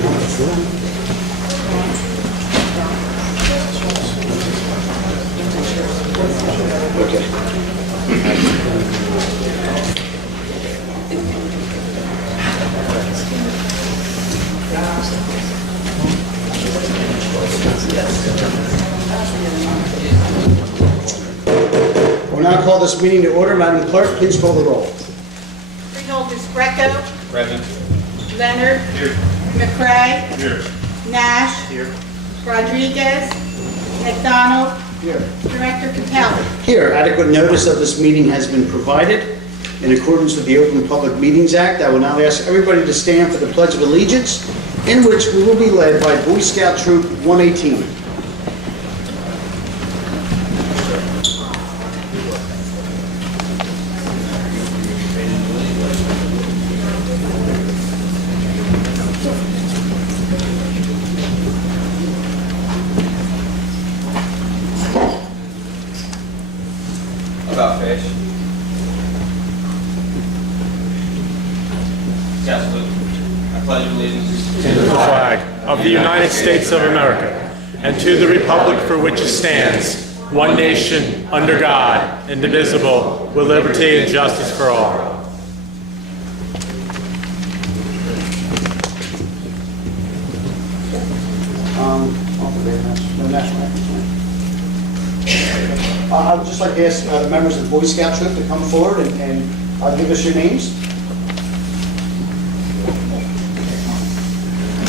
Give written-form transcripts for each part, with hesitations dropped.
We'll now call this meeting to order. Madam Clerk, please call the roll. Freeholders Greco. Present. Leonard. Here. McCray. Here. Nash. Here. Rodriguez. McDonald. Here. Director Capelli. Here, adequate notice of this meeting has been provided. In accordance with the Open Public Meetings Act, I will now ask everybody to stand for the Pledge of Allegiance, in which we will be led by Boy Scout Troop 118. About fish. Yes, Luke. I pledge allegiance To the flag of the United States of America and to the republic for which it stands, one nation, under God, indivisible, with liberty and justice for all. I would just like to ask the members of the Boy Scout Troop to come forward and give us your names.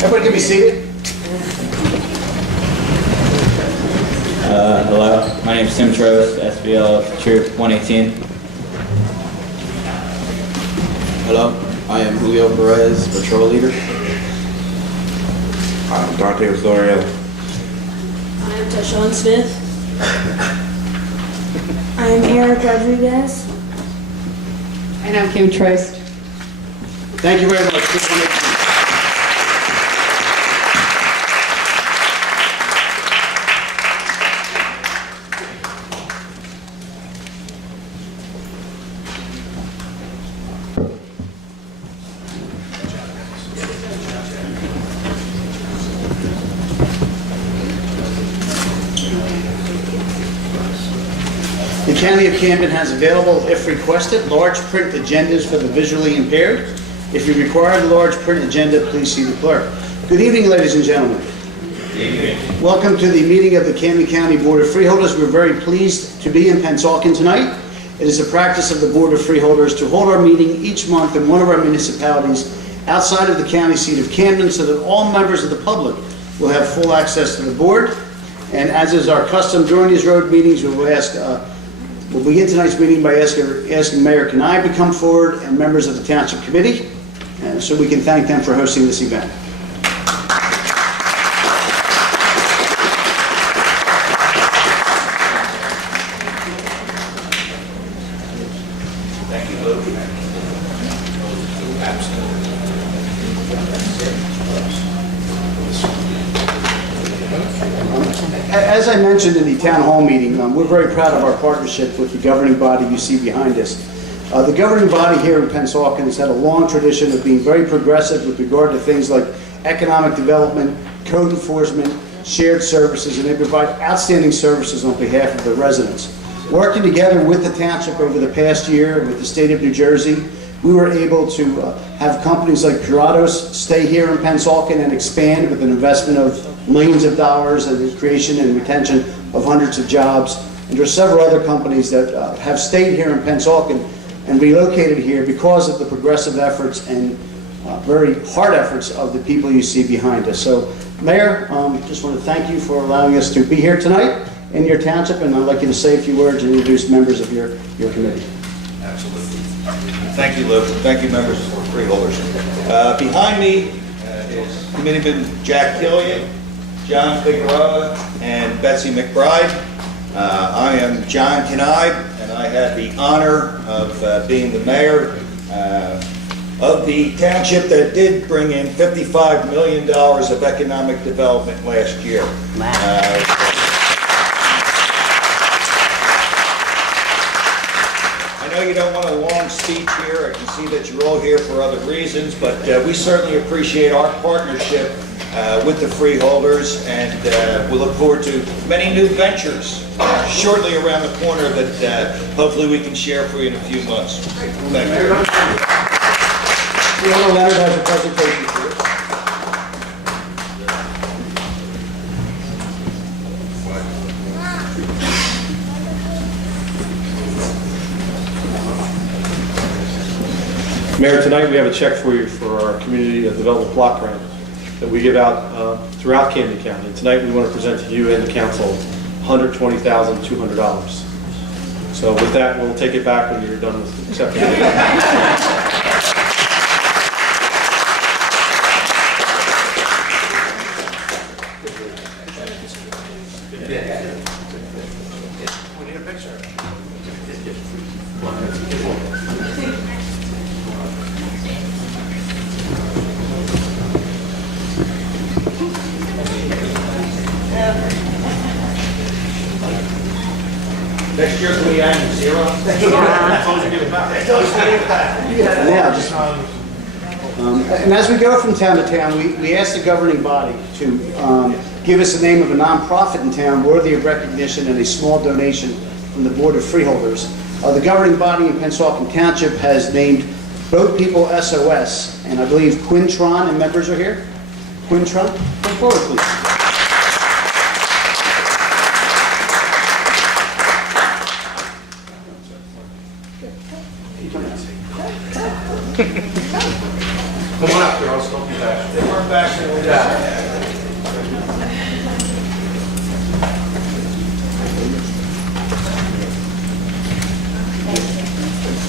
Everybody can be seated. Hello, my name is Tim Trost, SBL Troop 118. Hello, I am Julio Perez, patrol leader. I'm Dante Osorio. I am Tashawn Smith. I am Eric Rodriguez. And I'm Kim Trost. Thank you very much. Troop 118. The County of Camden has available, if requested, large print agendas for the visually impaired. If you require the large print agenda, please see the clerk. Good evening, ladies and gentlemen. Good evening. Welcome to the meeting of the Camden County Board of Freeholders. We're very pleased to be in Pennsauken tonight. It is a practice of the Board of Freeholders to hold our meeting each month in one of our municipalities outside of the county seat of Camden so that all members of the public will have full access to the board. And as is our custom during these road meetings, we'll begin tonight's meeting by asking Mayor Kenai to come forward and members of the Township Committee, so we can thank them for hosting this event. Thank you, Luke. As I mentioned in the town hall meeting, we're very proud of our partnership with the governing body you see behind us. The governing body here in Pennsauken has had a long tradition of being very progressive with regard to things like economic development, code enforcement, shared services, and they provide outstanding services on behalf of the residents. Working together with the township over the past year with the state of New Jersey, we were able to have companies like Puratos stay here in Pennsauken and expand with an investment of millions of dollars and the creation and retention of hundreds of jobs. And there are several other companies that have stayed here in Pennsauken and relocated here because of the progressive efforts and very hard efforts of the people you see behind us. So, Mayor, just want to thank you for allowing us to be here tonight in your township, and I'd like you to say a few words and introduce members of your committee. Absolutely. Thank you, Luke. Thank you, members of Freeholders. Behind me is Committeeman Jack Killian, John Figueroa, and Betsy McBride. I am John Kenai, and I had the honor of being the mayor of the township that did bring in $55 million of economic development last year. I know you don't want a long speech here. I can see that you're all here for other reasons, but we certainly appreciate our partnership with the Freeholders, and we look forward to many new ventures shortly around the corner that hopefully we can share for you in a few months. Thank you. Fiona Leonard has a presentation for us. Mayor, tonight we have a check for you for our community development block grant that we give out throughout Camden County. Tonight we want to present to you and the council $120,200. So with that, we'll take it back when you're done with accepting it. Next year's going to be adding zero. Now, just, and as we go from town to town, we ask the governing body to give us the name of a nonprofit in town worthy of recognition and a small donation from the Board of Freeholders. The governing body in Pennsauken Township has named Boat People SOS, and I believe Quintron and members are here. Quintron, come forward, please. Come on up here, I'll stop you back. They weren't back there.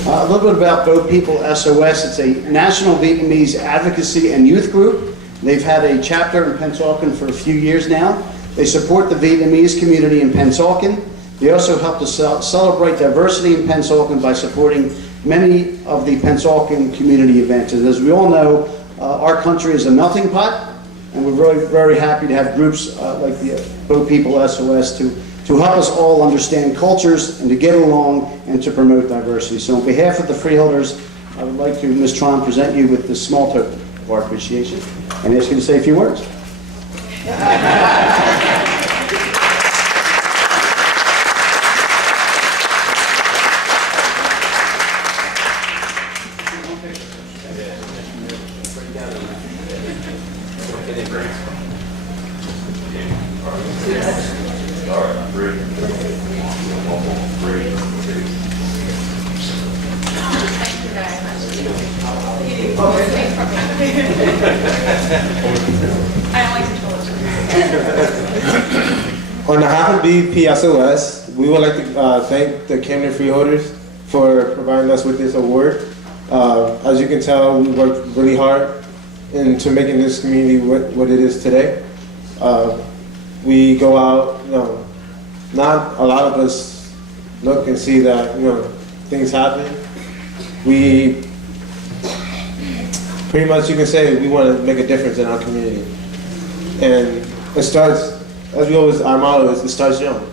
A little bit about Boat People SOS. It's a national Vietnamese advocacy and youth group. They've had a chapter in Pennsauken for a few years now. They support the Vietnamese community in Pennsauken. They also help to celebrate diversity in Pennsauken by supporting many of the Pennsauken community events. And as we all know, our country is a melting pot, and we're very, very happy to have groups like the Boat People SOS to help us all understand cultures and to get along and to promote diversity. So on behalf of the Freeholders, I would like to, Ms. Tron, present you with this small token of our appreciation and ask you to say a few words. On behalf of BPSOS, we would like to thank the Camden Freeholders for providing us with this award. As you can tell, we worked really hard into making this community what it is today. We go out, not a lot of us look and see that, things happen. We, pretty much you can say we want to make a difference in our community. And it starts, as we always, our motto is, it starts young.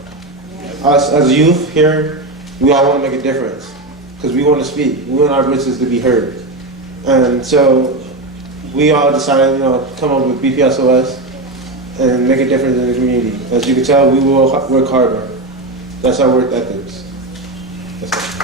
Us as youth here, we all want to make a difference because we want to speak. We want our voices to be heard. And so we all decided, come up with BPSOS and make a difference in the community. As you can tell, we will work harder. That's our work ethics. That's it.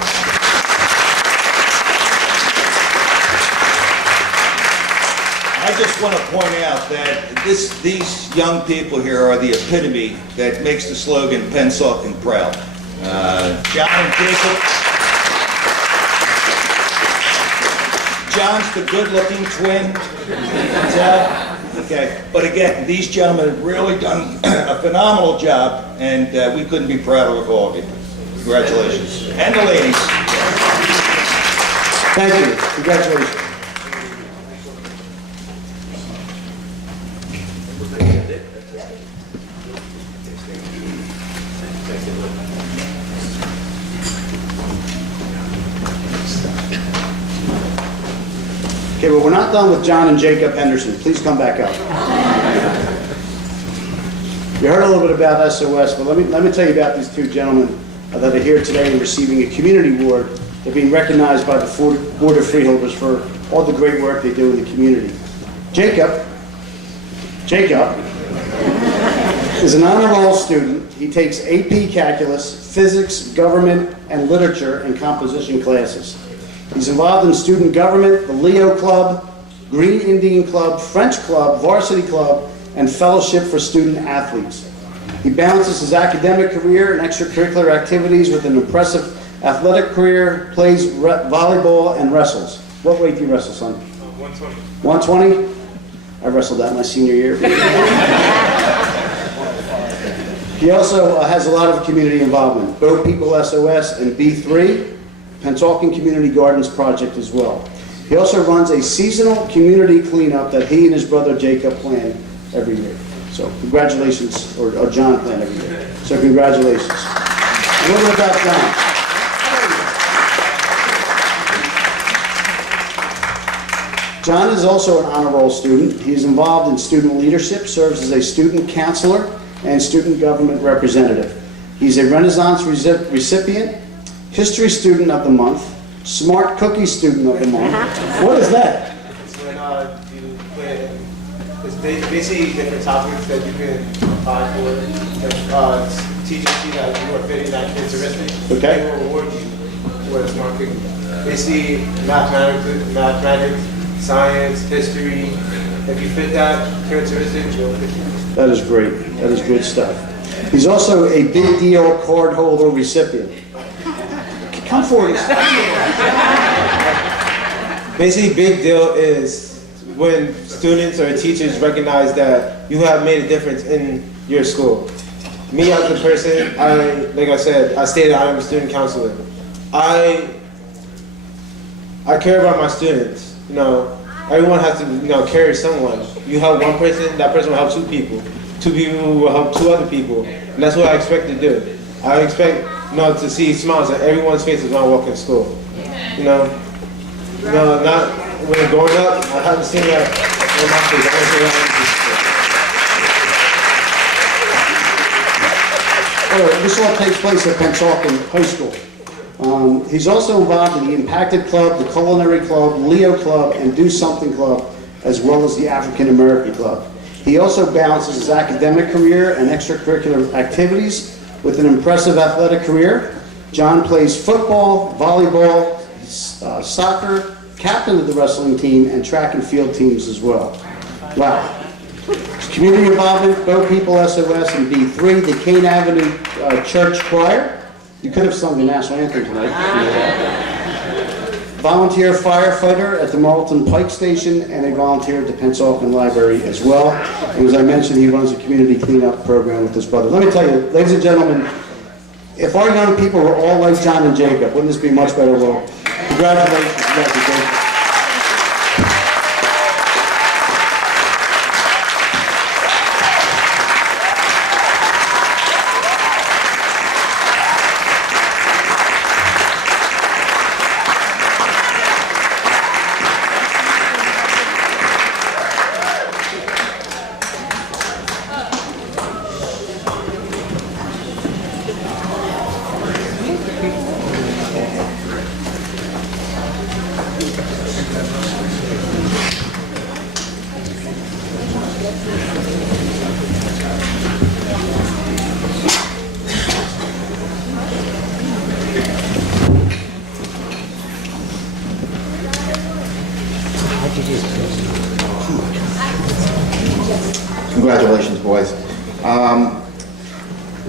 I just want to point out that these young people here are the epitome that makes the slogan Pennsauken proud. John and Jacob. John's the good-looking twin. Okay, but again, these gentlemen have really done a phenomenal job, and we couldn't be prouder of all of you. Congratulations. And the ladies. Thank you. Congratulations. Okay, well, we're not done with John and Jacob Henderson. Please come back up. You heard a little bit about SOS, but let me tell you about these two gentlemen that are here today and receiving a community award They're being recognized by the Board of Freeholders for all the great work they do in the community. Jacob is an honor roll student. He takes AP Calculus, Physics, Government, and Literature and Composition classes. He's involved in student government, the Leo Club, Green Indian Club, French Club, Varsity Club, and Fellowship for Student Athletes. He balances his academic career and extracurricular activities with an impressive athletic career, plays volleyball, and wrestles. What weight do you wrestle, son? 120. 120? I wrestled that my senior year. He also has a lot of community involvement. Boat People SOS and B3, Pennsauken Community Gardens Project as well. He also runs a seasonal community cleanup that he and his brother Jacob plan every year. So congratulations, or John plan every year. So congratulations. A little bit about John. John is also an honor roll student. He is involved in student leadership, serves as a student counselor and student government representative. He's a Renaissance recipient, history student of the month, smart cookie student of the month. What is that? It's when you put, it's basically different topics that you can apply for. If teachers see that you are fitting that kid's arithmetic, Okay. they will reward you for a smart cookie. Basically, mathematics, science, history. If you fit that characteristic, you'll fit it. That is great. That is good stuff. He's also a big deal card holder recipient. Come forward. Basically, big deal is when students or teachers recognize that you have made a difference in your school. Me as a person, like I said, I stated I am a student counselor. I care about my students. You know, everyone has to, carry someone. You help one person, that person will help 2 people. 2 people will help 2 other people. And that's what I expect to do. I expect, to see smiles on everyone's faces when I walk in school. Not when growing up, I haven't seen that on my face. This all takes place at Pennsauken High School. He's also involved in the Impacted Club, the Culinary Club, Leo Club, and Do Something Club, as well as the African American Club. He also balances his academic career and extracurricular activities with an impressive athletic career. John plays football, volleyball, soccer, captain of the wrestling team, and track and field teams as well. Wow. Community involvement, Boat People SOS and B3, the Kane Avenue Church Choir. You could have sung the national anthem tonight. Volunteer firefighter at the Marlton Pike Station, and a volunteer at the Pennsauken Library as well. And as I mentioned, he runs a community cleanup program with his brother. Let me tell you, ladies and gentlemen, if our young people were all like John and Jacob, wouldn't this be a much better world? Congratulations. Congratulations. Congratulations, boys.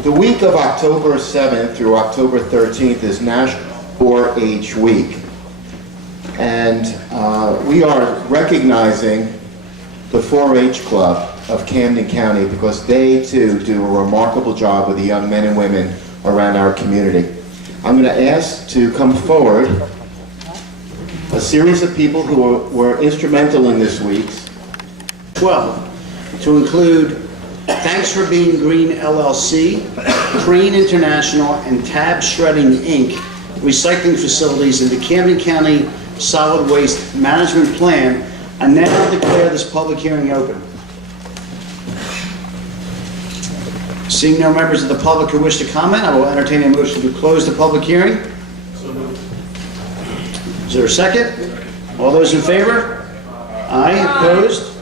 The week of October 7th through October 13th is National 4-H Week. And we are recognizing the 4-H Club of Camden County because they, too, do a remarkable job with the young men and women around our community. I'm going to ask to come forward a series of people who were instrumental in this week's 12, to include Thanks for Being Green LLC, Crane International, and Tab Shredding Inc., recycling facilities in the Camden County Solid Waste Management Plan. I now declare this public hearing open. Seeing no members of the public who wish to comment, I will entertain a motion to close the public hearing. Is there a second? All those in favor? Aye, opposed?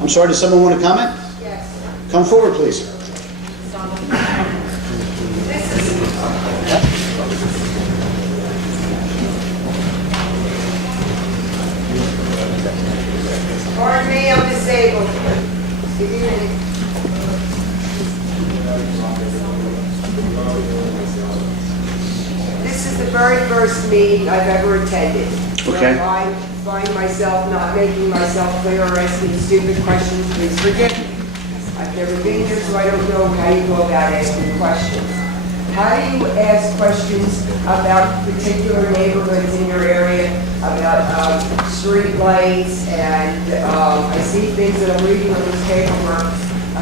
I'm sorry, does someone want to comment? Yes. Come forward, please. Pardon me, I'm disabled. This is the very first meeting I've ever attended. Okay. So I find myself not making myself clear or asking stupid questions. Please forgive me. I've never been here, so I don't know how you go about asking questions. How do you ask questions about particular neighborhoods in your area, about street lights, and I see things that I'm reading on this paperwork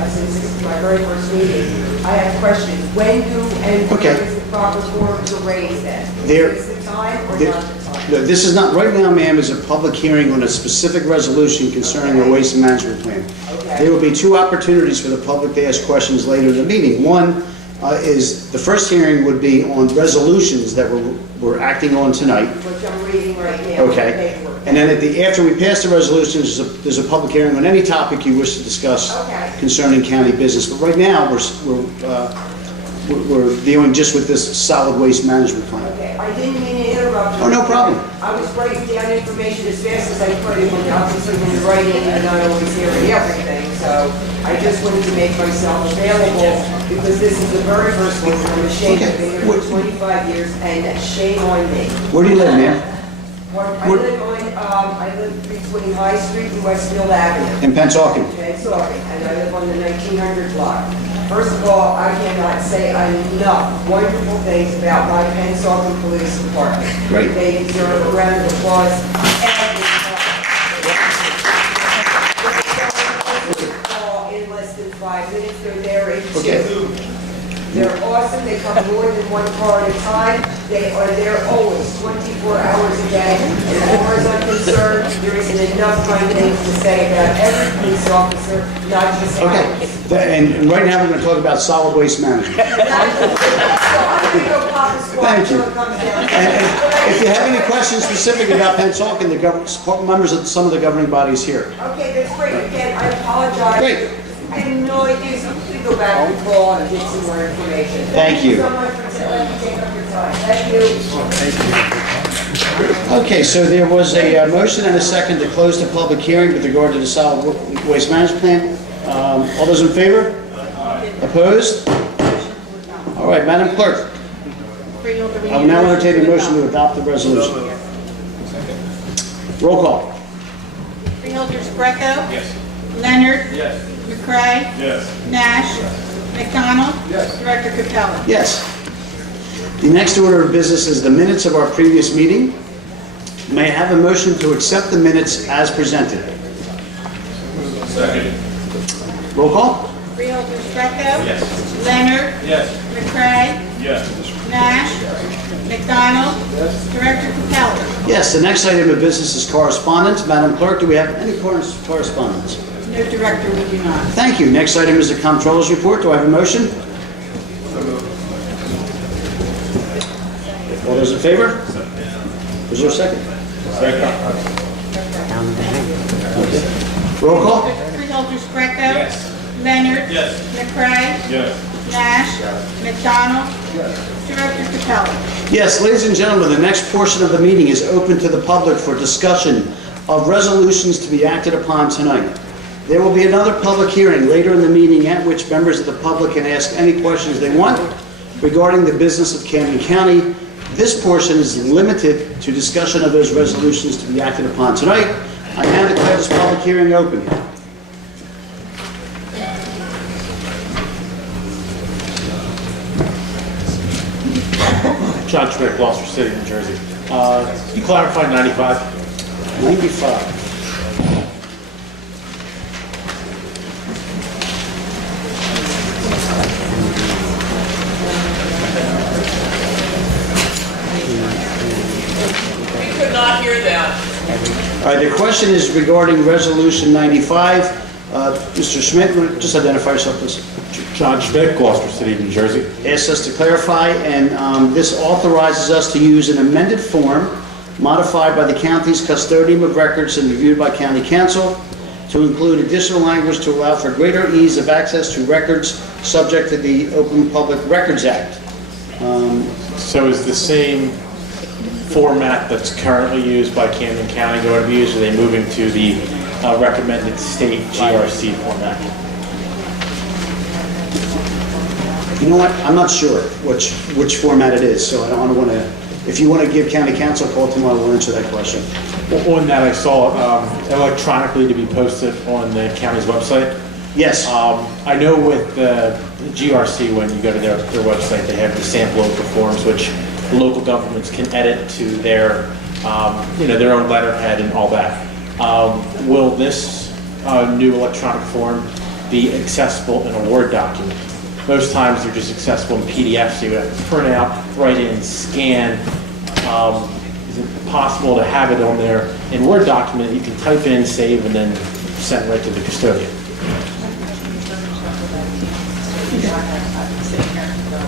since this is my very first meeting. I have questions. When do and where is the proper forum to raise them? Is the time or not the time? No, this is not, right now, ma'am, is a public hearing on a specific resolution concerning our waste management plan. Okay. There will be two opportunities for the public to ask questions later in the meeting. One is, the first hearing would be on resolutions that we're acting on tonight. Which I'm reading right now. Okay. And then after we pass the resolutions, there's a public hearing on any topic you wish to discuss concerning county business. But right now, we're dealing just with this solid waste management plan. Okay, I didn't mean to interrupt you. Oh, no problem. I was writing down information as fast as I could, and obviously when you're writing, you're not always hearing everything, so I just wanted to make myself available, because this is the very first one, I'm ashamed of being here for 25 years, and shame on me. Where do you live, ma'am? I live between High Street and Westfield Avenue. In Pennsauken. Pennsauken, and I live on the 1900 block. First of all, I cannot say enough wonderful things about my Pennsauken Police Department. Great. They deserve a round of applause every time. In less than 5 minutes, they're there in 2. They're awesome. They come more than one car at a time. They are there always, 24 hours a day. And as far as I'm concerned, there isn't enough kind things to say about every police officer, not just Okay. And right now, we're going to talk about solid waste management. Thank you. And if you have any questions specific about Pennsauken, members of some of the governing bodies here. Okay, that's great. Again, I apologize. Great. I had no idea, so please go back and call and get some more information. Thank you. Thank you so much for letting me take up your time. Thank you. Okay, so there was a motion and a second to close the public hearing with regard to the solid waste management plan. All those in favor? Opposed? All right, Madam Clerk, I will now entertain a motion to adopt the resolution. Roll call. Freeholders Greco. Yes. Leonard. Yes. McCray. Yes. Nash. McDonald. Director Capella. Yes. The next order of business is the minutes of our previous meeting. May I have a motion to accept the minutes as presented? Second. Roll call. Freeholders Greco. Yes. Leonard. Yes. McCray. Yes. Nash. McDonald. Director Capella. Yes, the next item of business is correspondence. Madam Clerk, do we have any correspondence? No, Director, we do not. Thank you. Next item is the Comptroller's report. Do I have a motion? All those in favor? Is there a second? Second. Roll call. Freeholders Greco. Yes. Leonard. Yes. McCray. Yes. Nash. McDonald. Director Capella. Yes, ladies and gentlemen, the next portion of the meeting is open to the public for discussion of resolutions to be acted upon tonight. There will be another public hearing later in the meeting at which members of the public can ask any questions they want regarding the business of Camden County. This portion is limited to discussion of those resolutions to be acted upon tonight. I now declare this public hearing open. John Schmidt, Gloucester City, New Jersey. You clarify 95? 95. We could not hear that. All right, the question is regarding Resolution 95. Mr. Schmidt, just identify yourself, please. John Schmidt, Gloucester City, New Jersey. Asks us to clarify, and this authorizes us to use an amended form modified by the county's custodian of records and reviewed by county council to include additional language to allow for greater ease of access to records subject to the Open Public Records Act. So is the same format that's currently used by Camden County going to be used, or are they moving to the recommended state GRC format? You know what, I'm not sure which format it is, so I don't want to, if you want to give county council a call tomorrow, we'll answer that question. On that, I saw electronically to be posted on the county's website. Yes. I know with the GRC, when you go to their website, they have the sample of the forms which local governments can edit to their, their own letterhead and all that. Will this new electronic form be accessible in a Word document? Most times they're just accessible in PDFs, so you have to print out, write in, scan. Is it possible to have it on there in Word document? You can type in, save, and then send it right to the custodian.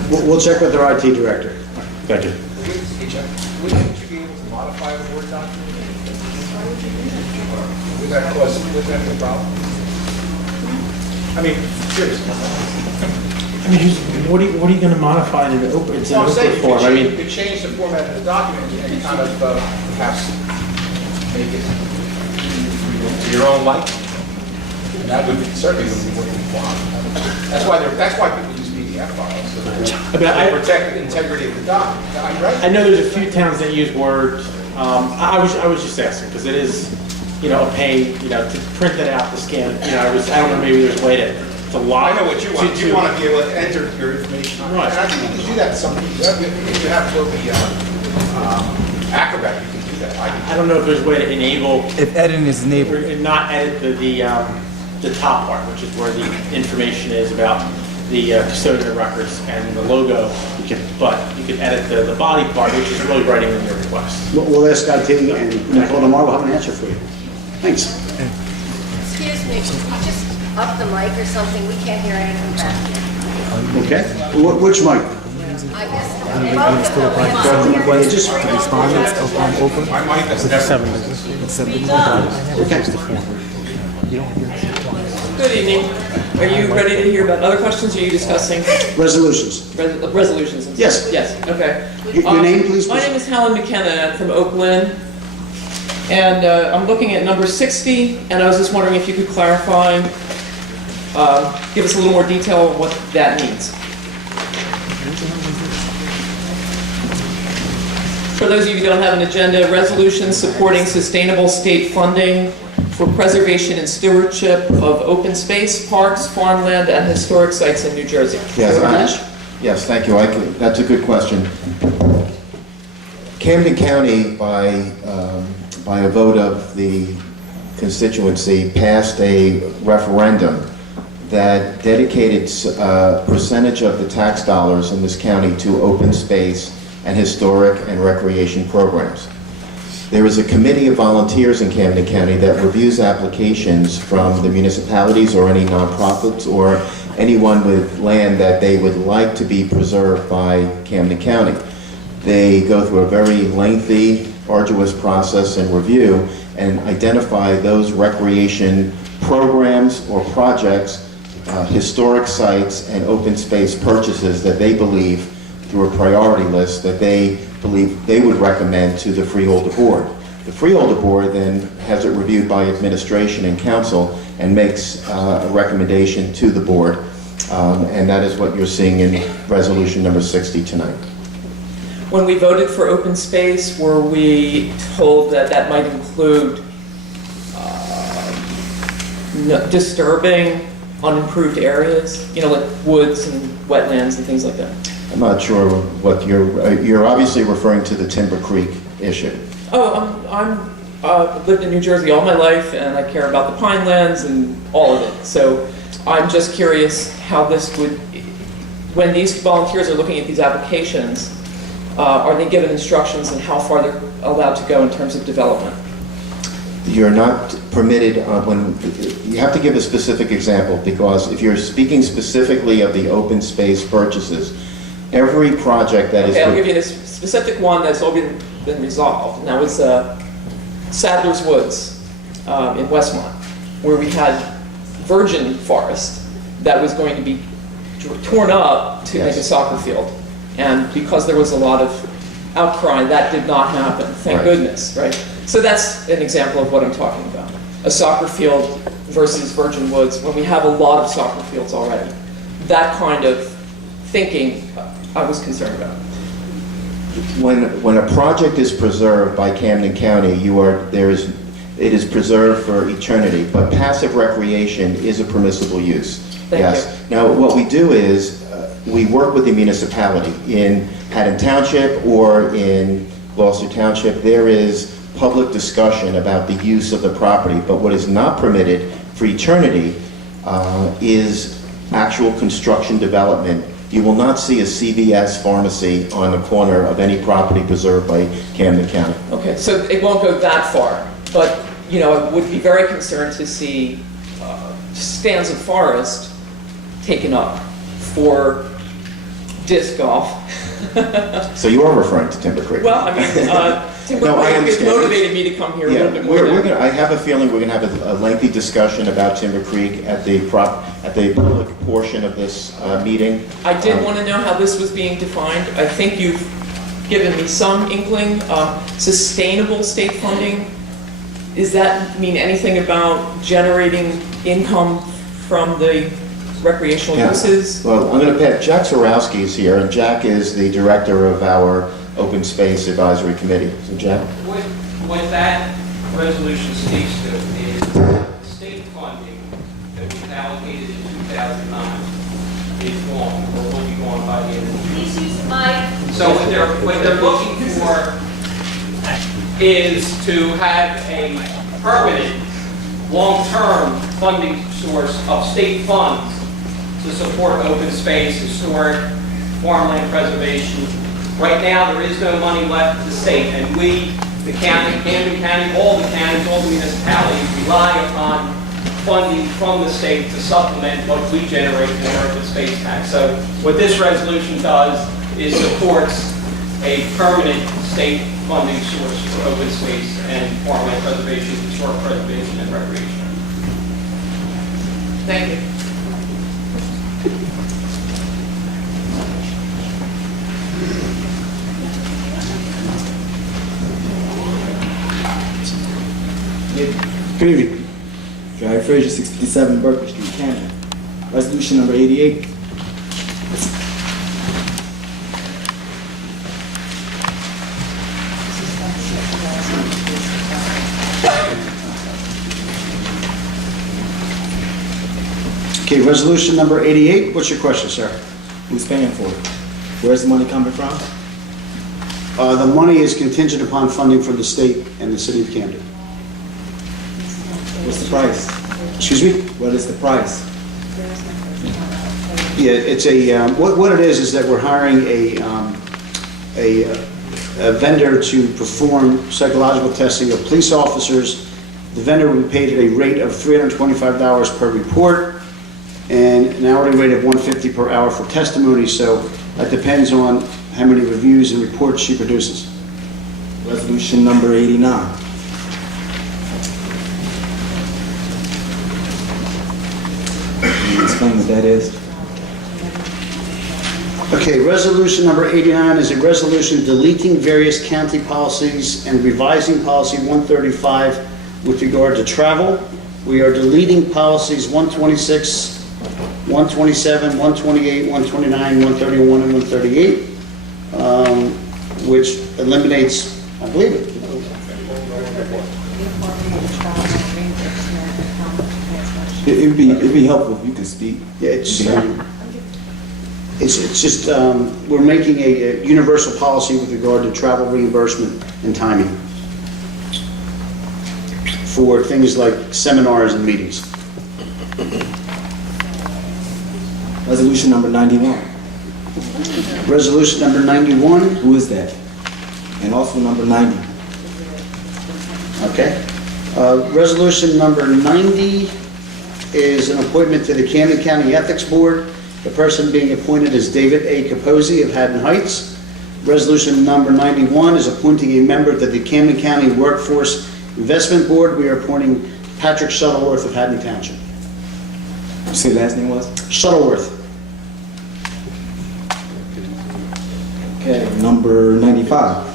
We'll check with our IT director. Thank you. Wouldn't you be able to modify the Word document? Would that be a problem? I mean, seriously. I mean, what are you going to modify it in open? It's an Well, I'm saying open form. I mean, you could change the format of the document and kind of perhaps make it to your own liking. And that would certainly be what we want. That's why people use PDF files, so they protect the integrity of the document. Right? I know there's a few towns that use Word. I was just asking because it is, a pain, to print it out, to scan it. I don't know, maybe there's a way to log. I know what you want. You want to be able to enter your information. Right. And I think you can do that to some people. If you have to go the Acrobat, you can do that. I don't know if there's a way to enable. If editing is enabled. Or not edit the top part, which is where the information is about the custodian records and the logo. But you can edit the body part, which is really writing in your request. We'll ask IT and Nicole tomorrow. We'll have an answer for you. Thanks. Excuse me, just up the mic or something, we can't hear anything back here. Okay. Which mic? I guess both Just Respondents of open. My mic is Good evening. Are you ready to hear about other questions, or are you discussing resolutions. Resolutions? Yes. Yes, okay. Your name, please? My name is Helen McKenna. I'm from Oakland. And I'm looking at number 60, and I was just wondering if you could clarify, give us a little more detail on what that means. For those of you who don't have an agenda, resolution supporting sustainable state funding for preservation and stewardship of open space, parks, farmland, and historic sites in New Jersey. Yes, thank you. That's a good question. Camden County, by a vote of the constituency, passed a referendum that dedicated a percentage of the tax dollars in this county to open space and historic and recreation programs. There is a committee of volunteers in Camden County that reviews applications from the municipalities or any nonprofits or anyone with land that they would like to be preserved by Camden County. They go through a very lengthy, arduous process and review and identify those recreation programs or projects, historic sites, and open space purchases that they believe, through a priority list, that they believe they would recommend to the Freeholder Board. The Freeholder Board then has it reviewed by administration and council and makes a recommendation to the board, and that is what you're seeing in resolution number 60 tonight. When we voted for open space, were we told that that might include disturbing unimproved areas, like woods and wetlands and things like that? I'm not sure what you're obviously referring to the Timber Creek issue. Oh, I'm lived in New Jersey all my life, and I care about the Pinelands and all of it. So I'm just curious how this would, when these volunteers are looking at these applications, are they given instructions on how far they're allowed to go in terms of development? You're not permitted, you have to give a specific example, because if you're speaking specifically of the open space purchases, every project that is... Okay, I'll give you this specific one that's been resolved, and that was Sadler's Woods in Westmont, where we had virgin forest that was going to be torn up to make a soccer field. And because there was a lot of outcry, that did not happen, thank goodness, right? So that's an example of what I'm talking about. A soccer field versus virgin woods, when we have a lot of soccer fields already. That kind of thinking I was concerned about. When a project is preserved by Camden County, it is preserved for eternity, but passive recreation is a permissible use. Thank you. Now, what we do is we work with the municipality. In Haddon Township or in Gloucester Township, there is public discussion about the use of the property, but what is not permitted for eternity is actual construction development. You will not see a CVS pharmacy on the corner of any property preserved by Camden County. Okay, so it won't go that far, but, you know, I would be very concerned to see stands of forest taken up for disc golf. So you are referring to Timber Creek? Well, I mean, Timber No, I Creek has understand. motivated me to come here a little bit more. I have a feeling we're going to have a lengthy discussion about Timber Creek at the public portion of this meeting. I did want to know how this was being defined. I think you've given me some inkling. Sustainable state funding, does that mean anything about generating income from the recreational uses? Well, I'm going to pat, Jack Zarowski is here, and Jack is the director of our Open Space Advisory Committee. So Jack? What that resolution speaks to is state funding that was allocated in 2009 is gone, or will be gone by the end of the year. Please use the mic. So what they're looking for is to have a permanent, long-term funding source of state funds to support open space, historic, farmland preservation. Right now, there is no money left to the state, and we, the county, Camden County, all the counties, all the municipalities rely upon funding from the state to supplement what we generate in our open space tax. So what this resolution does is supports a permanent state funding source for open space and farmland preservation, historic preservation, and recreation. Thank you. Good evening. Gary Frazier, 657 Berkeley Street, Camden. Resolution number 88. Okay, resolution number 88. What's your question, sir? Who's paying for it? Where's the money coming from? The money is contingent upon funding from the state and the city of Camden. What's the price? Excuse me? What is the price? Yeah, it's what it is that we're hiring a vendor to perform psychological testing of police officers. The vendor will be paid at a rate of $325 per report and an hourly rate of $150 per hour for testimony. So that depends on how many reviews and reports she produces. Resolution number 89. Can you explain what that is? Okay, resolution number 89 is a resolution deleting various county policies and revising policy 135 with regard to travel. We are deleting policies 126, 127, 128, 129, 131, and 138, which eliminates, I believe it. It'd be helpful if you could speak. Yeah, it's just, we're making a universal policy with regard to travel reimbursement and timing for things like seminars and meetings. Resolution number 91. Resolution number 91. Who is that? And also number 90. Okay. Resolution number 90 is an appointment to the Camden County Ethics Board. The person being appointed is David A. Capozzi of Haddon Heights. Resolution number 91 is appointing a member to the Camden County Workforce Investment Board. We are appointing Patrick Shuttleworth of Haddon Township. You say last name was? Shuttleworth. Okay, number 95.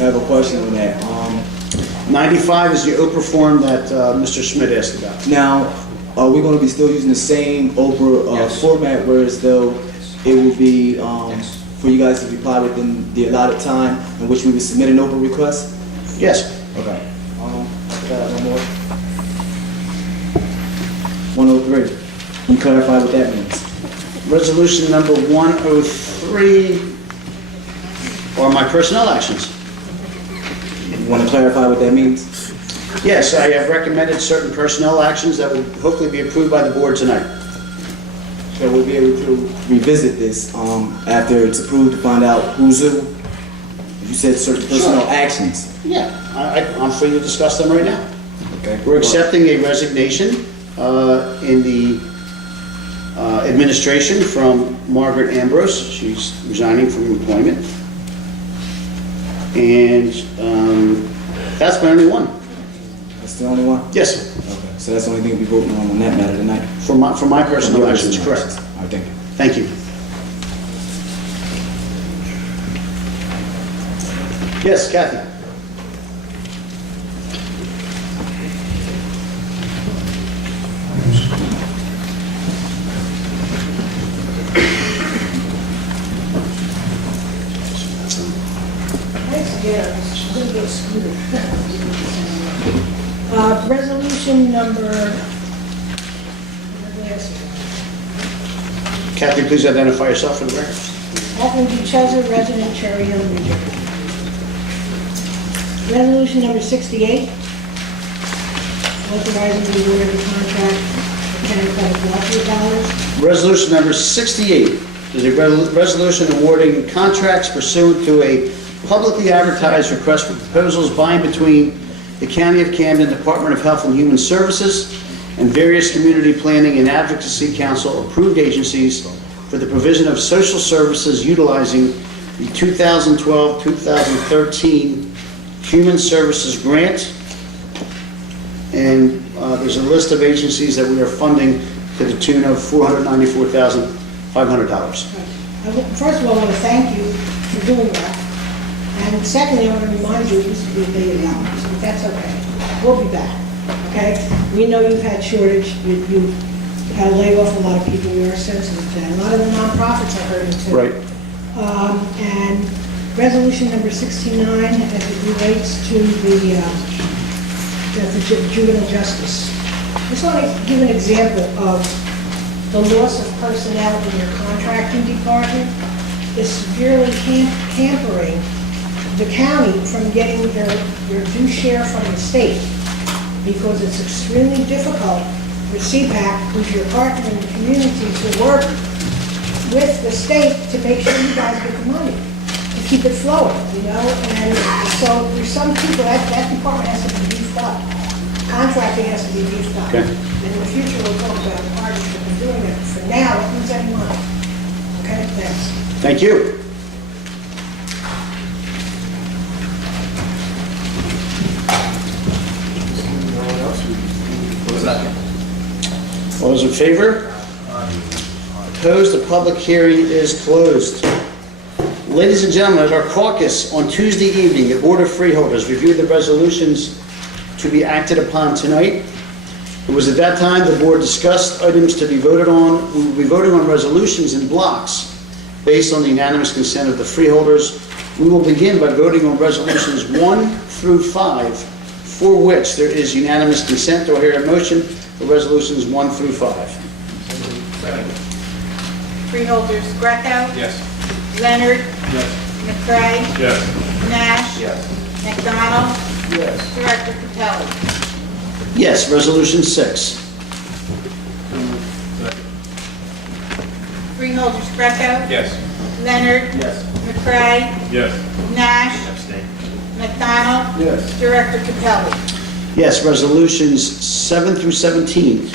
I have a question on that. 95 is the Oprah form that Mr. Schmidt asked about. Now, are we going to be still using the same Oprah format, whereas though it will be for you guys to reply within the allotted time in which we would submit an Oprah request? Yes. Okay. Got one more. 103. Can you clarify what that means? Resolution number 103 are my personnel actions. You want to clarify what that means? Yes, I have recommended certain personnel actions that will hopefully be approved by the board tonight. So we'll be able to revisit this after it's approved to find out who's who. You said certain personnel actions. Yeah, I'm free to discuss them right now. Okay. We're accepting a resignation in the administration from Margaret Ambrose. She's resigning from employment. And that's my only one. That's the only one? Yes, sir. Okay. So that's the only thing we'll be voting on that matter tonight? For my personal actions, correct. All right, thank you. Thank you. Yes, Kathy. Resolution number, Kathy, please identify yourself for the record. Kathleen D. Chesser, resident Cherry Hill, New Jersey. Resolution number 68, authorizing the award of the contract for county public welfare dollars. Resolution number 68 is a resolution awarding contracts pursuant to a publicly advertised request for proposals by and between the County of Camden Department of Health and Human Services and various community planning and advocacy council approved agencies for the provision of social services utilizing the 2012-2013 Human Services Grant. And there's a list of agencies that we are funding to the tune of $494,500. First of all, I want to thank you for doing that. And secondly, I want to remind you, it used to be $1 million, but that's okay. We'll be back, okay? We know you've had shortage, you've had to lay off a lot of people, we are sensitive to that. A lot of the nonprofits are hurting too. Right. And resolution number 69, as it relates to the juvenile justice. I just want to give an example of the loss of personnel in your contracting department is severely hampering the county from getting their due share from the state, because it's extremely difficult for CPAC, who's your partner in the community, to work with the state to make sure you guys get the money, to keep it flowing, you know? And so there's some people, that department has to be beefed up. Contracting has to be beefed up. Okay. And in the future, we'll talk about partnership and doing it. For now, it means any money. Okay, thanks. Thank you. All those in favor? Opposed? The public hearing is closed. Ladies and gentlemen, at our caucus on Tuesday evening, the Board of Freeholders reviewed the resolutions to be acted upon tonight. It was at that time the board discussed items to be voted on. We will be voting on resolutions in blocks based on the unanimous consent of the freeholders. We will begin by voting on resolutions 1 through 5, for which there is unanimous consent. Do I hear a motion for resolutions 1 through 5? Freeholders Greco. Yes. Leonard. Yes. McCray. Yes. Nash. Yes. McDonald. Yes. Director Capelli. Yes, resolution 6. Freeholders Greco. Yes. Leonard. Yes. McCray. Yes. Nash. McDonald. Yes. Director Capelli. Yes, resolutions 7 through 17.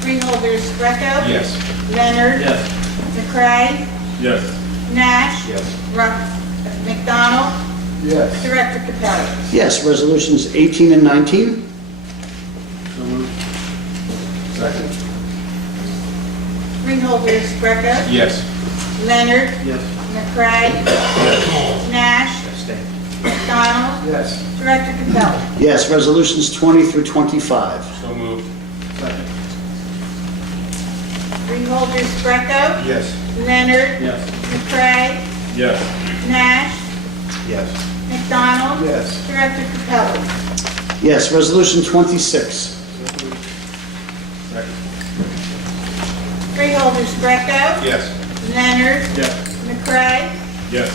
Freeholders Greco. Yes. Leonard. Yes. McCray, Yes. Nash, Yes. McDonald, Yes. Director Capelli. Yes, resolutions 18 and 19. So moved. Second. Freeholders, Greco, Yes. Leonard, Yes. McCray, Nash, McDonald, Yes. Director Capelli. Yes, resolutions 20 through 25. So moved. Second. Freeholders, Greco, Yes. Leonard, Yes. McCray, Yes. Nash, Yes. McDonald, Yes. Director Capelli. Yes, resolution 26. Second. Freeholders, Greco, Yes. Leonard, Yes. McCray, Yes.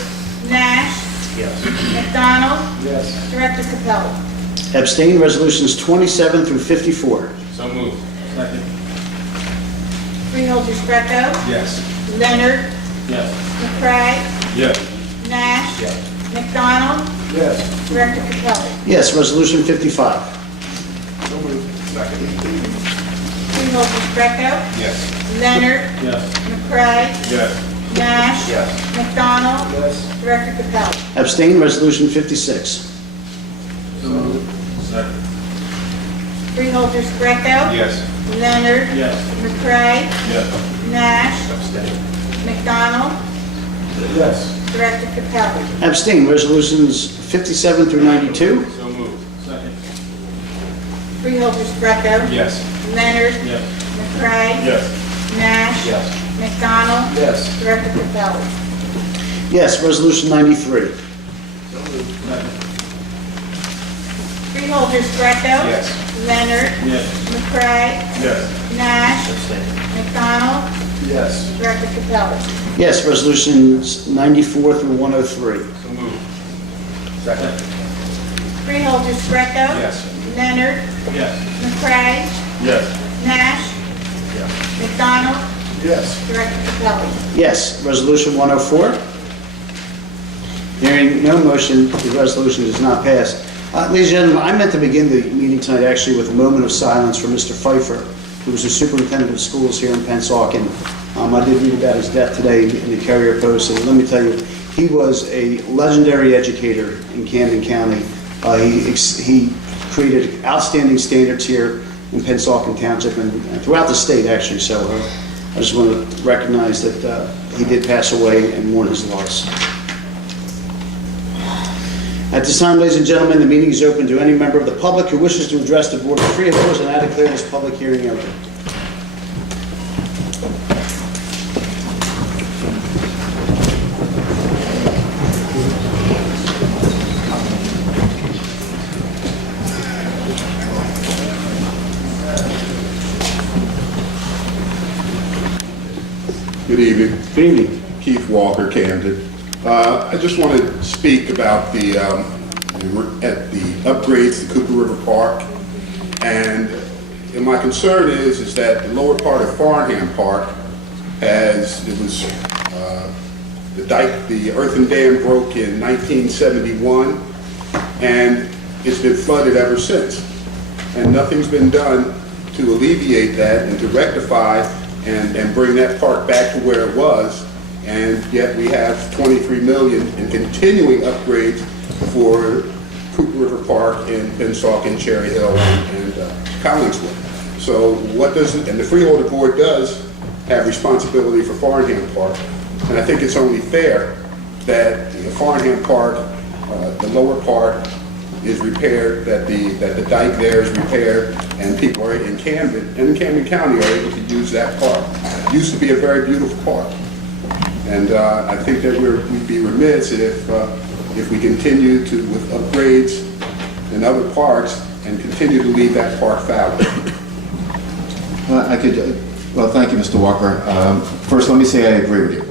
Nash, Yes. McDonald, Yes. Director Capelli. Abstain, resolutions 27 through 54. So moved. Second. Freeholders, Greco, Yes. Leonard, Yes. McCray, Yes. Nash, Yes. McDonald, Yes. Director Capelli. Yes, resolution 55. So moved. Second. Freeholders, Greco, Yes. Leonard, Yes. McCray, Yes. Nash, Yes. McDonald, Yes. Director Capelli. Abstain, resolution 56. So moved. Second. Freeholders, Greco, Yes. Leonard, Yes. McCray, Yes. Nash, Abstain. McDonald, Yes. Director Capelli. Abstain, resolutions 57 through 92. So moved. Second. Freeholders, Greco, Yes. Leonard, Yes. McCray, Yes. Nash, Yes. McDonald, Yes. Director Capelli. Yes, resolution 93. So moved. Second. Freeholders, Greco, Yes. Leonard, Yes. McCray, Yes. Nash, McDonald, Yes. Director Capelli. Yes, resolutions 94 through 103. So moved. Second. Freeholders, Greco, Yes. Leonard, Yes. McCray, Yes. Nash, Yes. McDonald, Yes. Director Capelli. Yes, resolution 104. Hearing no motion, the resolution does not pass. Ladies and gentlemen, I meant to begin the meeting tonight actually with a moment of silence for Mr. Pfeiffer, who was the superintendent of schools here in Pennsauken. I did read about his death today in the Courier Post, and let me tell you, he was a legendary educator in Camden County. He created outstanding standards here in Pennsauken Township and throughout the state, actually. So I just want to recognize that he did pass away and mourn his loss. At this time, ladies and gentlemen, the meeting is open to any member of the public who wishes to address the Board of Freeholders, and I declare this public hearing open. Good evening. Good evening. Keith Walker, Camden. I just want to speak about the upgrades to Cooper River Park. And my concern is that the lower part of Farnham Park the dike, the earthen dam broke in 1971, and it's been flooded ever since. And nothing's been done to alleviate that and to rectify and bring that park back to where it was. And yet we have 23 million in continuing upgrades for Cooper River Park in Pennsauken, Cherry Hill, and Collingswood. So and the Freeholder Board does have responsibility for Farnham Park. And I think it's only fair that Farnham Park, the lower part is repaired, that the dike there is repaired, and people are in Camden County are able to use that park. It used to be a very beautiful park. And I think that we'd be remiss if we continue with upgrades in other parks and continue to leave that park fallow. Well, thank you, Mr. Walker. First, let me say I agree with you.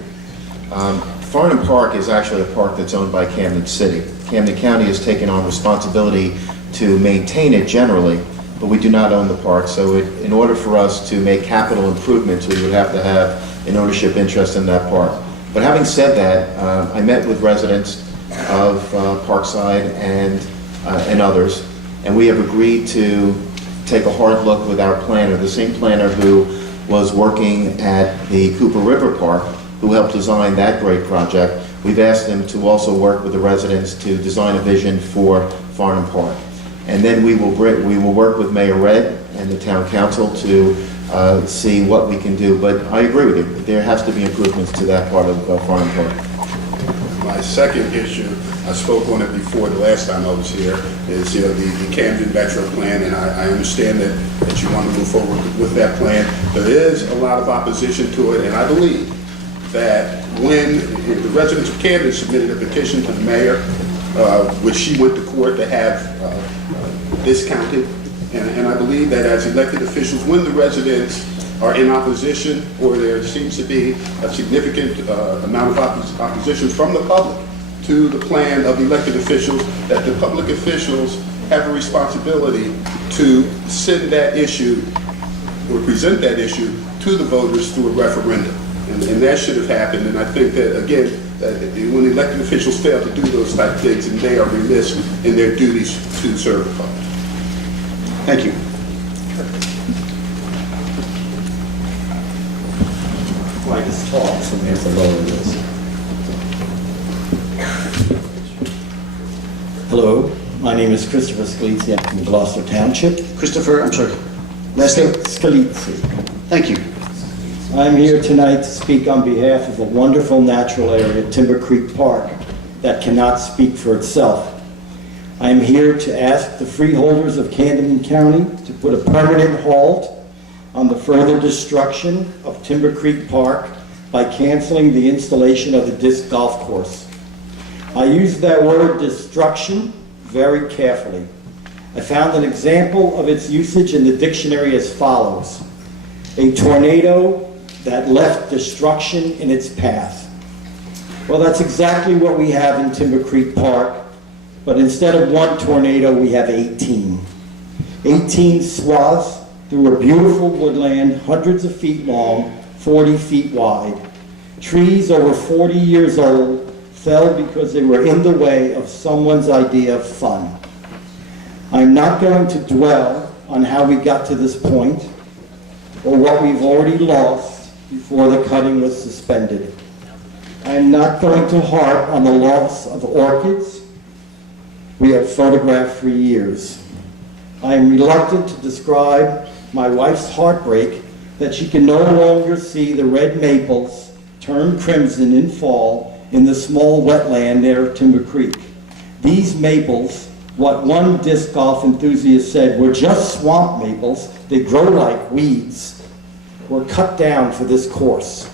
Farnham Park is actually a park that's owned by Camden City. Camden County has taken on responsibility to maintain it generally, but we do not own the park. So in order for us to make capital improvements, we would have to have an ownership interest in that park. But having said that, I met with residents of Parkside and others, and we have agreed to take a hard look with our planner, the same planner who was working at the Cooper River Park, who helped design that great project. We've asked them to also work with the residents to design a vision for Farnham Park. And then we will work with Mayor Red and the town council to see what we can do. But I agree with you, there has to be improvements to that part of Farnham Park. My second issue, I spoke on it before the last time I was here, is the Camden Metro Plan, and I understand that you want to move forward with that plan. There is a lot of opposition to it, and I believe that when the residents of Camden submitted a petition to the mayor, which she went to court to have discounted, and I believe that as elected officials, when the residents are in opposition, or there seems to be a significant amount of opposition from the public to the plan of elected officials, that the public officials have a responsibility to send that issue or present that issue to the voters through a referendum. And that should have happened, and I think that, again, that when elected officials fail to do those type of things, and they are remiss in their duties to serve the public. Thank you. Like it's tall, so we have to lower this. Hello, my name is Christopher Scalizzi. I'm from Gloucester Township. Christopher, I'm sorry, last name? Scalizzi. Thank you. I'm here tonight to speak on behalf of a wonderful natural area, Timber Creek Park, that cannot speak for itself. I am here to ask the freeholders of Camden County to put a permanent halt on the further destruction of Timber Creek Park by canceling the installation of the disc golf course. I use that word destruction very carefully. I found an example of its usage in the dictionary as follows: a tornado that left destruction in its path. Well, that's exactly what we have in Timber Creek Park, but instead of one tornado, we have 18. 18 swaths through a beautiful woodland, hundreds of feet long, 40 feet wide. Trees over 40 years old fell because they were in the way of someone's idea of fun. I'm not going to dwell on how we got to this point or what we've already lost before the cutting was suspended. I'm not going to harp on the loss of orchids we have photographed for years. I am reluctant to describe my wife's heartbreak that she can no longer see the red maples turn crimson in fall in the small wetland near Timber Creek. These maples, what one disc golf enthusiast said, were just swamp maples. They grow like weeds, were cut down for this course.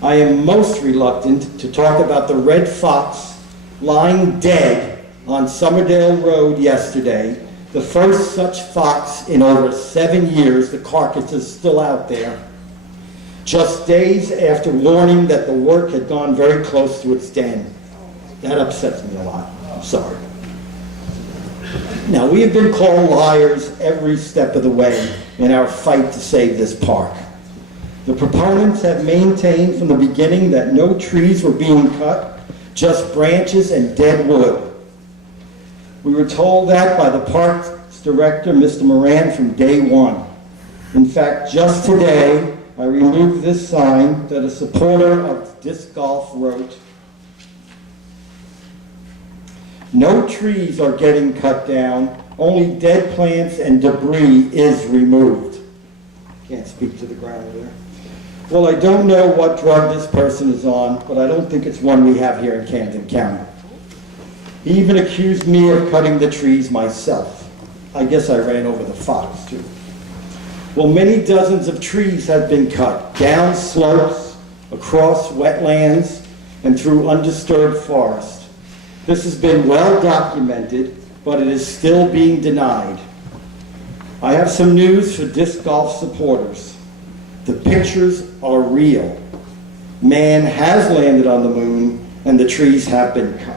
I am most reluctant to talk about the red fox lying dead on Summerdale Road yesterday, the first such fox in over 7 years. The carcass is still out there, just days after warning that the work had gone very close to its den. That upsets me a lot. I'm sorry. Now, we have been called liars every step of the way in our fight to save this park. The proponents have maintained from the beginning that no trees were being cut, just branches and dead wood. We were told that by the parks director, Mr. Moran, from day one. In fact, just today, I removed this sign that a supporter of disc golf wrote, "No trees are getting cut down, only dead plants and debris is removed." Can't speak to the ground there. Well, I don't know what drug this person is on, but I don't think it's one we have here in Camden County. He even accused me of cutting the trees myself. I guess I ran over the fox, too. Well, many dozens of trees have been cut, down slopes, across wetlands, and through undisturbed forest. This has been well documented, but it is still being denied. I have some news for disc golf supporters. The pictures are real. Man has landed on the moon, and the trees have been cut.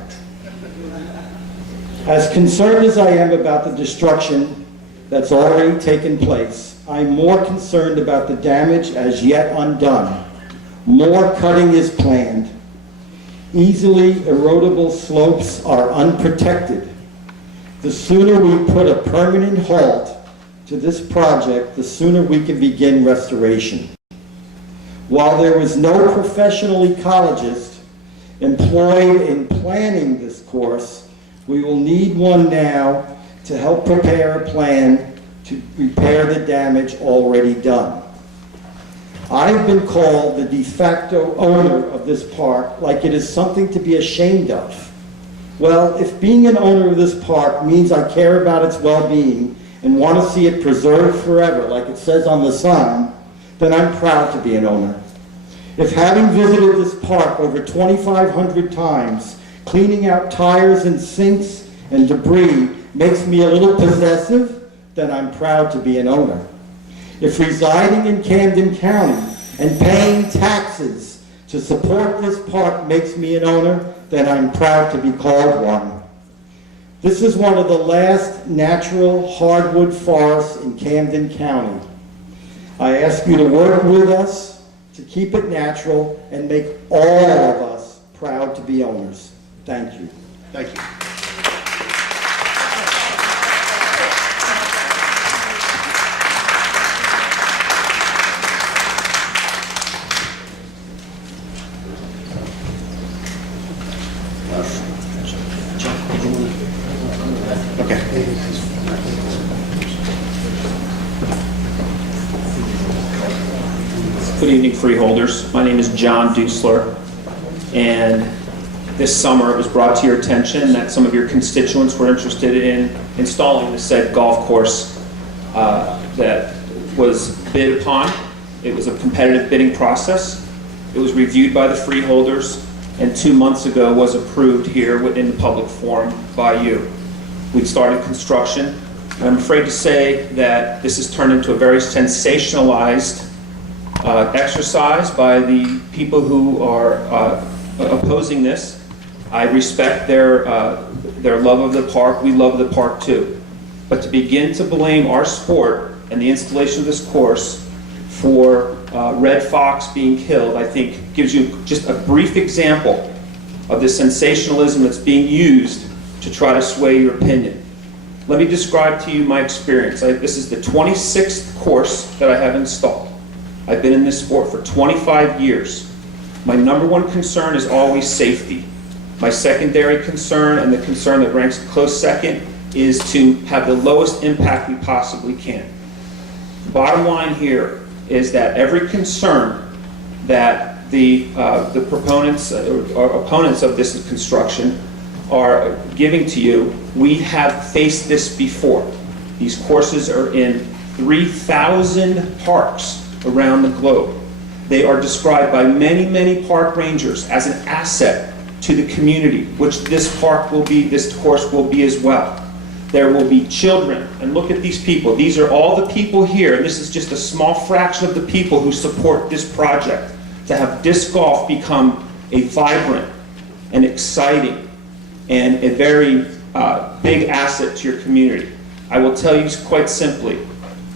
As concerned as I am about the destruction that's already taken place, I'm more concerned about the damage as yet undone. More cutting is planned. Easily erodible slopes are unprotected. The sooner we put a permanent halt to this project, the sooner we can begin restoration. While there was no professional ecologist employed in planning this course, we will need one now to help prepare a plan to repair the damage already done. I've been called the de facto owner of this park like it is something to be ashamed of. Well, if being an owner of this park means I care about its well-being and want to see it preserved forever, like it says on the sign, then I'm proud to be an owner. If having visited this park over 2,500 times, cleaning out tires and sinks and debris makes me a little possessive, then I'm proud to be an owner. If residing in Camden County and paying taxes to support this park makes me an owner, then I'm proud to be called one. This is one of the last natural hardwood forests in Camden County. I ask you to work with us to keep it natural and make all of us proud to be owners. Thank you. Thank you. Good evening, Freeholders. My name is John Dusler, and this summer it was brought to your attention that some of your constituents were interested in installing the said golf course that was bid upon. It was a competitive bidding process. It was reviewed by the Freeholders, and 2 months ago was approved here in the public forum by you. We started construction, and I'm afraid to say that this has turned into a very sensationalized exercise by the people who are opposing this. I respect their love of the park. We love the park too. But to begin to blame our sport and the installation of this course for red fox being killed, I think gives you just a brief example of the sensationalism that's being used to try to sway your opinion. Let me describe to you my experience. This is the 26th course that I have installed. I've been in this sport for 25 years. My number one concern is always safety. My secondary concern, and the concern that ranks close second, is to have the lowest impact we possibly can. The bottom line here is that every concern that the proponents or opponents of this construction are giving to you, we have faced this before. These courses are in 3,000 parks around the globe. They are described by many, many park rangers as an asset to the community, which this park will be, this course will be as well. There will be children, and look at these people. These are all the people here, and this is just a small fraction of the people who support this project, to have disc golf become a vibrant and exciting and a very big asset to your community. I will tell you quite simply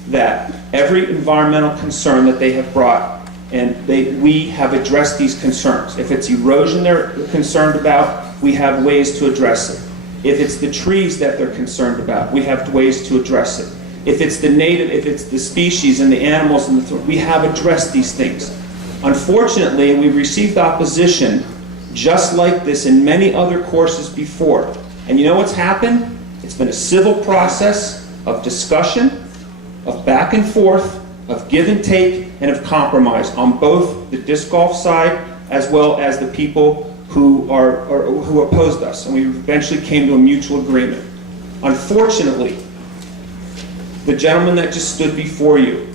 that every environmental concern that they have brought, and we have addressed these concerns. If it's erosion they're concerned about, we have ways to address it. If it's the trees that they're concerned about, we have ways to address it. If it's the species and the animals, we have addressed these things. Unfortunately, we received opposition just like this in many other courses before. And you know what's happened? It's been a civil process of discussion, of back and forth, of give and take, and of compromise on both the disc golf side as well as the people who opposed us. And we eventually came to a mutual agreement. Unfortunately, the gentleman that just stood before you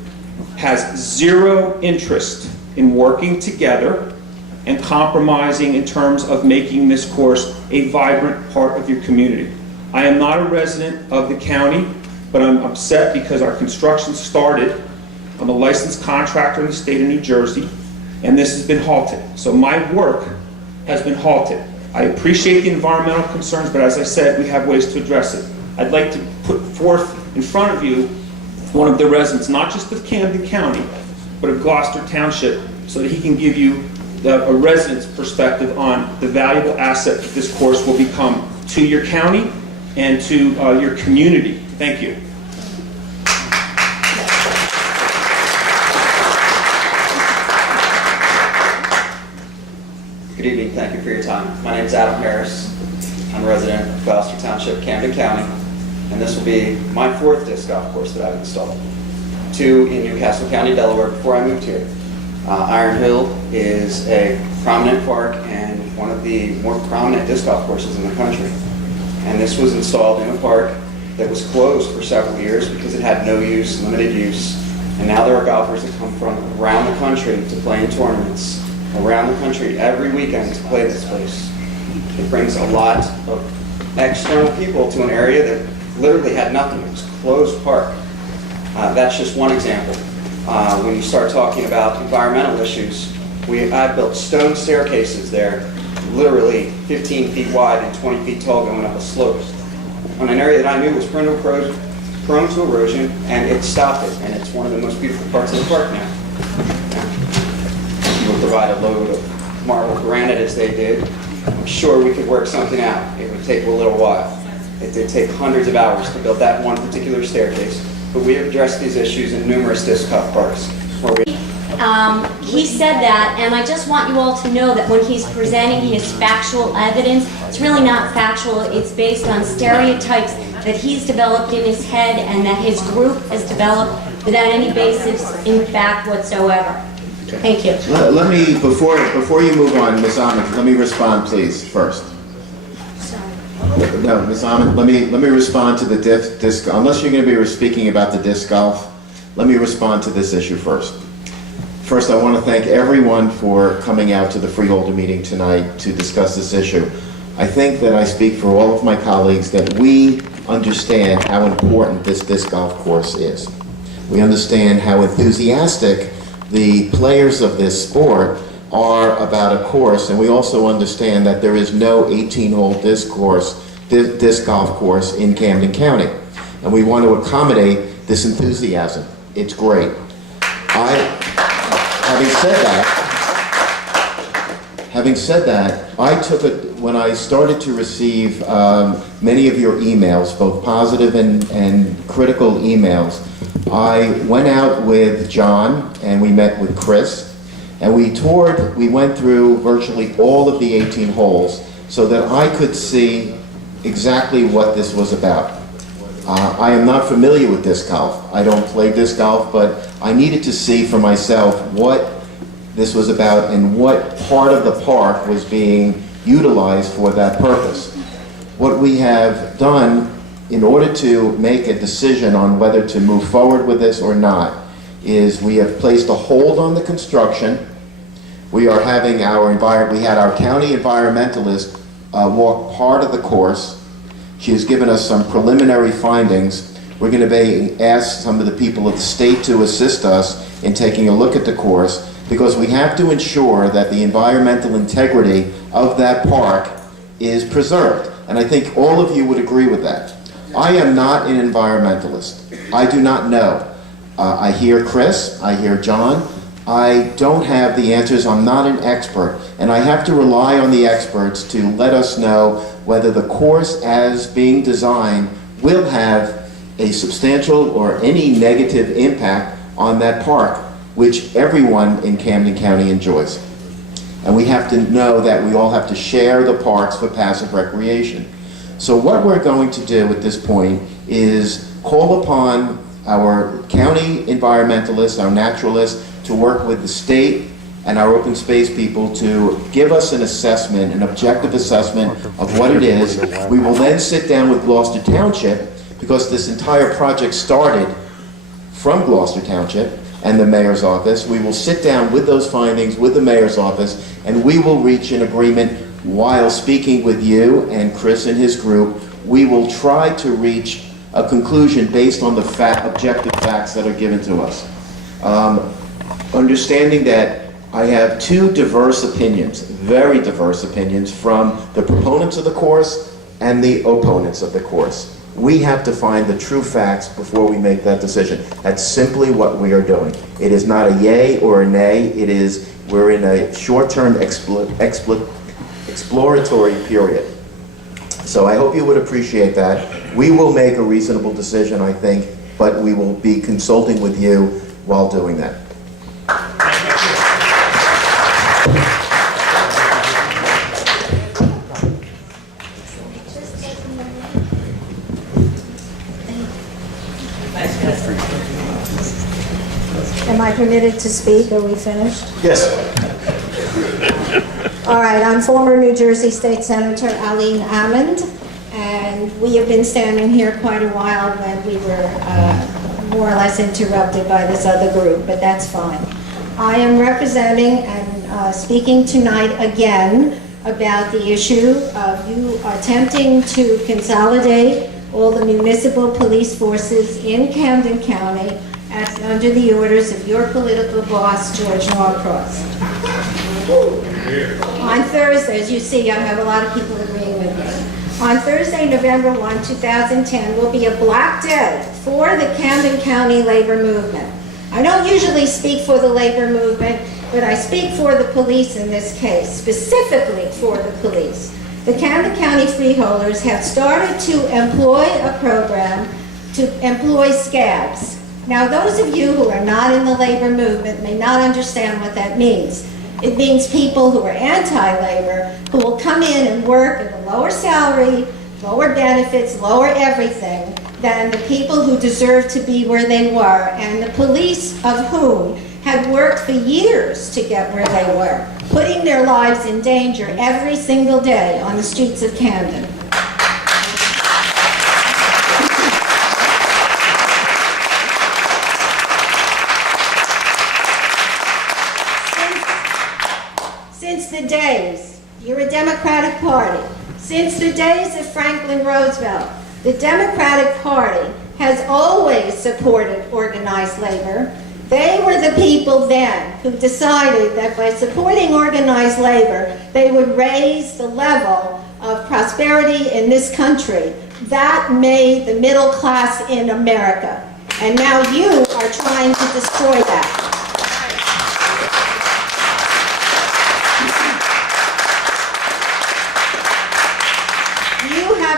has zero interest in working together and compromising in terms of making this course a vibrant part of your community. I am not a resident of the county, but I'm upset because our construction started. I'm a licensed contractor in the state of New Jersey, and this has been halted. So my work has been halted. I appreciate the environmental concerns, but as I said, we have ways to address it. I'd like to put forth in front of you one of the residents, not just of Camden County, but of Gloucester Township, so that he can give you a resident's perspective on the valuable asset that this course will become to your county and to your community. Thank you. Good evening, thank you for your time. My name is Adam Harris. I'm a resident of Gloucester Township, Camden County, and this will be my 4th disc golf course that I've installed. 2 in Newcastle County, Delaware, before I moved here. Iron Hill is a prominent park and one of the more prominent disc golf courses in the country. And this was installed in a park that was closed for several years because it had no use, limited use. And now there are golfers that come from around the country to play in tournaments around the country every weekend to play this place. It brings a lot of external people to an area that literally had nothing. It was a closed park. That's just one example. When you start talking about environmental issues, I've built stone staircases there, literally 15 feet wide and 20 feet tall going up a slope on an area that I knew was prone to erosion, and it stopped it, and it's one of the most beautiful parts of the park now. If you would provide a load of marble granite as they did, I'm sure we could work something out. It would take a little while. It did take hundreds of hours to build that one particular staircase, but we have addressed these issues in numerous disc golf parks. He said that, and I just want you all to know that when he's presenting his factual evidence, it's really not factual, it's based on stereotypes that he's developed in his head and that his group has developed without any basis in fact whatsoever. Thank you. Let me, before you move on, Ms. Ahmed, let me respond, please, first. No, Ms. Ahmed, let me respond to the disc, unless you're going to be speaking about the disc golf, let me respond to this issue first. First, I want to thank everyone for coming out to the Freeholder meeting tonight to discuss this issue. I think that I speak for all of my colleagues that we understand how important this disc golf course is. We understand how enthusiastic the players of this sport are about a course, and we also understand that there is no 18-hole disc golf course in Camden County. And we want to accommodate this enthusiasm. It's great. Having said that, I took it when I started to receive many of your emails, both positive and critical emails. I went out with John and we met with Chris, and we went through virtually all of the 18 holes so that I could see exactly what this was about. I am not familiar with disc golf. I don't play disc golf, but I needed to see for myself what this was about and what part of the park was being utilized for that purpose. What we have done in order to make a decision on whether to move forward with this or not is we have placed a hold on the construction. We are having we had our county environmentalist walk part of the course. She has given us some preliminary findings. We're going to ask some of the people of the state to assist us in taking a look at the course, because we have to ensure that the environmental integrity of that park is preserved. And I think all of you would agree with that. I am not an environmentalist. I do not know. I hear Chris, I hear John. I don't have the answers. I'm not an expert. And I have to rely on the experts to let us know whether the course as being designed will have a substantial or any negative impact on that park, which everyone in Camden County enjoys. And we have to know that we all have to share the parks for passive recreation. So what we're going to do at this point is call upon our county environmentalists, our naturalists, to work with the state and our open space people to give us an assessment, an objective assessment of what it is. We will then sit down with Gloucester Township, because this entire project started from Gloucester Township and the mayor's office. We will sit down with those findings with the mayor's office, and we will reach an agreement while speaking with you and Chris and his group. We will try to reach a conclusion based on the objective facts that are given to us. Understanding that I have two diverse opinions, very diverse opinions, from the proponents of the course and the opponents of the course. We have to find the true facts before we make that decision. That's simply what we are doing. It is not a yay or a nay. We're in a short-term exploratory period. So I hope you would appreciate that. We will make a reasonable decision, I think, but we will be consulting with you while doing that. Am I permitted to speak? Are we finished? Yes. All right, I'm former New Jersey State Senator Aline Ammond, and we have been standing here quite a while when we were more or less interrupted by this other group, but that's fine. I am representing and speaking tonight again about the issue of you attempting to consolidate all the municipal police forces in Camden County as under the orders of your political boss, George Norcross. On Thursday, as you see, I have a lot of people agreeing with me. On Thursday, November 1, 2010, will be a black day for the Camden County labor movement. I don't usually speak for the labor movement, but I speak for the police in this case, specifically for the police. The Camden County Freeholders have started to employ a program to employ scabs. Now, those of you who are not in the labor movement may not understand what that means. It means people who are anti-labor, who will come in and work at a lower salary, lower benefits, lower everything than the people who deserve to be where they were, and the police of whom had worked for years to get where they were, putting their lives in danger every single day on the streets of Camden. Since the days, you're a Democratic Party, since the days of Franklin Roosevelt, the Democratic Party has always supported organized labor. They were the people then who decided that by supporting organized labor, they would raise the level of prosperity in this country. That made the middle class in America. And now you are trying to destroy that.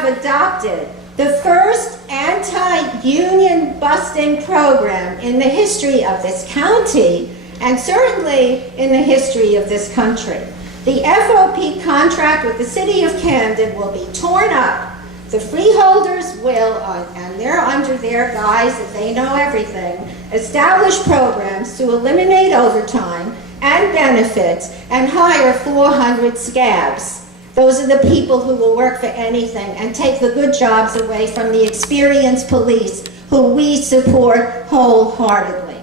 Adopted the first anti-union busting program in the history of this county and certainly in the history of this country. The FOP contract with the city of Camden will be torn up. The freeholders will, and they're under their guise that they know everything, establish programs to eliminate overtime and benefits and hire 400 scabs. Those are the people who will work for anything and take the good jobs away from the experienced police who we support wholeheartedly.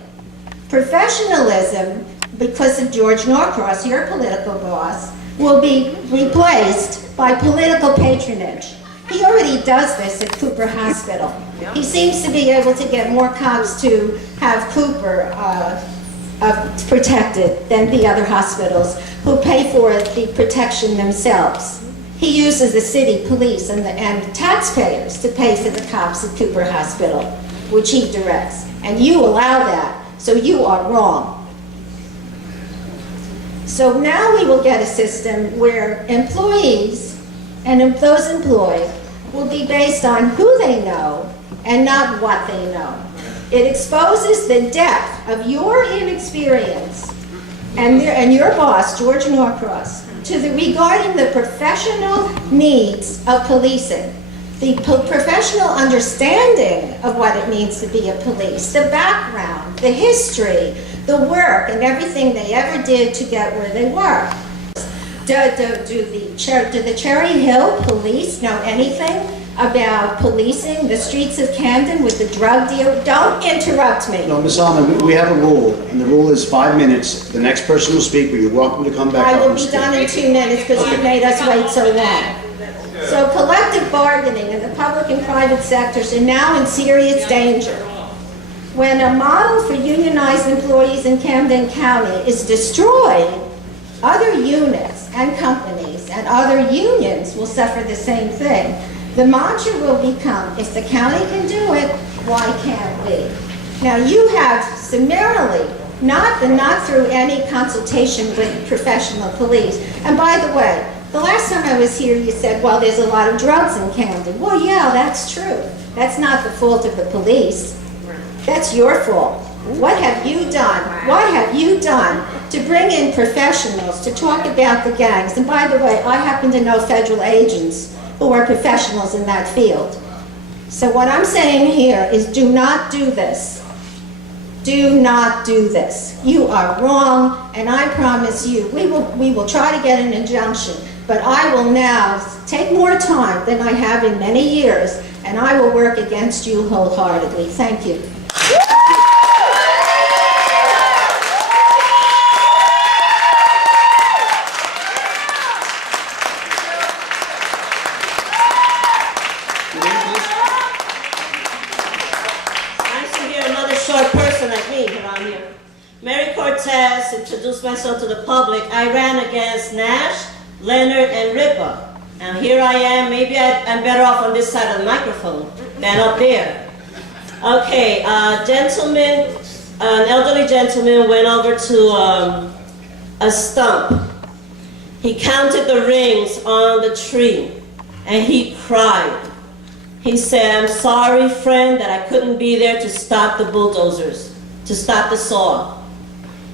Professionalism, because of George Norcross, your political boss, will be replaced by political patronage. He already does this at Cooper Hospital. He seems to be able to get more cops to have Cooper protected than the other hospitals who pay for the protection themselves. He uses the city police and taxpayers to pay for the cops at Cooper Hospital, which he directs. And you allow that, so you are wrong. So now we will get a system where employees and those employed will be based on who they know and not what they know. It exposes the depth of your inexperience and your boss, George Norcross, regarding the professional needs of policing, the professional understanding of what it means to be a police, the background, the history, the work, and everything they ever did to get where they were. Do the Cherry Hill police know anything about policing the streets of Camden with the drug deal? Don't interrupt me. No, Ms. Allen, we have a rule, and the rule is 5 minutes. The next person will speak, but you're welcome to come back up I will and be speak. done in 2 minutes because you made us wait so long. So collective bargaining in the public and private sectors are now in serious danger. When a model for unionized employees in Camden County is destroyed, other units and companies and other unions will suffer the same thing. The mantra will become, if the county can do it, why can't we? Now you have summarily, not through any consultation with professional police. And by the way, the last time I was here you said, well, there's a lot of drugs in Camden. Well, yeah, that's true. That's not the fault of the police. That's your fault. What have you done? What have you done to bring in professionals to talk about the gangs? And by the way, I happen to know federal agents who are professionals in that field. So what I'm saying here is do not do this. Do not do this. You are wrong, and I promise you, we will try to get an injunction, but I will now take more time than I have in many years, and I will work against you wholeheartedly. Thank you. Mary Cortez, introduced myself to the public. I ran against Nash, Leonard, and Ripa. And here I am. Maybe I'm better off on this side of the microphone than up there. Okay, an elderly gentleman went over to a stump. He counted the rings on the tree, and he cried. He said, "I'm sorry, friend, that I couldn't be there to stop the bulldozers, to stop the saw."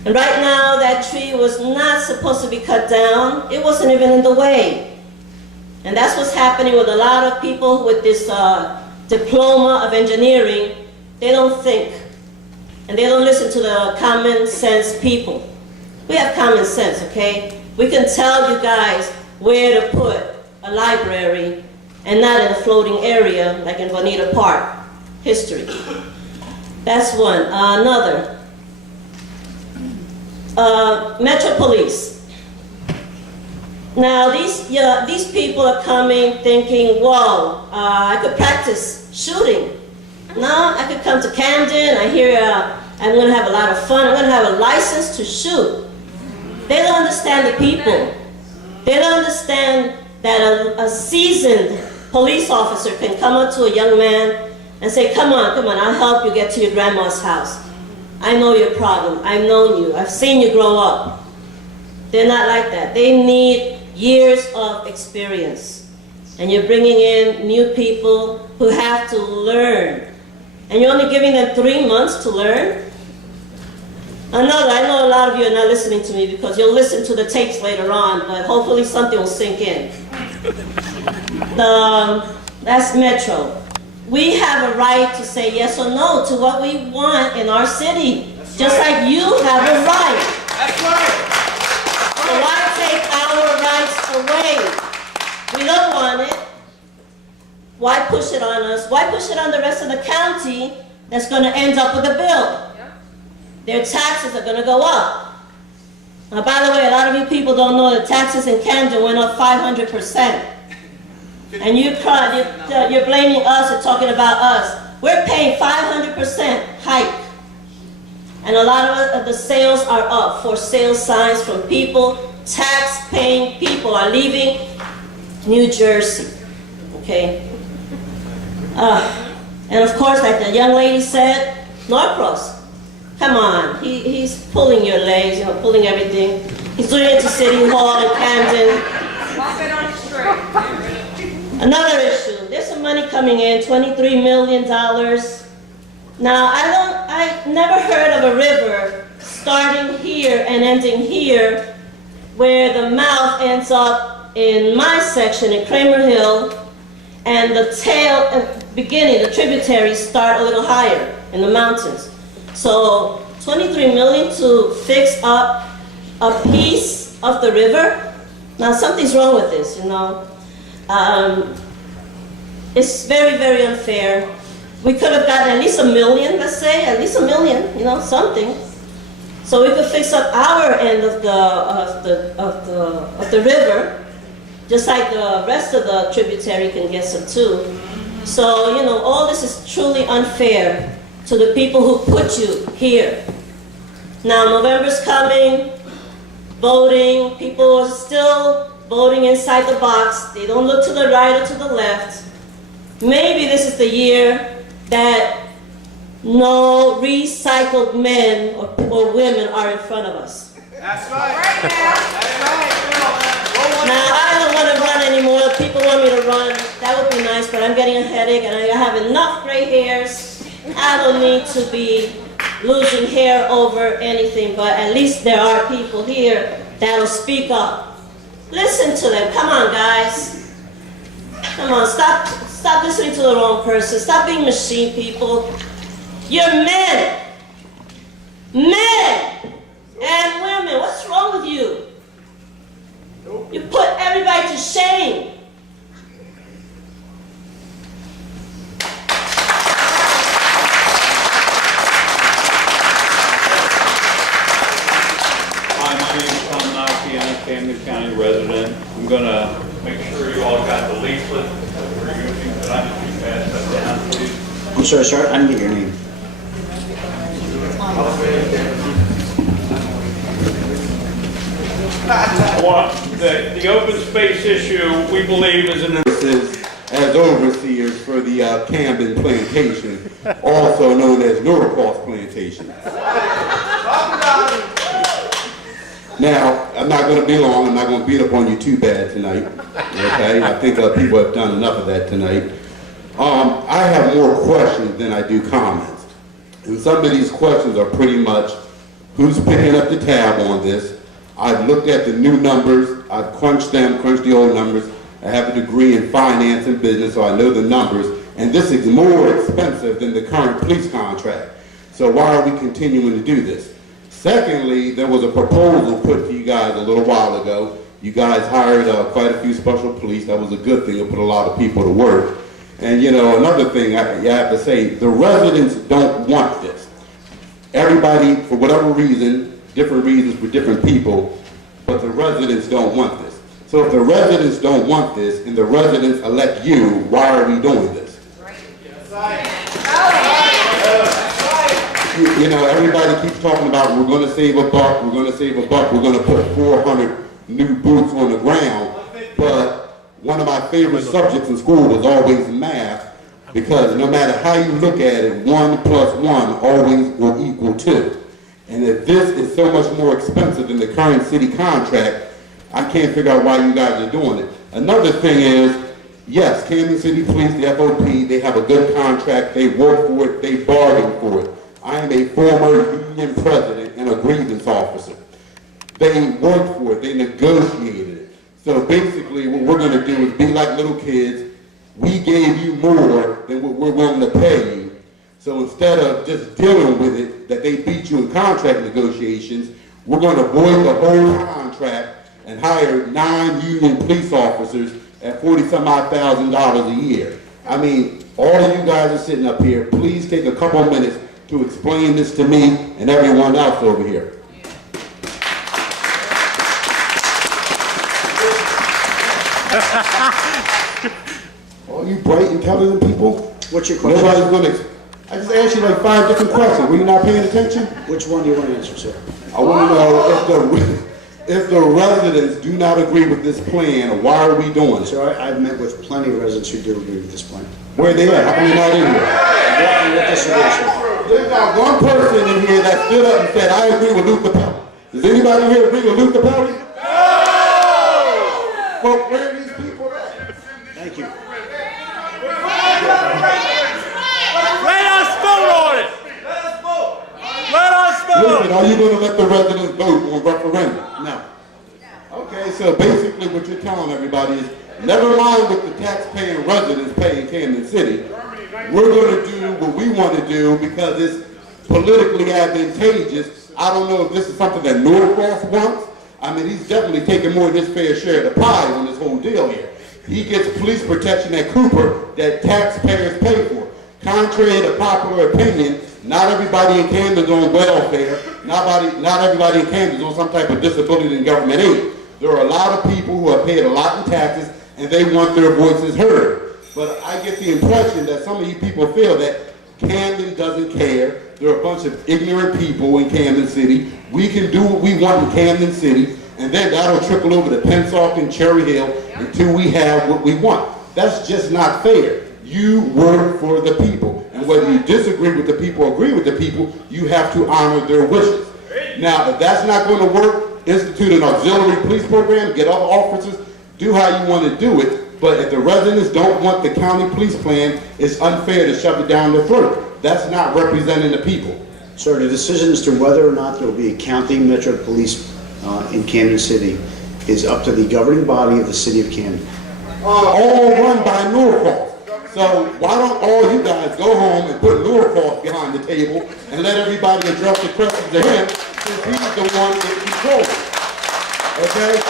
And right now, that tree was not supposed to be cut down. It wasn't even in the way. And that's what's happening with a lot of people with this diploma of engineering. They don't think, and they don't listen to the common sense people. We have common sense, okay? We can tell you guys where to put a library and not in a floating area like in Bonita Park. History. That's one. Another. Metro Police. Now these people are coming thinking, whoa, I could practice shooting. No, I could come to Camden. I hear I'm going to have a lot of fun. I'm going to have a license to shoot. They don't understand the people. They don't understand that a seasoned police officer can come up to a young man and say, come on, I'll help you get to your grandma's house. I know your problem. I've known you. I've seen you grow up. They're not like that. They need years of experience. And you're bringing in new people who have to learn. And you're only giving them 3 months to learn? Another, I know a lot of you are not listening to me because you'll listen to the tapes later on, but hopefully something will sink in. That's Metro. We have a right to say yes or no to what we want in our city, just like you have a right. That's right. So why take our rights away? We don't want it. Why push it on us? Why push it on the rest of the county that's going to end up with a bill? Their taxes are going to go up. Now, by the way, a lot of you people don't know that taxes in Camden went up 500%. And you're blaming us and talking about us. We're paying 500% hike. And a lot of the sales are up for sale signs from people. Tax-paying people are leaving New Jersey. Okay? And of course, like the young lady said, Norcross. Come on, he's pulling your legs, pulling everything. He's doing it to City Hall in Camden. Walk it on the street. Another issue, there's some money coming in, $23 million. Now, I never heard of a river starting here and ending here, where the mouth ends up in my section in Kramer Hill, and the tail, beginning, the tributaries start a little higher in the mountains. So, $23 million to fix up a piece of the river? Now, something's wrong with this, It's very, very unfair. We could have gotten at least $1 million, let's say, at least $1 million, something. So we could fix up our end of the river, just like the rest of the tributary can get some too. So, all this is truly unfair to the people who put you here. Now, November's coming, voting, people are still voting inside the box. They don't look to the right or to the left. Maybe this is the year that no recycled men or women are in front of us. That's right. That's right. Now, I don't want to run anymore. People want me to run. That would be nice, but I'm getting a headache and I have enough gray hairs. I don't need to be losing hair over anything, but at least there are people here that'll speak up. Listen to them. Come on, guys. Come on, stop Stop listening to the wrong person. Stop being machine people. You're men. Men and women. What's wrong with you? You put everybody to shame. Hi, my name is Tom Nocky. I'm a Camden County resident. I'm going to make sure you all got the leaflet that we're using. Could I just pass that down, please? I'm sorry, sir, I didn't get your name. The open space issue, we believe, is an... As overseers for the Camden Plantation, also known as Norcross Plantation. Now, I'm not going to be long. I'm not going to beat up on you too bad tonight. Okay? I think people have done enough of that tonight. I have more questions than I do comments. And some of these questions are pretty much, who's picking up the tab on this? I've looked at the new numbers. I've crunched the old numbers. I have a degree in finance and business, so I know the numbers. And this is more expensive than the current police contract. So why are we continuing to do this? Secondly, there was a proposal put to you guys a little while ago. You guys hired quite a few special police. That was a good thing. It put a lot of people to work. And you know, another thing you have to say, the residents don't want this. Everybody, for whatever reason, different reasons for different people, but the residents don't want this. So if the residents don't want this and the residents elect you, why are we doing this? You know, everybody keeps talking about we're going to save a buck, we're going to save a buck, we're going to put 400 new boots on the ground. But one of my favorite subjects in school was always math, because no matter how you look at it, 1 plus 1 always will equal 2. And if this is so much more expensive than the current city contract, I can't figure out why you guys are doing it. Another thing is, yes, Camden City Police, the FOP, they have a good contract, they work for it, they bargain for it. I am a former union president and a grievance officer. They worked for it, they negotiated it. So basically what we're going to do is be like little kids. We gave you more than what we're willing to pay you. So instead of just dealing with it, that they beat you in contract negotiations, we're going to void the whole contract and hire 9 union police officers at $40,000 a year. I mean, all of you guys are sitting up here. Please take a couple of minutes to explain this to me and everyone else over here. All you bright, intelligent people. What's your question? Nobody's going to... I just asked you like 5 different questions. Were you not paying attention? Which one do you want to answer, sir? I want to know if the residents do not agree with this plan, why are we doing it? Sir, I've met with plenty of residents who do agree with this plan. Where are they at? How come they're not in here? There's not one person in here that stood up and said, I agree with Luke Capelli. Does anybody here agree with Luke Capelli? No! Well, where are these people at? Thank you. Let us vote on it! Let us vote! Listen, are you going to let the residents vote on referendum? No. Okay, so basically what you're telling everybody is, never mind what the taxpaying residents pay in Camden City. We're going to do what we want to do because it's politically advantageous. I don't know if this is something that Norcross wants. I mean, he's definitely taking more than his fair share of the pie on this whole deal here. He gets police protection at Cooper that taxpayers pay for. Contrary to popular opinion, not everybody in Camden is on welfare. Not everybody in Camden is on some type of disability and government aid. There are a lot of people who have paid a lot in taxes and they want their voices heard. But I get the impression that some of you people feel that Camden doesn't care. There are a bunch of ignorant people in Camden City. We can do what we want in Camden City, and then that'll trickle over to Pensacola and Cherry Hill until we have what we want. That's just not fair. You work for the people, and whether you disagree with the people or agree with the people, you have to honor their wishes. Now, if that's not going to work, institute an auxiliary police program, get other officers, do how you want to do it. But if the residents don't want the county police plan, it's unfair to shove it down their throat. That's not representing the people. Sir, the decision as to whether or not there will be a county metro police in Camden City is up to the governing body of the city of Camden. All run by Norcross. So why don't all you guys go home and put Luripoff behind the table and let everybody address the questions to him, since he's the one in control. Okay?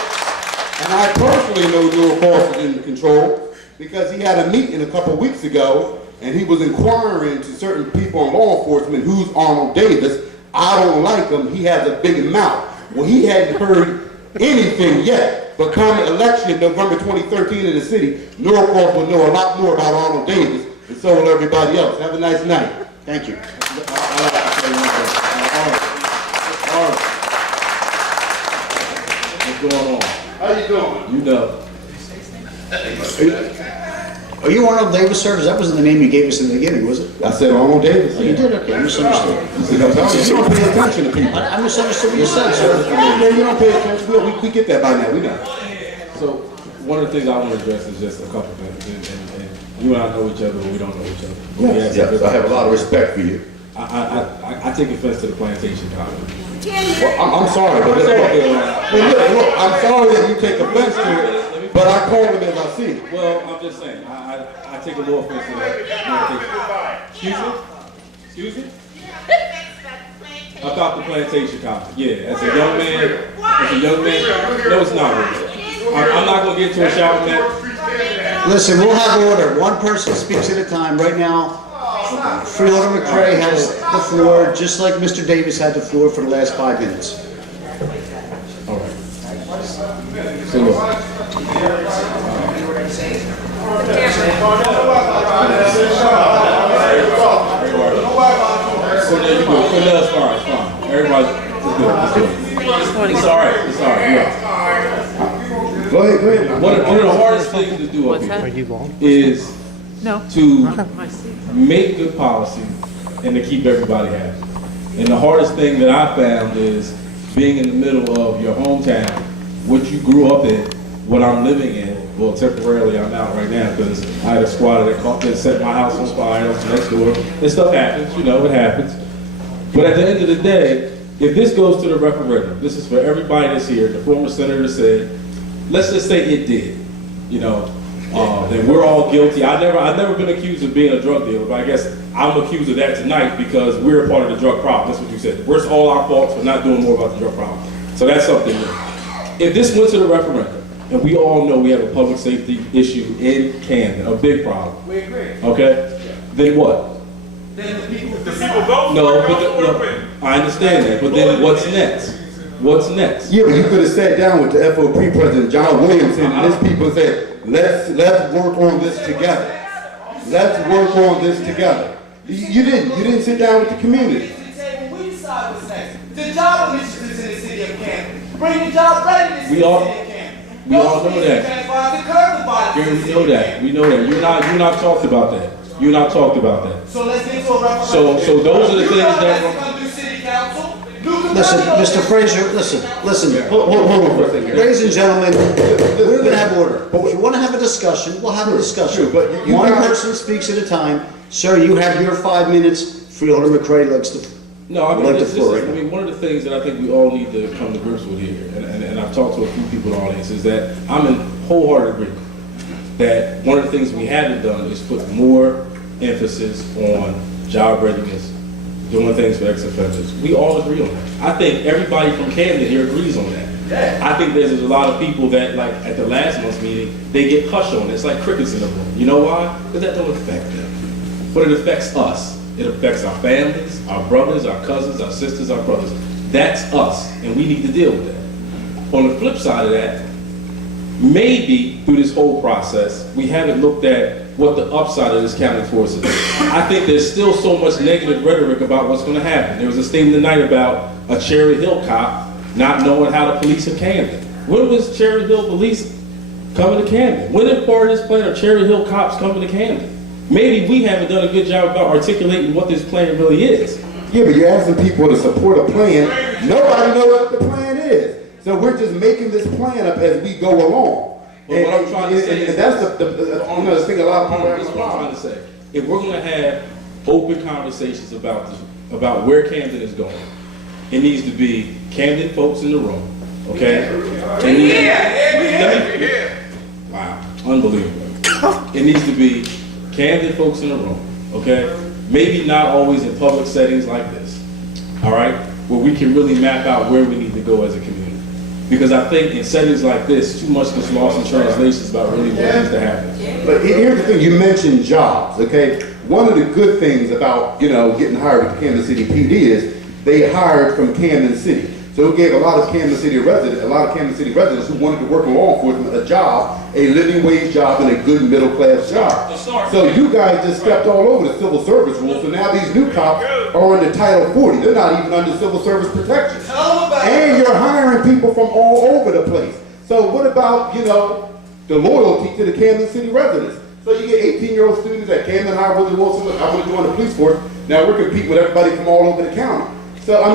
And I personally know Luripoff is in control because he had a meeting a couple weeks ago and he was inquiring to certain people in law enforcement, who's Arnold Davis. I don't like him, he has a big mouth. Well, he hadn't heard anything yet, but come election November 2013 in the city, Norcross will know a lot more about Arnold Davis, and so will everybody else. Have a nice night. Thank you. What's going on? How you doing? You know. Are you Arnold Davis, sir? 'Cause that wasn't the name you gave us in the beginning, was it? I said Arnold Davis. Oh, you did? Okay, I misunderstood. You don't pay attention to people. I misunderstood what you said, sir. Yeah, you don't pay attention. We get that by now. We know. So one of the things I want to address is just a couple things, and you and I know each other, but we don't know each other. Yes, I have a lot of respect for you. I take offense to the plantation comment. Well, I'm sorry, but look, I'm sorry that you take offense to it, but I call it as I see it. Well, I'm just saying, I take a little offense to that. Excuse me? Excuse me? About the plantation comment. Yeah, as a young man, no, it's not really. I'm not going to get into a shower match. Listen, we'll have order. One person speaks at a time. Right now, Freeholder McCray has the floor, just like Mr. Davis had the floor for the last 5 minutes. All right. So look. It's fine. Everybody, it's good. It's all right. It's all right. Yeah. Go ahead. One of the hardest things to do up here is to make good policy and to keep everybody happy. And the hardest thing that I found is being in the middle of your hometown, what you grew up in, what I'm living in. Well, temporarily I'm out right now because I had a squatter that set my house on fire next door. And stuff happens, you know, it happens. But at the end of the day, if this goes to the referendum, this is for everybody that's here. The former senator said, let's just say it did, you know, that we're all guilty. I've never been accused of being a drug dealer, but I guess I'm accused of that tonight because we're a part of the drug problem. That's what you said. We're all our faults for not doing more about the drug problem. So that's something new. If this went to the referendum, and we all know we have a public safety issue in Camden, a big problem. We agree. Okay? Then what? Then the people vote. No, but I understand that. But then what's next? What's next? Yeah, but you could have sat down with the FOP president, John Williamson, and his people and said, let's work on this together. Let's work on this together. You didn't sit down with the community. We decide what's next. The job initiatives in the city of Camden. Bring the job readiness to the city of Camden. We all know that. We know that. You're not talked about that. You're not talked about that. So let's get to a referendum. So those are the things that. Come to city council. Listen, Mr. Frazier, listen. Hold on for a second. Ladies and gentlemen, we're going to have order. But if you want to have a discussion, we'll have a discussion. But one person speaks at a time. Sir, you have your 5 minutes. Freeholder McCray likes the No, I mean, like the floor. one of the things that I think we all need to come to grips with here, and I've talked to a few people in the audience, is that I'm in wholehearted agreement that one of the things we haven't done is put more emphasis on job readiness, doing things for ex-offenders. We all agree on that. I think everybody from Camden here agrees on that. Yeah. I think there's a lot of people that, like at the last month's meeting, they get hushed on it. It's like crickets in the room. You know why? Because that don't affect them. But it affects us. It affects our families, our brothers, our cousins, our sisters, our brothers. That's us, and we need to deal with that. On the flip side of that, maybe through this whole process, we haven't looked at what the upside of this county force is. I think there's still so much negative rhetoric about what's going to happen. There was a statement tonight about a Cherry Hill cop not knowing how to police in Camden. When was Cherry Hill police coming to Camden? When did part of this plan are Cherry Hill cops coming to Camden? Maybe we haven't done a good job about articulating what this plan really is. Yeah, but you're asking people to support a plan. Nobody knows what the plan is. So we're just making this plan up as we go along. But what I'm trying to say is, that's the thing a lot of people that's what I'm trying to say. If we're going to have open conversations about where Camden is going, it needs to be Camden folks in the room, okay? Wow, unbelievable. It needs to be Camden folks in the room, okay? Maybe not always in public settings like this, all right? Where we can really map out where we need to go as a community. Because I think in settings like this, too much gets lost in translations about really what needs to happen. But here's the thing, you mentioned jobs, okay? One of the good things about, getting hired with Camden City PD is they hired from Camden City. So it gave a lot of Camden City residents who wanted to work in law enforcement a job, a living wage job, and a good middle class job. So you guys just stepped all over the civil service rules, so now these new cops are under Title 40. They're not even under civil service protection. And you're hiring people from all over the place. So what about, the loyalty to the Camden City residents? So you get 18-year-old students at Camden High, Willie Wilson, look, I want to join the police force. Now we're competing with everybody from all over the county. So, and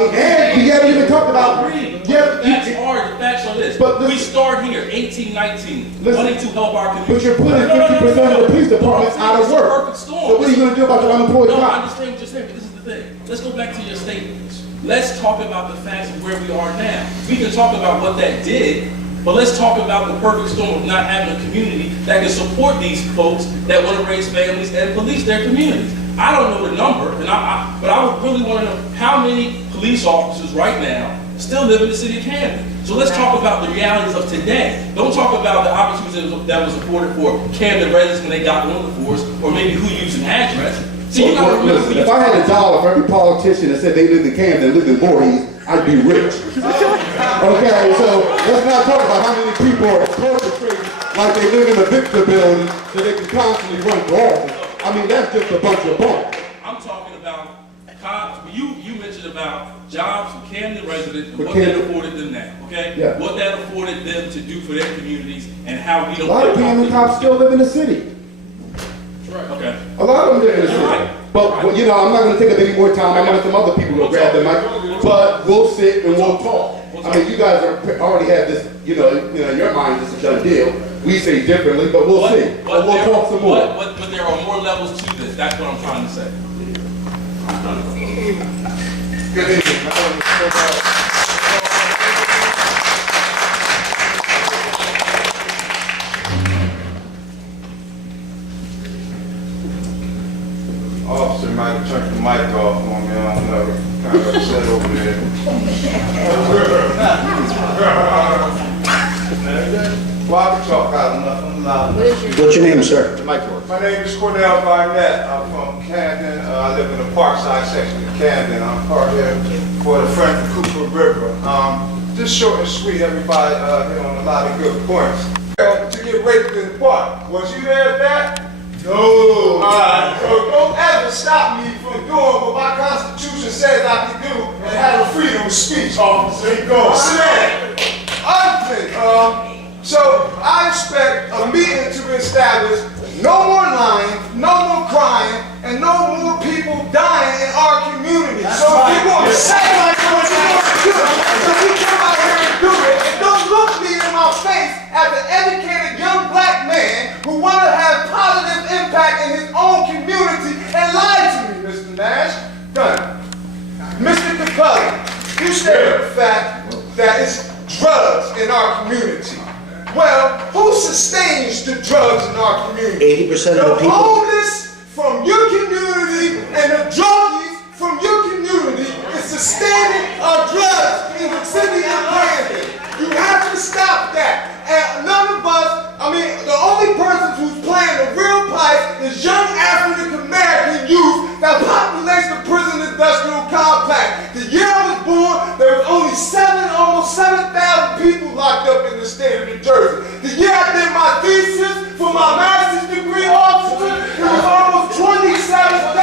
we haven't even talked about... That's hard, the facts are this. But we start here, 18, 19, wanting to help our community. But you're putting 50% of the police departments out of work. So what are you going to do about your unemployed cops? No, I understand what you're saying, but this is the thing. Let's go back to your statements. Let's talk about the facts of where we are now. We can talk about what that did, but let's talk about the perfect storm of not having a community that can support these folks that want to raise families and police their communities. I don't know the number, but I would really want to know how many police officers right now still live in the city of Camden. So let's talk about the realities of today. Don't talk about the opportunities that was afforded for Camden residents when they got on the force, or maybe who used an address. See, Listen, if I had $1 for every politician that said they lived in Camden, lived in Voorhees, I'd be rich. Okay, so let's not talk about how many people are perpetrating like they live in a Victor building so they can constantly run for office. I mean, that's just a bunch of bunk. I'm talking about cops. You mentioned about jobs for Camden residents and what that afforded them now, okay? Yeah. What that afforded them to do for their communities and how we don't... A lot of Camden cops still live in the city. Right. Okay. A lot of them live in the city. But, I'm not going to take up any more time. I'm going to let some other people go grab the mic. But we'll sit and we'll talk. I mean, you guys already have this, in your mind, this is a done deal. We say differently, but we'll see. But we'll talk some more. But there are more levels to this. That's what I'm trying to say. Good evening. Officer might turn the mic off on me, I don't know, kind of upset over there. Well, I can talk out enough, I'm loud. What's your name, sir? The mic works. My name is Cornell Barnett, I'm from Camden, I live in the Parkside section of Camden. I'm part here for the Frank Cooper River. Just short and sweet, everybody hit on a lot of good points. To get raped in the park, was you there at that? No. Alright, so don't ever stop me from doing what my Constitution says I can do and have a freedom of speech, officer. Go. Sit down. Other thing, so I expect a meeting to be established, no more lying, no more crying, and no more people dying in our community. That's so if you're going to say like what you're going to do, so we come out here and do it, and don't look me in my face as an educated young black man who want to have positive impact in his own community and lie to me, Mr. Nash. Done. Mr. Capelli, you stated the fact that it's drugs in our community. Well, who sustains the drugs in our community? 80% of the people. The homeless from your community and the druggies from your community is sustaining our drugs in the city of Camden. You have to stop that. And none of us, the only person who's playing the real pipe is young African American youth that populates the prison industrial complex. The year I was born, there was only almost 7,000 people locked up in the state of New Jersey. The year I did my thesis for my master's degree, officer, it was almost 27,000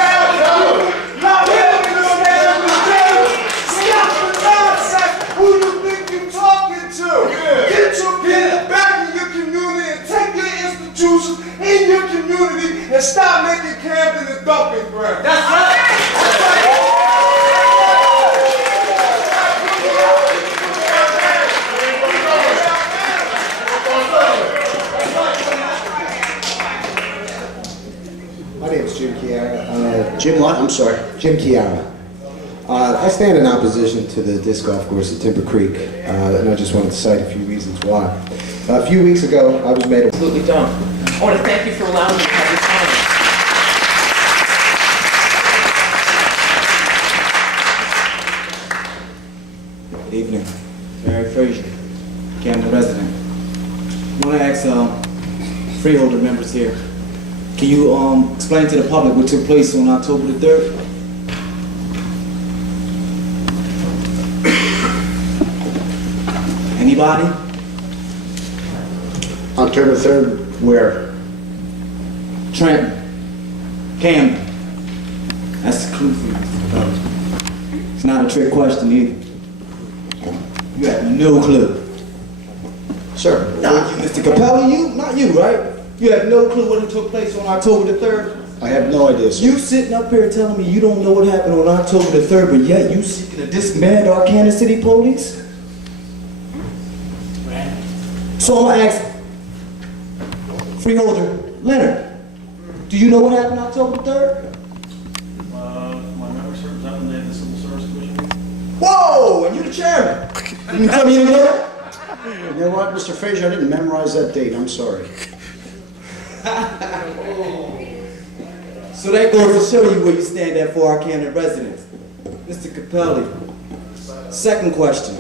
people locked up in the state of New Jersey. Stop the nonsense. Who do you think you're talking to? Get your people back in your community and take your institutions in your community and stop making Camden a dumping ground. That's right. That's right. My name is Jim Chiara. Jim what? I'm sorry. Jim Chiara. I stand in opposition to the disc golf course at Timber Creek, and I just wanted to cite a few reasons why. A few weeks ago, I was made... Absolutely done. I want to thank you for allowing me to have your time. Evening. Mary Frazier, Camden resident. I want to ask freeholder members here, can you explain to the public what took place on October the 3rd? Anybody? October 3rd, where? Trenton, Camden. That's the clue for you. It's not a trick question either. You have no clue. Sir. Not you, Mr. Capelli, you? Not you, right? You have no clue what took place on October the 3rd? I have no idea, sir. You sitting up here telling me you don't know what happened on October the 3rd, but yet you seeking to disband our Kansas City police? So I'm gonna ask freeholder Leonard, do you know what happened October 3rd? My memory serves, I'm the Civil Service Commission. Whoa, and you the chairman. You tell me you didn't know that? You know what, Mr. Frazier, I didn't memorize that date, I'm sorry. So that goes to show you where you stand at for our Camden residents. Mr. Capelli, second question.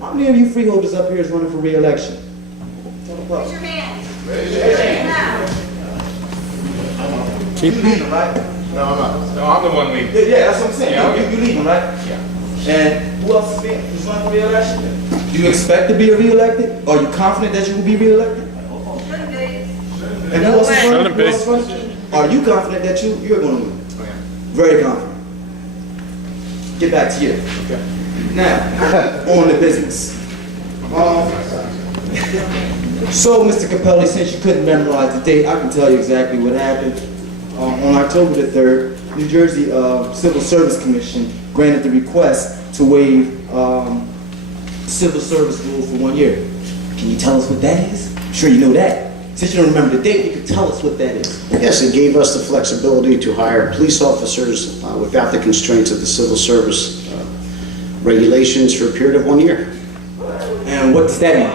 How many of you freeholders up here is running for re-election? Raise your hand. Raise your hand. You leaving, right? No, I'm not. No, I'm the one leading. Yeah, that's what I'm saying. Yeah, You leaving, right? Yeah. And who else is running for re-election? Do you expect to be re-elected? Are you confident that you will be re-elected? And who else is running? Who else is running? Are you confident that you're going to win? Very confident. Get back to you. Okay. Now, on the business. So, Mr. Capelli, since you couldn't memorize the date, I can tell you exactly what happened. On October the 3rd, New Jersey Civil Service Commission granted the request to waive civil service rules for 1 year. Can you tell us what that is? I'm sure you know that. Since you don't remember the date, you can tell us what that is. Yes, it gave us the flexibility to hire police officers without the constraints of the civil service regulations for a period of 1 year. And what does that mean?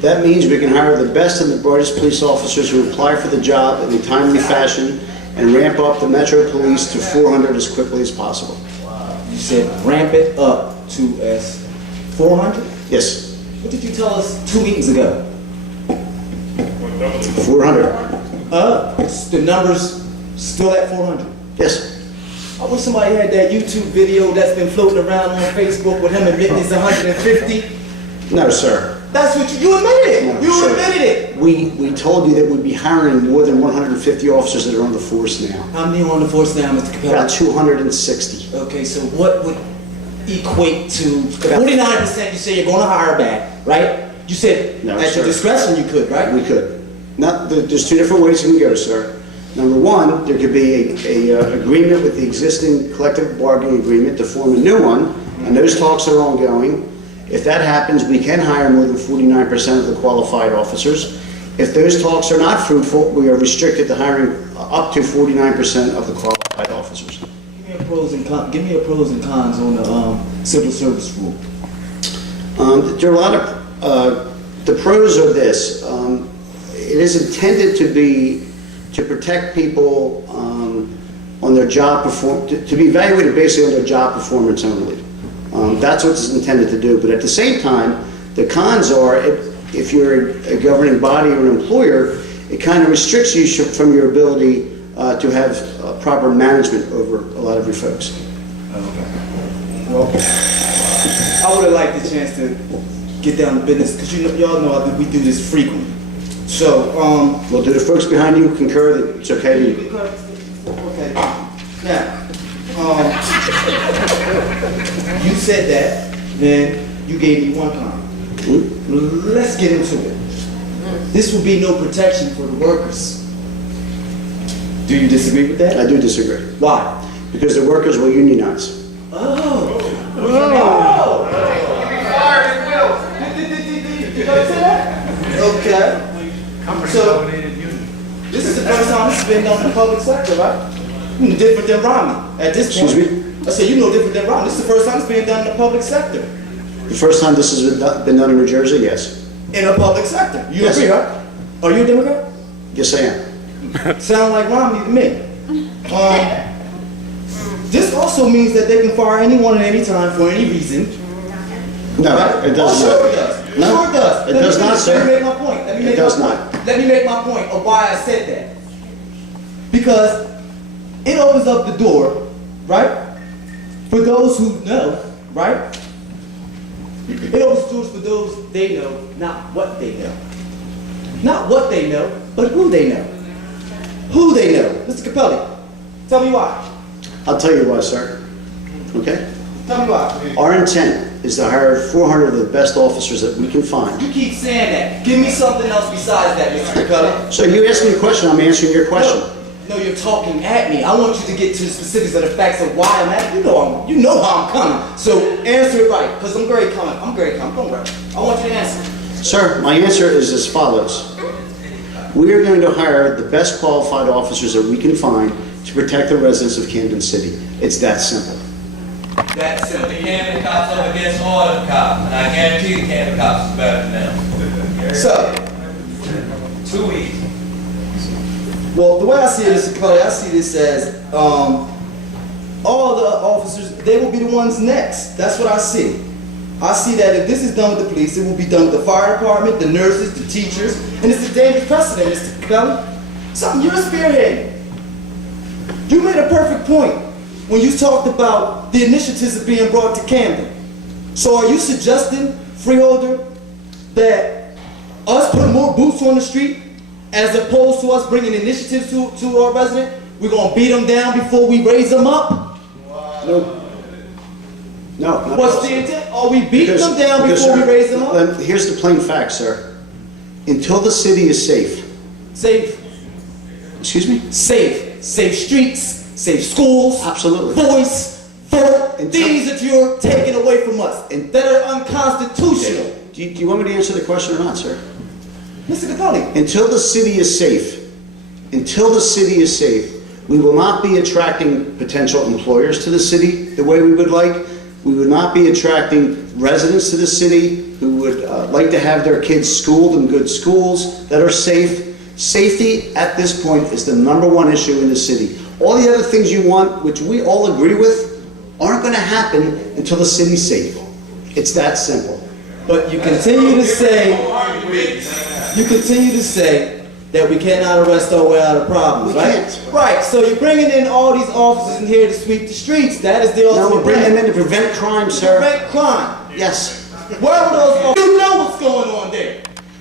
That means we can hire the best and the brightest police officers who apply for the job in a timely fashion and ramp up the Metro Police to 400 as quickly as possible. You said ramp it up to as 400? Yes. What did you tell us 2 meetings ago? 400. The number's still at 400? Yes. I wish somebody had that YouTube video that's been floating around on Facebook with him admitting it's 150. No, sir. That's what you admitted it. No, You sir. admitted it. We told you that we'd be hiring more than 150 officers that are on the force now. How many are on the force now, Mr. Capelli? About 260. Okay, so what would equate to 49% you say you're going to hire back, right? You said No, at sir. your discretion you could, right? We could. There's two different ways you can go, sir. Number one, there could be a agreement with the existing collective bargaining agreement to form a new one, and those talks are ongoing. If that happens, we can hire more than 49% of the qualified officers. If those talks are not fruitful, we are restricted to hiring up to 49% of the qualified officers. Give me a pros and cons on the civil service rule. There are a lot of, the pros are this. It is intended to protect people on their job to be evaluated basically on their job performance only. That's what it's intended to do. But at the same time, the cons are if you're a governing body or an employer, it kind of restricts you from your ability to have proper management over a lot of your folks. Okay. Well, I would have liked the chance to get down to business because y'all know that we do this frequently. So, well, do the folks behind you concur that it's okay to... Okay. Now, you said that, then you gave me one comment. Let's get into it. This will be no protection for the workers. Do you disagree with that? I do disagree. Why? Because the workers will unionize. Okay. So, this is the first time this has been done in the public sector, right? Different than Romney at this point. Excuse me? I said, you know different than Romney. This is the first time it's being done in the public sector. The first time this has been done in New Jersey, yes. In a public sector. You Yes. agree, right? Are you a Democrat? Yes, I am. Sound like Romney to me. This also means that they can fire anyone at any time for any reason, No, Right? it does Oh, sure not. it does. No, Sure it does. it Let me does not, finish. sir. Let me make my point. Let me It make does my not. point. Let me make my point of why I said that. Because it opens up the door, right? For those who know, right? It opens doors for those they know, not what they know. Not what they know, but who they know. Who they know. Mr. Capelli, tell me why. I'll tell you why, sir. Okay? Tell me why. Our intent is to hire 400 of the best officers that we can find. You keep saying that. Give me something else besides that, Mr. Capelli. So you asked me a question, I'm answering your question. No, you're talking at me. I want you to get to the specifics of the facts of why I'm at. You know how I'm coming. So answer it right, because I'm very calm. I'm very calm. Don't worry. I want you to answer. Sir, my answer is as follows. We are going to hire the best qualified officers that we can find to protect the residents of Camden City. It's that simple. That's simple. The Camden cops up against all of the cops, and I guarantee the Camden cops is better than them. So, 2 weeks. well, the way I see it, Mr. Capelli, I see this as all the officers, they will be the ones next. That's what I see. I see that if this is done with the police, it will be done with the fire department, the nurses, the teachers, and it's a dangerous precedent, Mr. Capelli. Something you're spearheading. You made a perfect point when you talked about the initiatives that are being brought to Camden. So are you suggesting, Freeholder, that us putting more boots on the street as opposed to us bringing initiatives to our resident, we're going to beat them down before we raise them up? No. No. not What's at all, the sir. intent? Are we beating Because- them down because, before we sir, raise them up? Here's the plain fact, sir. Until the city is safe. Safe. Excuse me? Safe. Safe streets, safe schools. Absolutely. Voice, vote, things that you're taking away from us and that are unconstitutional. Do you want me to answer the question or not, sir? Mr. Capelli. Until the city is safe, we will not be attracting potential employers to the city the way we would like. We would not be attracting residents to the city who would like to have their kids schooled in good schools that are safe. Safety at this point is the #1 issue in the city. All the other things you want, which we all agree with, aren't going to happen until the city's safe. It's that simple. But you continue to say that we cannot arrest our way out of problems, We right? can't. Right, so you're bringing in all these officers in here to sweep the streets. That is the No, ultimate we're bringing plan. them in to prevent crime, sir. Prevent crime. Yes. Where were those officers? You know what's going on there.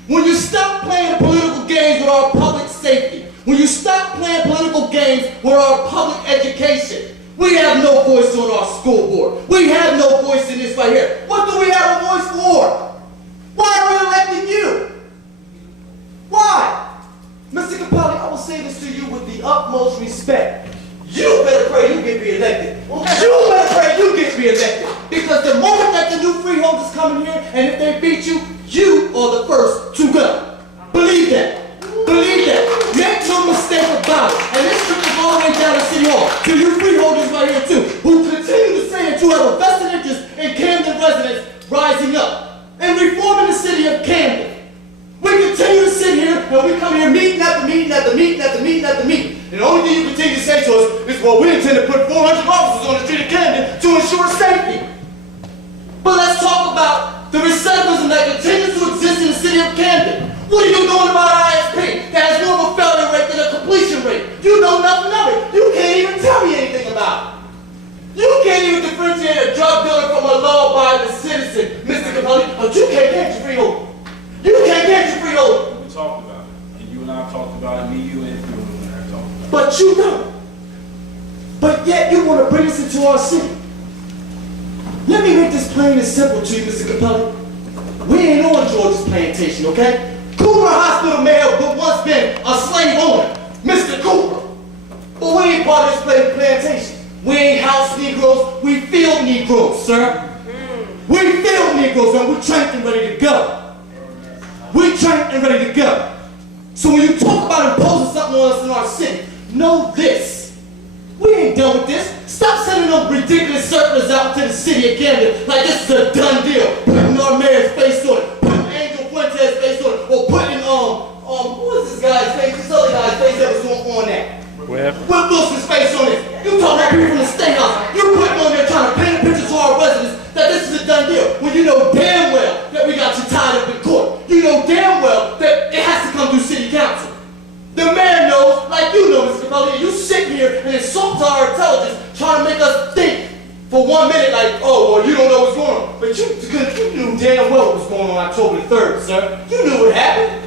When you stop playing political games with our public safety, when you stop playing political games with our public education, we have no voice on our school board. We have no voice in this right here. What do we have a voice for? Why are we electing you? Why? Mr. Capelli, I will say this to you with the utmost respect. You better pray you get reelected. You better pray you get reelected. Because the moment that the new freeholders come in here, and if they beat you, you are the first to go. Believe that. Believe that. Make no mistake about it. And this trickles all the way down to City Hall. To you freeholders right here too, who continue to say that you have a vested interest in Camden residents rising up and reforming the city of Camden. We continue to sit here and we come here meeting after meeting after meeting after meeting after meeting. And the only thing you continue to say to us is, well, we intend to put 400 officers on the street of Camden to ensure safety. But let's talk about the recidivism that continues to exist in the city of Camden. What are you doing about ISP that has more of a failure rate than a completion rate? You know nothing of it. You can't even tell me anything about it. You can't even differentiate a drug dealer from a law-abiding citizen, Mr. Capelli, but you can't catch a freeholder. You can't catch a freeholder. We talked about it. And you and I talked about it, me, you, and Freeholders and I talked about it. But you know. But yet you want to bring us into our city. Let me make this plain and simple to you, Mr. Capelli. We ain't on George's plantation, okay? Cooper Hospital may have once been a slave owner, Mr. Cooper. But we ain't part of this slave plantation. We ain't house Negroes, we field Negroes, sir. We field Negroes and we're trained and ready to go. We're trained and ready to go. So when you talk about imposing something on us in our city, know this. We ain't done with this. Stop sending those ridiculous circulars out to the city of Camden like this is a done deal. Putting our mayor's face on it, putting Angel Fuentes' face on it, or putting, who is this guy's face? This other guy's face that was on that. Will Wilson's face on it. You talking about people from the State House. You putting on there trying to paint a picture to our residents that this is a done deal when you know damn for 1 minute like, oh, well, you don't know what's going on. But you knew damn well what was going on October the 3rd, sir. You knew what happened.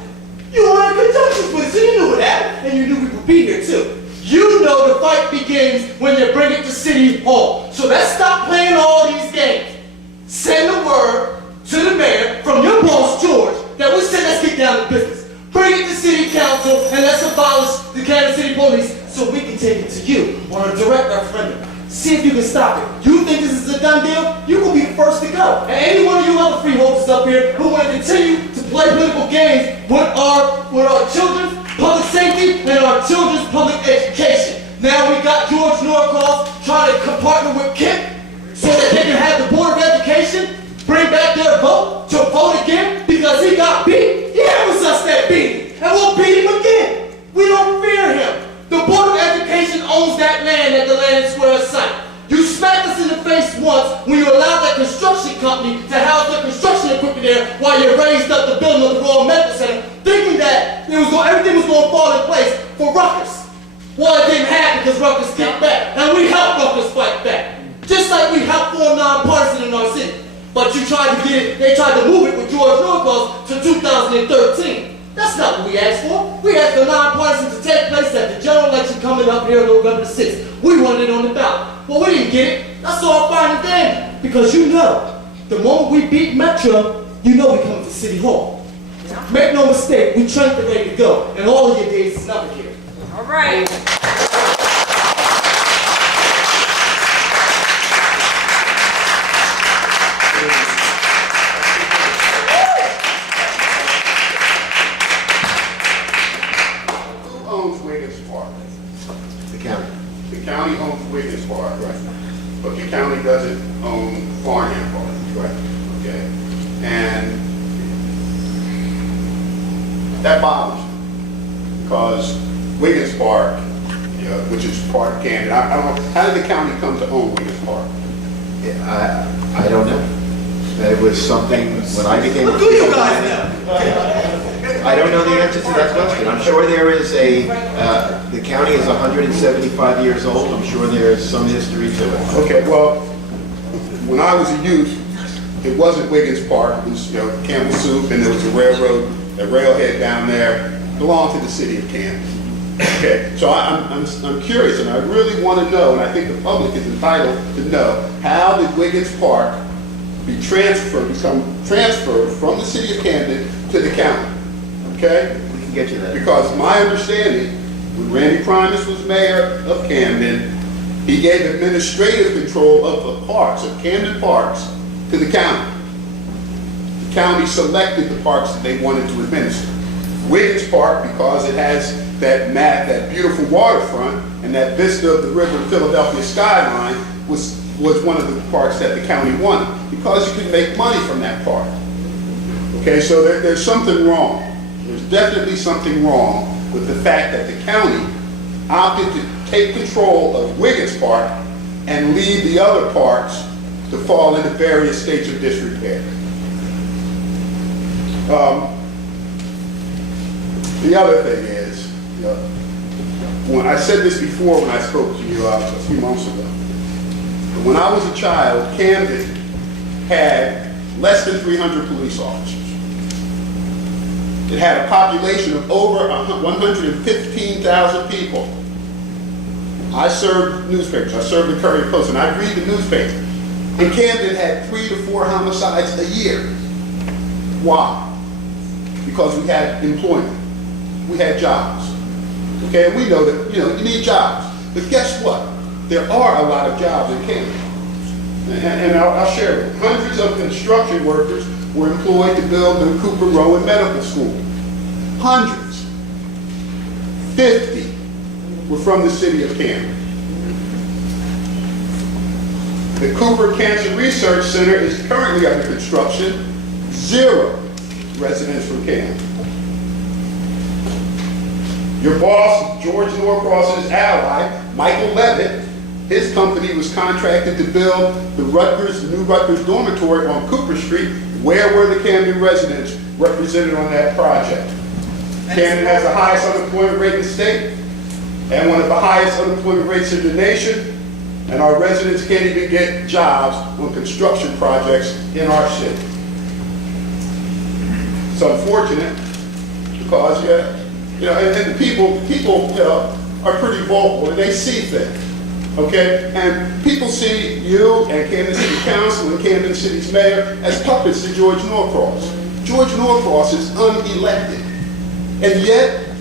You were in conjunction with it, so you knew what happened, and you knew we would be here too. You know the fight begins when you bring it to City Hall. So let's stop playing all these games. Send a word to the mayor from your boss, George, that we said let's get down to business. Bring it to City Council and let's abolish the Camden City Police so we can take it to you on a direct referendum. See if you can stop it. You think this is a done deal? You will be the first to go. And any one of you other freeholders up here who want to continue to play political games with our children's public safety and our children's public education. Now we got George Norcross trying to partner with Kip so that they can have the Board of Education bring back their vote to vote again because he got beat. Yeah, it was us that beat him. And we'll beat him again. We don't fear him. The Board of Education owns that land at the Land and Square site. You smacked us in the face once when you allowed that construction company to house their construction equipment there while you raised up the building of the Royal Medical Center, thinking that everything was going to fall in place for Rutgers. Well, it didn't happen because Rutgers kicked back, and we helped Rutgers fight back. Just like we helped form nonpartisan in our city. But you tried to they tried to move it with George Norcross to 2013. That's not what we asked for. We asked for nonpartisan to take place at the general election coming up here on November 6th. We wanted it on the ballot. Well, we didn't get it. That's all fine and dandy. Because you know, the moment we beat Metro, you know we coming to City Hall. Make no mistake, we trained and ready to go. And all of your days is numbered here. All right. The county owns Wiggins Park, right? But the county doesn't own Farnham Park, right? Okay, and that bothers me because Wiggins Park, which is part of Camden, I don't know, how did the county come to own Wiggins Park? I don't know. It was something when I became. What do you guys know? I don't know the answer to that question. I'm sure there is the county is 175 years old. I'm sure there is some history to it. Okay, well, when I was a youth, it wasn't Wiggins Park. It was, Campbell Soup, and there was a railroad, a railhead down there, belonged to the city of Camden. Okay, so I'm curious, and I really want to know, and I think the public is entitled to know, how did Wiggins Park become transferred from the city of Camden to the county? Okay? We can get you that. Because my understanding, when Randy Primus was mayor of Camden, he gave administrative control of the parks, of Camden parks, to the county. The county selected the parks that they wanted to administer. Wiggins Park, because it has that beautiful waterfront and that vista of the river Philadelphia skyline, was one of the parks that the county wanted, because you could make money from that park. Okay, so there's something wrong. There's definitely something wrong with the fact that the county opted to take control of Wiggins Park and leave the other parks to fall into various states of disrepair. The other thing is, when I said this before when I spoke to you a few months ago, but when I was a child, Camden had less than 300 police officers. It had a population of over 115,000 people. I served newspapers. I served the Courier Post, and I'd read the newspaper. And Camden had 3 to 4 homicides a year. Why? Because we had employment. We had jobs. Okay, and we know that, you need jobs. But guess what? There are a lot of jobs in Camden. And I'll share it. Hundreds of construction workers were employed to build the Cooper Rowan Medical School. Hundreds. 50 were from the city of Camden. The Cooper Cancer Research Center is currently under construction. 0 residents from Camden. Your boss, George Norcross's ally, Michael Levitt, his company was contracted to build the new Rutgers dormitory on Cooper Street. Where were the Camden residents represented on that project? Camden has the highest unemployment rate in the state and one of the highest unemployment rates in the nation. and our residents can't even get jobs on construction projects in our city. It's unfortunate because, and people, are pretty vocal and they see things, okay? And people see you and Camden City Council and Camden City's mayor as puppets to George Norcross. George Norcross is unelected, and yet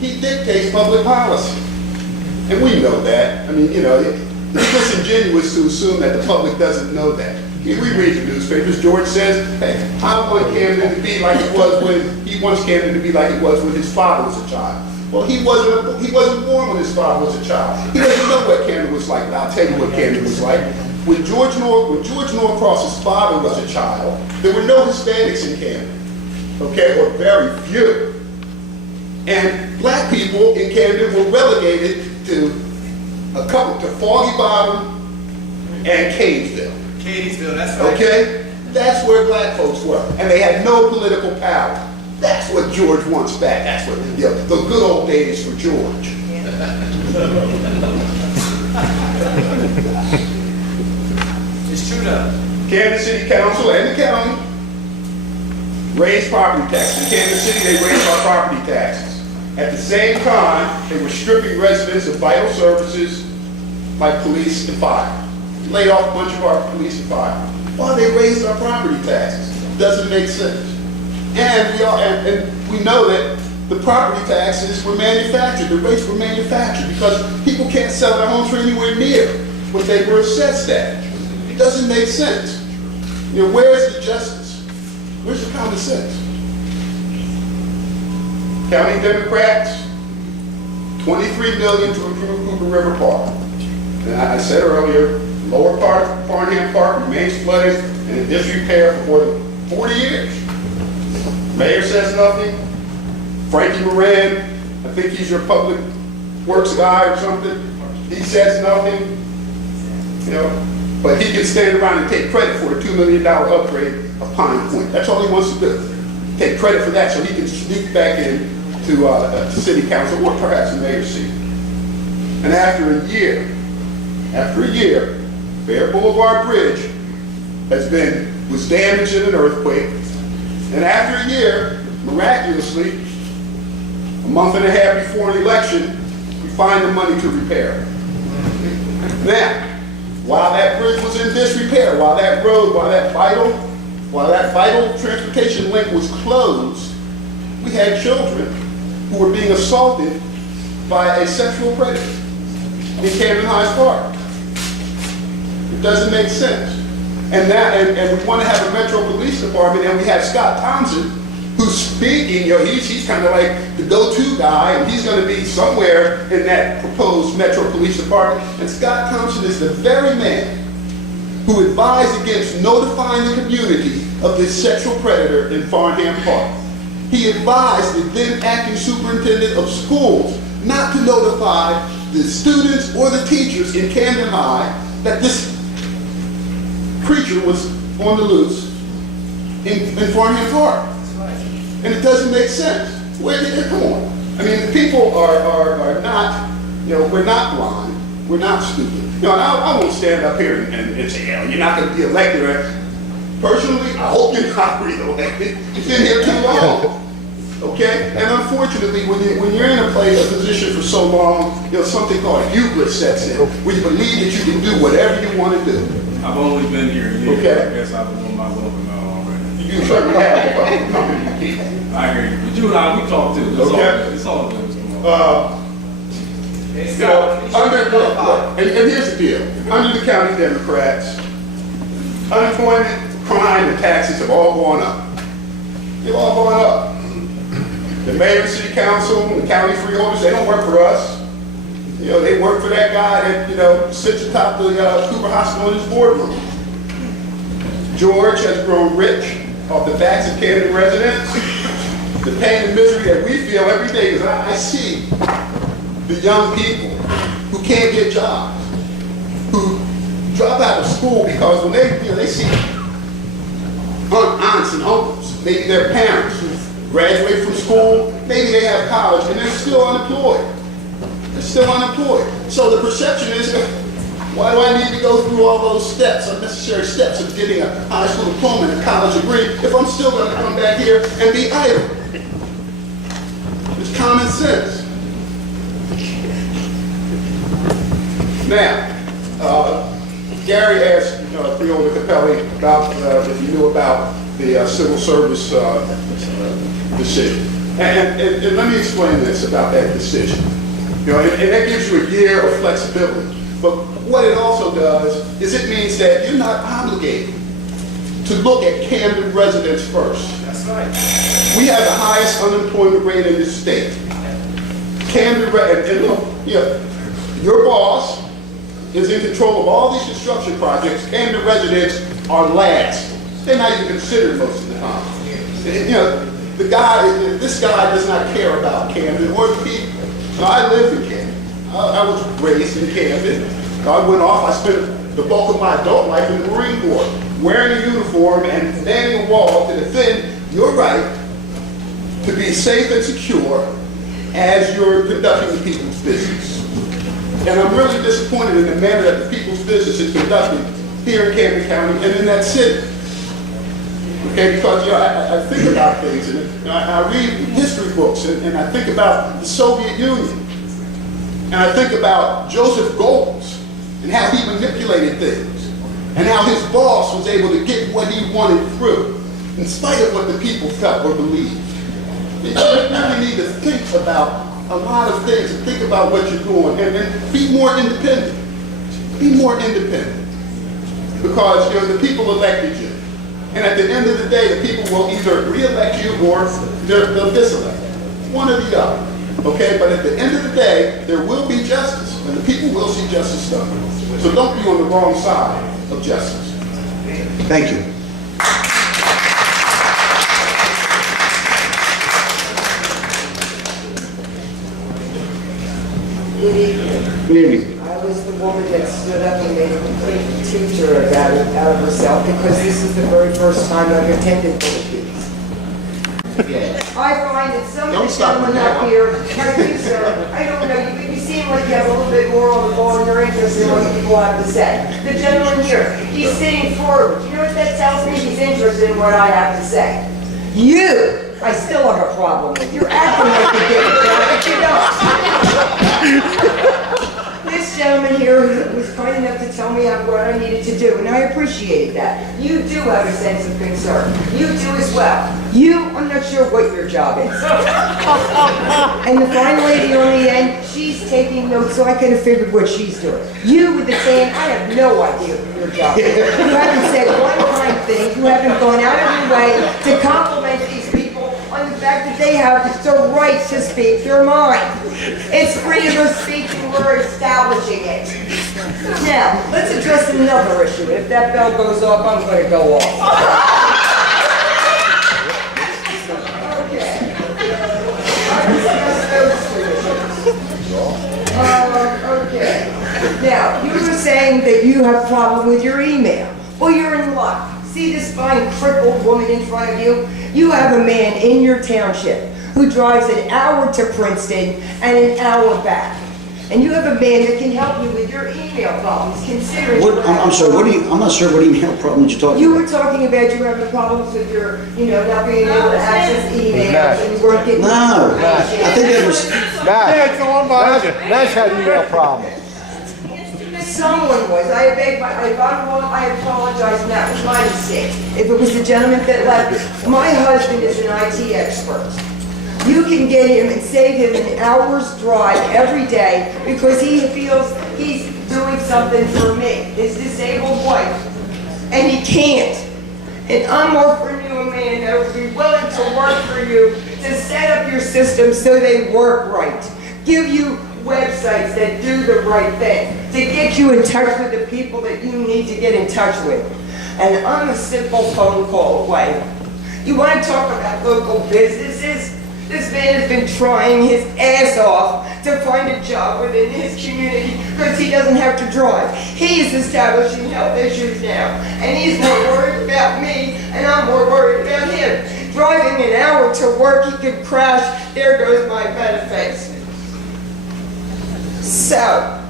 he dictates public policy. And we know that. I mean, it's disingenuous to assume that the public doesn't know that. We read the newspapers. George says, hey, I want Camden to be like it was when, he wants Camden to be like it was when his father was a child. Well, he wasn't born when his father was a child. He doesn't know what Camden was like, but I'll tell you what Camden was like. When George Norcross's father was a child, there were no Hispanics in Camden, okay, or very few. And black people in Camden were relegated to Foggy Bottom and Catesville. Catesville, that's right. Okay? That's where black folks were. And they had no political power. That's what George wants back. That's what, the good old days for George. It's true though. Camden City Council and the county raised property taxes. In Camden City, they raised our property taxes. At the same time, they were stripping residents of vital services like police and fire. Laid off a bunch of our police and fire. While they raised our property taxes. Doesn't make sense. And we know that the property taxes were manufactured, the rates were manufactured because people can't sell their homes for anywhere near what they were assessed at. It doesn't make sense. Where's the justice? Where's the common sense? County Democrats, $23 million to improve Cooper River Park. And I said earlier, lower part of Farnham Park remains flooded and in disrepair for more than 40 years. Mayor says nothing. Frankie Moran, I think he's your public works guy or something. He says nothing. But he can stand around and take credit for the $2 million upgrade of Pine Point. That's all he wants to do. Take credit for that so he can sneak back in to city council or perhaps the mayor's seat. And after a year, Bear Boulevard Bridge was damaged in an earthquake. And after a year, miraculously, a month and a half before an election, we find the money to repair it. Now, while that bridge was in disrepair, while that vital transportation link was closed, we had children who were being assaulted by a sexual predator in Camden High Park. It doesn't make sense. And we want to have a Metro Police Department, and we have Scott Thompson, who's speaking, he's kind of like the go-to guy, and he's going to be somewhere in that proposed Metro Police Department. And Scott Thompson is the very man who advised against notifying the community of this sexual predator in Farnham Park. He advised the then acting superintendent of schools not to notify the students or the teachers in Camden High that this creature was on the loose in Farnham Park. And it doesn't make sense. Come on. I mean, the people are not, we're not blind. We're not stupid. I won't stand up here and say, you're not going to be elected. Personally, I hope you're not re-elected. You've been here too long. Okay? And unfortunately, when you're in a position for so long, something called hubris sets in, where you believe that you can do whatever you want to do. I've only been here a year. Okay. I guess I've been doing my welcome now already. You certainly have a company people. I hear you. But you and I, we talk too. It's all good. And here's the deal. Under the county Democrats, unemployment, crime, and taxes have all gone up. They've all gone up. The mayor and city council, the county freeholders, they don't work for us. They work for that guy that, sits atop the Cooper Hospital in his boardroom. George has grown rich off the backs of Camden residents. The pain and misery that we feel every day, because I see the young people who can't get jobs, who drop out of school because when they see aunts and uncles, maybe their parents who graduate from school, maybe they have college, and they're still unemployed. They're still unemployed. So the perception is, Why do I need to go through all those steps, unnecessary steps of getting a high school diploma and a college degree if I'm still going to come back here and be idle? It's common sense. Now, Gary asked Freeholder Capelli about if he knew about the civil service decision. And let me explain this about that decision. And that gives you a year of flexibility. But what it also does is it means that you're not obligated to look at Camden residents first. That's right. We have the highest unemployment rate in the state. Camden, and look, your boss is in control of all these construction projects. Camden residents are last. They're not even considered most of the time. This guy does not care about Camden or the people. I live in Camden. I was raised in Camden. I went off, I spent the bulk of my adult life in the Marine Corps, wearing a uniform and standing a wall to defend your right to be safe and secure as you're conducting the people's business. And I'm really disappointed in the manner that the people's business is conducted here in Camden County and in that city. Okay, because I think about things, and I read history books, and I think about the Soviet Union, and I think about Joseph Goebbels, and how he manipulated things, and how his boss was able to get what he wanted through, in spite of what the people felt or believed. You really need to think about a lot of things, and think about what you're doing, and be more independent. Be more independent. Because the people elected you. And at the end of the day, the people will either re-elect you or they'll diselect you. One or the other. Okay? But at the end of the day, there will be justice, and the people will see justice done. So don't be on the wrong side of justice. Thank you. Good evening. Good evening. I was the woman that stood up and made a complete teacher out of herself because this is the very first time I've attended one of these. I find that some of the gentlemen up here, like you, sir, I don't know, you seem like you have a little bit more on the ball and you're interested in what people have to say. The gentleman here, he's sitting forward. You know what that tells me? He's interested in what I have to say. You! I still have a problem with. You're acting like you get it, but you don't. This gentleman here was kind enough to tell me what I needed to do, and I appreciated that. You do have a sense of concern. You do as well. I'm not sure what your job is. And the fine lady on the end, she's taking notes, so I kind of figured what she's doing. You with the saying, I have no idea what your job is. You haven't said one kind thing. You haven't gone out of your way to compliment these people on the fact that they have the right to speak their mind. It's freedom of speech and we're establishing it. Now, let's address another issue. If that bell goes off, I'm going to go off. Okay. Okay. Now, you were saying that you have a problem with your email. Well, you're in luck. See this fine crippled woman in front of you? You have a man in your township who drives an hour to Princeton and an hour back. And you have a man that can help you with your email problems, considering... I'm sorry, I'm not sure what email problems you're talking You about. were talking about you having problems with your, not being able to access emails and you weren't getting... No, I think that was... Nash had email problems. Someone was. I apologize, and that was my mistake. If it was the gentleman that left, my husband is an IT expert. You can get him and save him an hour's drive every day because he feels he's doing something for me, his disabled wife, and he can't. And I'm offering you a man that would be willing to work for you to set up your system so they work right, give you websites that do the right thing, to get you in touch with the people that you need to get in touch with. And I'm a simple phone call away. You want to talk about local businesses? This man has been trying his ass off to find a job within his community because he doesn't have to drive. He is establishing health issues now, and he's more worried about me, and I'm more worried about him. Driving an hour to work, he could crash. There goes my benefits. So,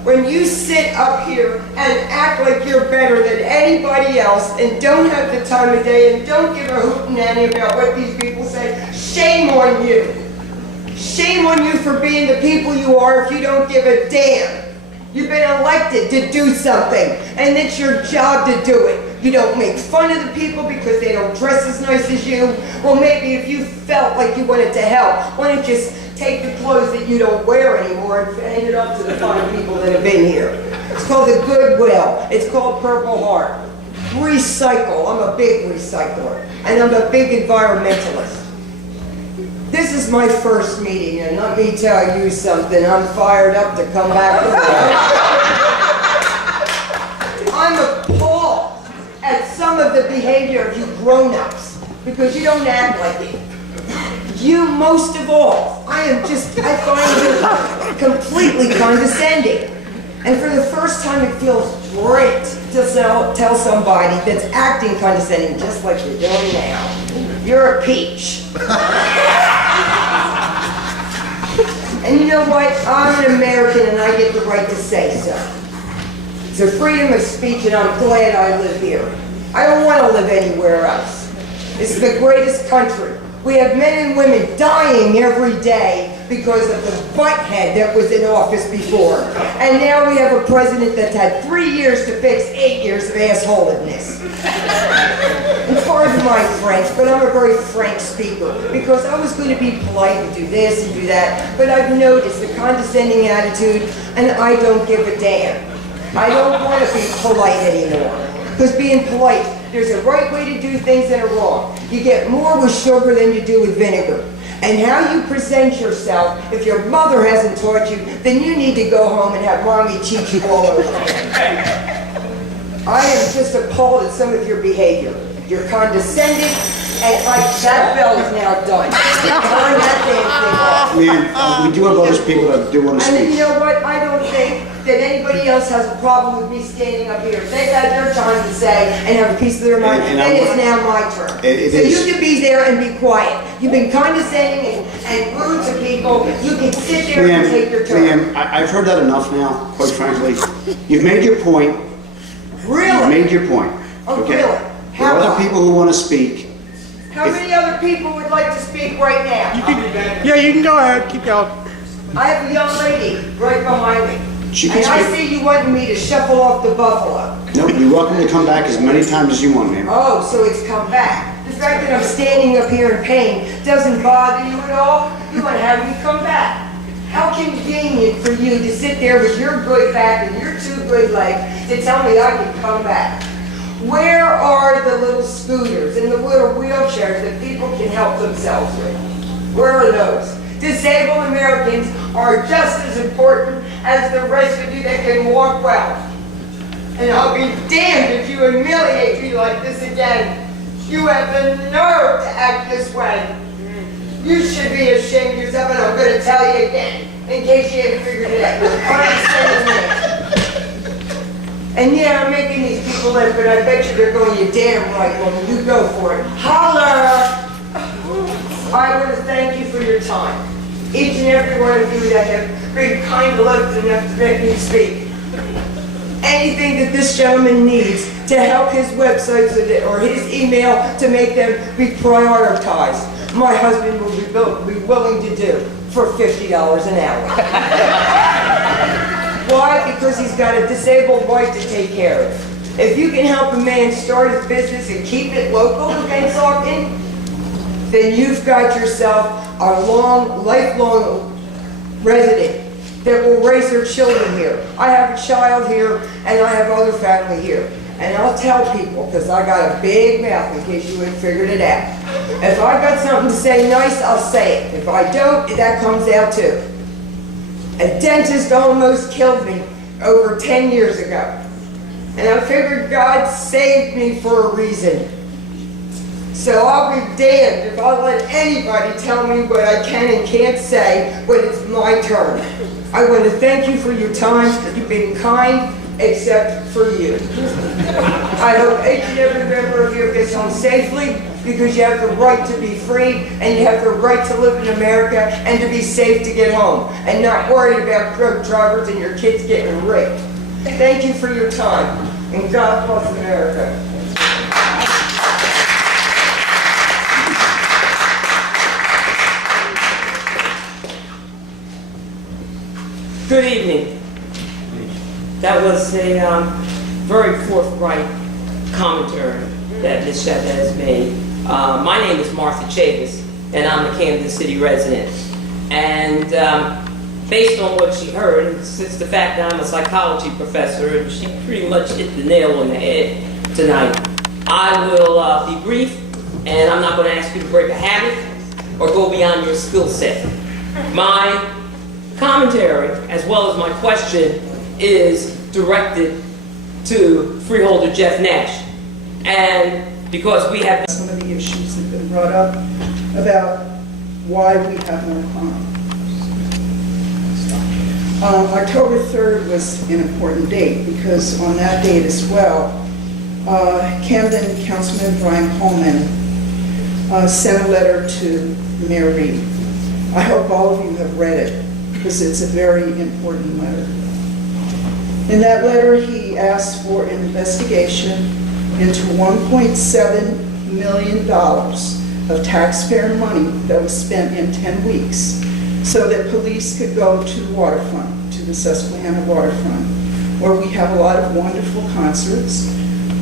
when you sit up here and act like you're better than anybody else and don't have the time of day and don't give a hootenanny about what these people say, shame on you. Shame on you for being the people you are if you don't give a damn. You've been elected to do something, and it's your job to do it. You don't make fun of the people because they don't dress as nice as you. Well, maybe if you felt like you wanted to help, why don't you just take the clothes that you don't wear anymore and hand it up to the fine people that have been here. It's called the Goodwill. It's called Purple Heart. Recycle. I'm a big recycler, and I'm a big environmentalist. This is my first meeting, and let me tell you something. I'm fired up to come back to work. I'm appalled at some of the behavior of you grown-ups because you don't act like it. You most of all. I find you completely condescending. And for the first time, it feels great to tell somebody that's acting condescending just like you're doing now. You're a peach. And you know what? I'm an American and I get the right to say so. It's a freedom of speech and I'm glad I live here. I don't want to live anywhere else. This is the greatest country. We have men and women dying every day because of the butthead that was in office before. And now we have a president that's had 3 years to fix 8 years of assholedness. And pardon my French, but I'm a very frank speaker because I was going to be polite and do this and do that, but I've noticed the condescending attitude and I don't give a damn. I don't want to be polite anymore because being polite, there's a right way to do things and a wrong. You get more with sugar than you do with vinegar. And how you present yourself, if your mother hasn't taught you, then you need to go home and have mommy teach you all over again. I am just appalled at some of your behavior. You're condescending, and that bell is now done. Turn that damn thing off. Man, we do have other people that do want to And speak. you know what? I don't think that anybody else has a problem with me standing up here. If they've had their time to say and have a piece of their mind, And then it's now my turn. It so is. you can be there and be quiet. You've been condescending and rude to people. You can sit there and take your turn. Liam, I've heard that enough now, quite frankly. You've made your point. Really? You've made your point. Oh, Okay? really? There are other people who want to speak. How many other people would like to speak right now? Yeah, you can go ahead. Keep going. I have a young lady right behind me. She can And I speak. see you wanting me to shuffle off the buffalo. No, you're welcome to come back as many times as you want, ma'am. Oh, so it's come back. The fact that I'm standing up here in pain doesn't bother you at all? You want to have me come back. How convenient for you to sit there with your good back and your 2 good legs to tell me I can come back. Where are the little scooters and the little wheelchairs that people can help themselves with? Where are those? Disabled Americans are just as important as the rest of you that can walk well. And I'll be damned if you humiliate me like this again. You have the nerve to act this way. You should be ashamed of yourself, and I'm going to tell you again, in case you haven't figured it out. You're a condescending man. And yeah, I'm making these people laugh, but I bet you they're going, you damn right, woman, you go for it. Holler! I want to thank you for your time. Each and every one of you that have been kind-loved enough to let me speak. Anything that this gentleman needs to help his website or his email to make them be prioritized, my husband will be willing to do for $50 an hour. Why? Because he's got a disabled wife to take care of. If you can help a man start his business and keep it local in Pennsauken, then you've got yourself a lifelong resident that will raise their children here. I have a child here, and I have other family here. And I'll tell people, because I got a big mouth in case you ain't figured it out. If I got something to say nice, I'll say it. If I don't, that comes out too. A dentist almost killed me over 10 years ago. And I figured God saved me for a reason. So I'll be damned if I let anybody tell me what I can and can't say when it's my turn. I want to thank you for your time. You've been kind, except for you. I hope each and every member of you gets home safely. because you have the right to be free and you have the right to live in America and to be safe to get home and not worried about drug drivers and your kids getting raped. Thank you for your time, and God bless America. Good evening. That was a very forthright commentary that Ms. Chavez made. My name is Martha Chavis, and I'm a Camden City resident. And based on what she heard, and since the fact that I'm a psychology professor, and she pretty much hit the nail on the head tonight, I will be brief, and I'm not going to ask you to break a habit or go beyond your skill set. My commentary, as well as my question, is directed to Freeholder Jeff Nash. And because we have some of the issues that have been brought up about why we have more crime. October 3rd was an important date because on that date as well, Camden Councilman Brian Coleman sent a letter to Mayor Reed. I hope all of you have read it because it's a very important letter. In that letter, he asked for an investigation into $1.7 million of taxpayer money that was spent in 10 weeks so that police could go to the waterfront, to the Susquehanna waterfront, where we have a lot of wonderful concerts,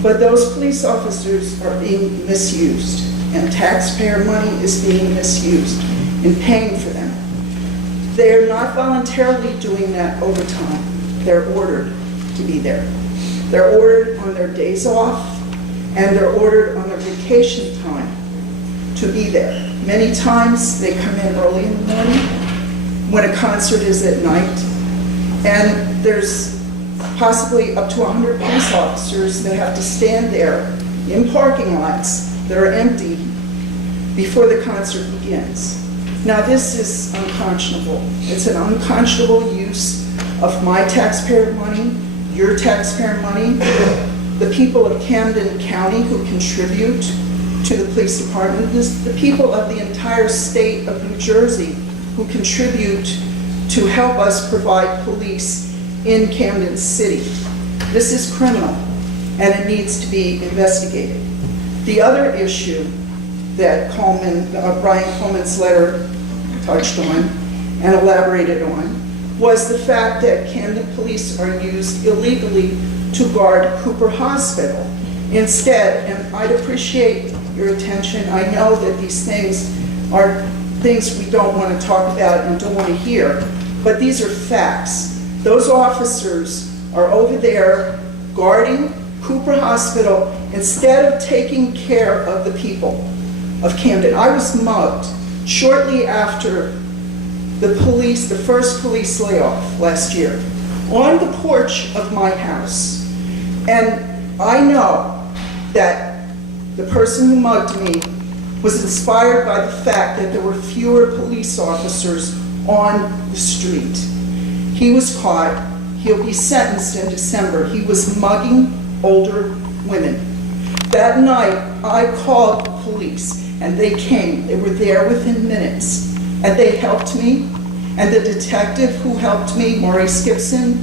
but those police officers are being misused, and taxpayer money is being misused in paying for them. They're not voluntarily doing that overtime. They're ordered to be there. They're ordered on their days off, and they're ordered on their vacation time to be there. Many times they come in early in the morning when a concert is at night, and there's possibly up to 100 police officers that have to stand there in parking lots that are empty before the concert begins. Now this is unconscionable. It's an unconscionable use of my taxpayer money, your taxpayer money, the people of Camden County who contribute to the police department, the people of the entire state of New Jersey who contribute to help us provide police in Camden City. This is criminal, and it needs to be investigated. The other issue that Brian Coleman's letter touched on and elaborated on was the fact that Camden police are used illegally to guard Cooper Hospital instead, and I'd appreciate your attention. I know that these things are things we don't want to talk about and don't want to hear, but these are facts. Those officers are over there guarding Cooper Hospital instead of taking care of the people of Camden. I was mugged shortly after the first police layoff last year on the porch of my house. And I know that the person who mugged me was inspired by the fact that there were fewer police officers on the street. He was caught. He'll be sentenced in December. He was mugging older women. That night, I called the police, and they came. They were there within minutes, and they helped me. And the detective who helped me, Maurice Gibson,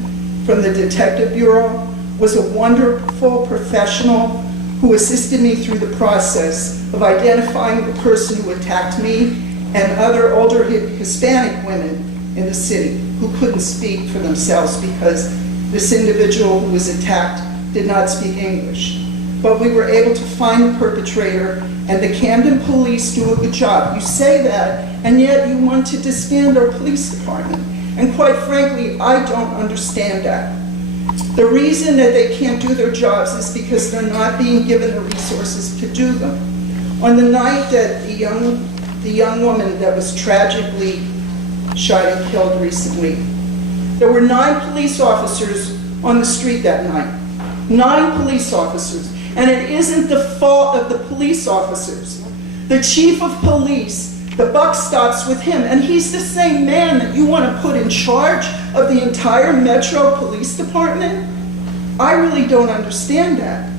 from the Detective Bureau, was a wonderful professional who assisted me through the process of identifying the person who attacked me and other older Hispanic women in the city who couldn't speak for themselves because this individual who was attacked did not speak English. But we were able to find the perpetrator, and the Camden police do a good job. You say that, and yet you want to disband our police department. And quite frankly, I don't understand that. The reason that they can't do their jobs is because they're not being given the resources to do them. On the night that the young woman that was tragically shot and killed recently, there were 9 police officers on the street that night. 9 police officers. And it isn't the fault of the police officers. The chief of police, the buck stops with him, and he's the same man that you want to put in charge of the entire Metro Police Department? I really don't understand that.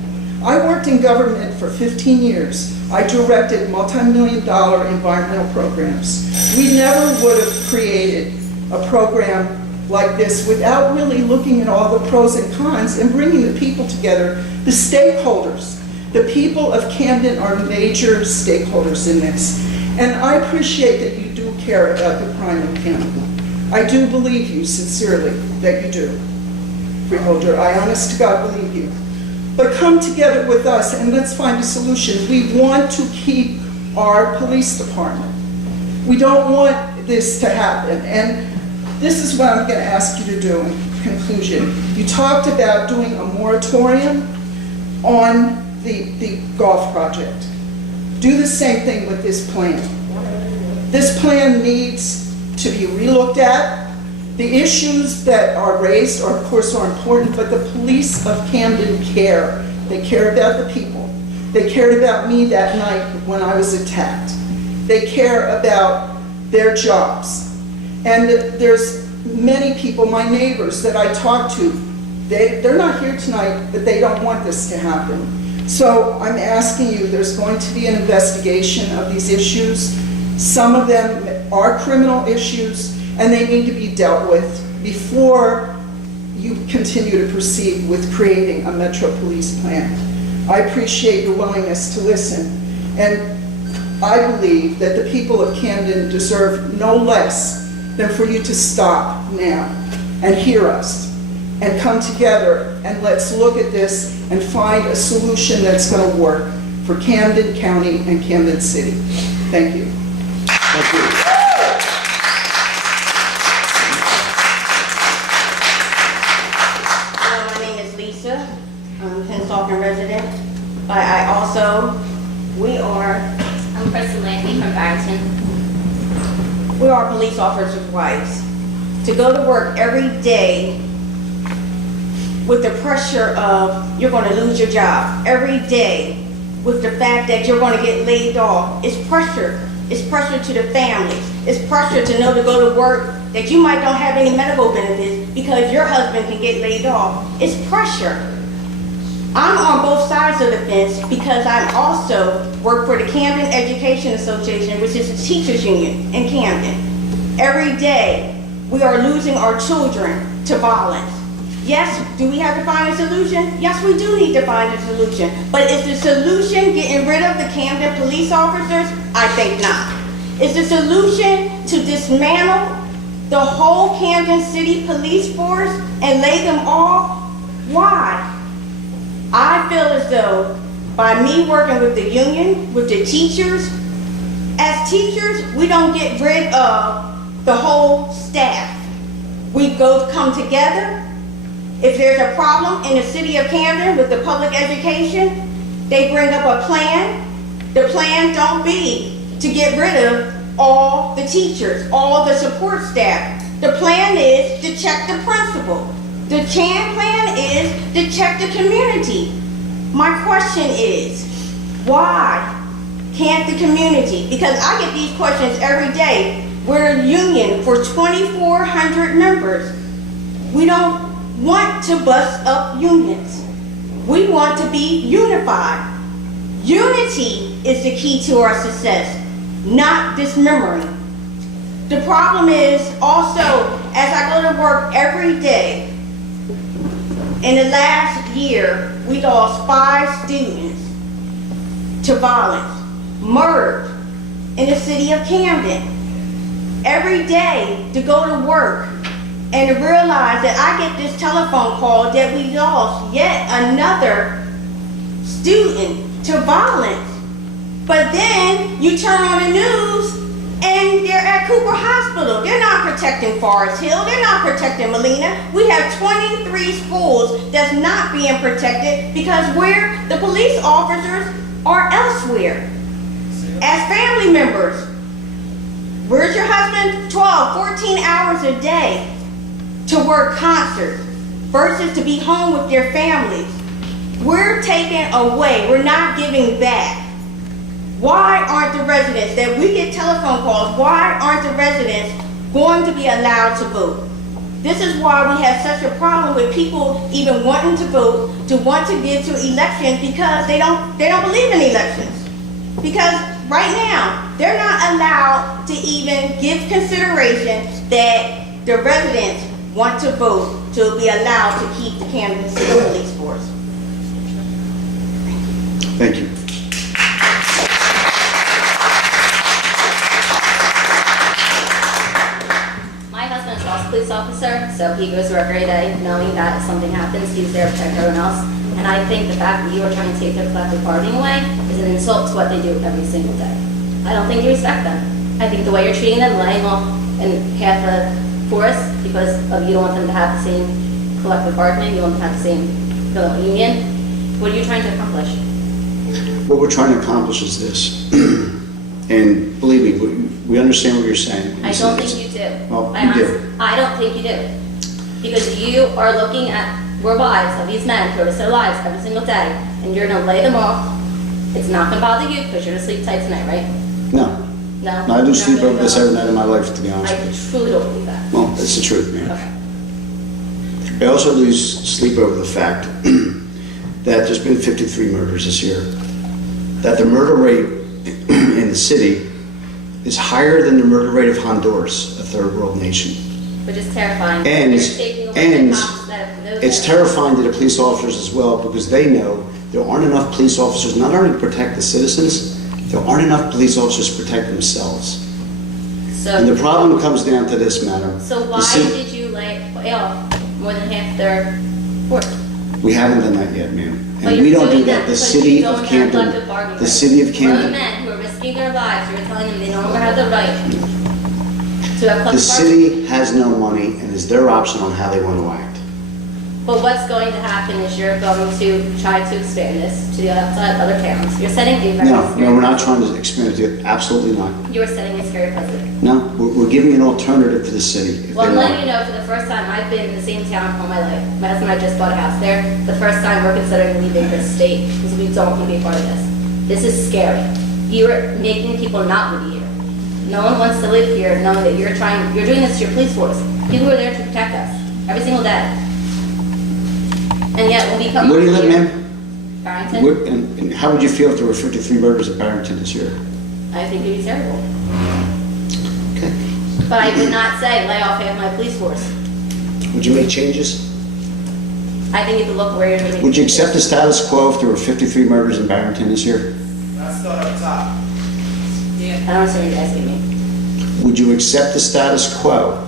I worked in government for 15 years. I directed multi-million-dollar environmental programs. We never would have created a program like this without really looking at all the pros and cons and bringing the people together, the stakeholders. The people of Camden are major stakeholders in this. And I appreciate that you do care about the crime in Camden. I do believe you sincerely that you do, Freeholder. I honest to God believe you. But come together with us and let's find a solution. We want to keep our police department. We don't want this to happen. And this is what I'm going to ask you to do in conclusion. You talked about doing a moratorium on the golf project. Do the same thing with this plan. This plan needs to be relooked at. The issues that are raised are, of course, are important, but the police of Camden care. They care about the people. They cared about me that night when I was attacked. They care about their jobs. And there's many people, my neighbors that I talk to, they're not here tonight, but they don't want this to happen. So I'm asking you, there's going to be an investigation of these issues. Some of them are criminal issues, and they need to be dealt with before you continue to proceed with creating a Metro Police plan. I appreciate your willingness to listen, and I believe that the people of Camden deserve no less than for you to stop now and hear us and come together and let's look at this and find a solution that's going to work for Camden County and Camden City. Thank you. Thank you. Hello, my name is Lisa. I'm a Pennsauken resident. But I'm Crystal Landy from Barrington. We are police officers' wives. To go to work every day with the pressure of you're going to lose your job, every day with the fact that you're going to get laid off, it's pressure. It's pressure to the family. It's pressure to know to go to work that you might not have any medical benefits because your husband can get laid off. It's pressure. I'm on both sides of the fence because I also work for the Camden Education Association, which is a teachers union in Camden. Every day, we are losing our children to violence. Yes, do we have to find a solution? Yes, we do need to find a solution. But is the solution getting rid of the Camden police officers? I think not. Is the solution to dismantle the whole Camden City Police Force and lay them off? Why? I feel as though by me working with the union, with the teachers, as teachers, we don't get rid of the whole staff. We come together. If there's a problem in the city of Camden with the public education, they bring up a plan. The plan don't be to get rid of all the teachers, all the support staff. The plan is to check the principal. The plan is to check the community. My question is, why can't the community, because I get these questions every day, we're a union for 2,400 members. We don't want to bust up unions. We want to be unified. Unity is the key to our success, not dismembering. The problem is also, as I go to work every day, in the last year, we lost 5 students to violence, murdered in the city of Camden. Every day to go to work and to realize that I get this telephone call that we lost yet another student to violence. But then you turn on the news and they're at Cooper Hospital. They're not protecting Forest Hill. They're not protecting Molina. We have 23 schools that's not being protected because the police officers are elsewhere. As family members, where's your husband? 12, 14 hours a day to work concerts versus to be home with their families. We're taking away. We're not giving back. Why aren't the residents that we get telephone calls, why aren't the residents going to be allowed to vote? This is why we have such a problem with people even wanting to vote, to want to give to elections, because they don't believe in elections. Because right now, they're not allowed to even give consideration that the residents want to vote to be allowed to keep the Camden City Police Force. Thank you. My husband is also a police officer, so he goes to work every day knowing that if something happens, he's there to protect everyone else. And I think the fact that you are trying to take their collective bargaining away is an insult to what they do every single day. I don't think you respect them. I think the way you're treating them, laying off in half a force because you don't want them to have the same collective bargaining, you want them to have the same union. What are you trying to accomplish? What we're trying to accomplish is this. And believe me, we understand what you're saying. I don't think you do. Well, you do. I don't think you do. Because you are looking at wives of these men who risk their lives every single day, and you're going to lay them off. It's not going to bother you because you're going to sleep tight tonight, right? No. No? No, I do sleep over this every night of my life, to be honest I with truly don't believe that. you. Well, it's the truth, man. Okay. I also lose sleep over the fact that there's been 53 murders this year. That the murder rate in the city is higher than the murder rate of Honduras, a third world nation. Which is terrifying. And You're taking away the cops that those it's that- terrifying to the police officers as well, because they know there aren't enough police officers not only to protect the citizens, there aren't enough police officers to protect themselves. So, And the problem comes down to this, madam. so why did you lay off more than half their force? We haven't done that yet, ma'am. But And we you're don't do doing that. that The because city you of don't have Camden, collective bargaining the rights. city of Grown Camden, men who are risking their lives, you're telling them they no longer have the right to have the collective bargaining. city has no money and it's their option on how they want to act. But what's going to happen is you're going to try to expand this to the outside other towns. You're setting a very No, scary no, we're not trying to expand it. Absolutely not. You are setting a scary precedent. No, we're giving an alternative to the city. If Well, I'm they letting want. you know for the first time, I've been in the same town all my life. My husband and I just bought a house there. The first time we're considering leaving this state because we don't want to be a part of this. This is scary. You are making people not want to be here. No one wants to live here knowing that you're doing this to your police force. People are there to protect us every single day. And yet when we come Where do you live, here- ma'am? Barrington, And how would you feel if there were 53 murders in Barrington this year? I think it'd be terrible. Okay. But I would not say lay off half my police force. Would you make changes? I think you have to look where you're going to. Would you accept the status quo if there were 53 murders in Barrington this year? Let's start up top. I don't understand what you're asking me. Would you accept the status quo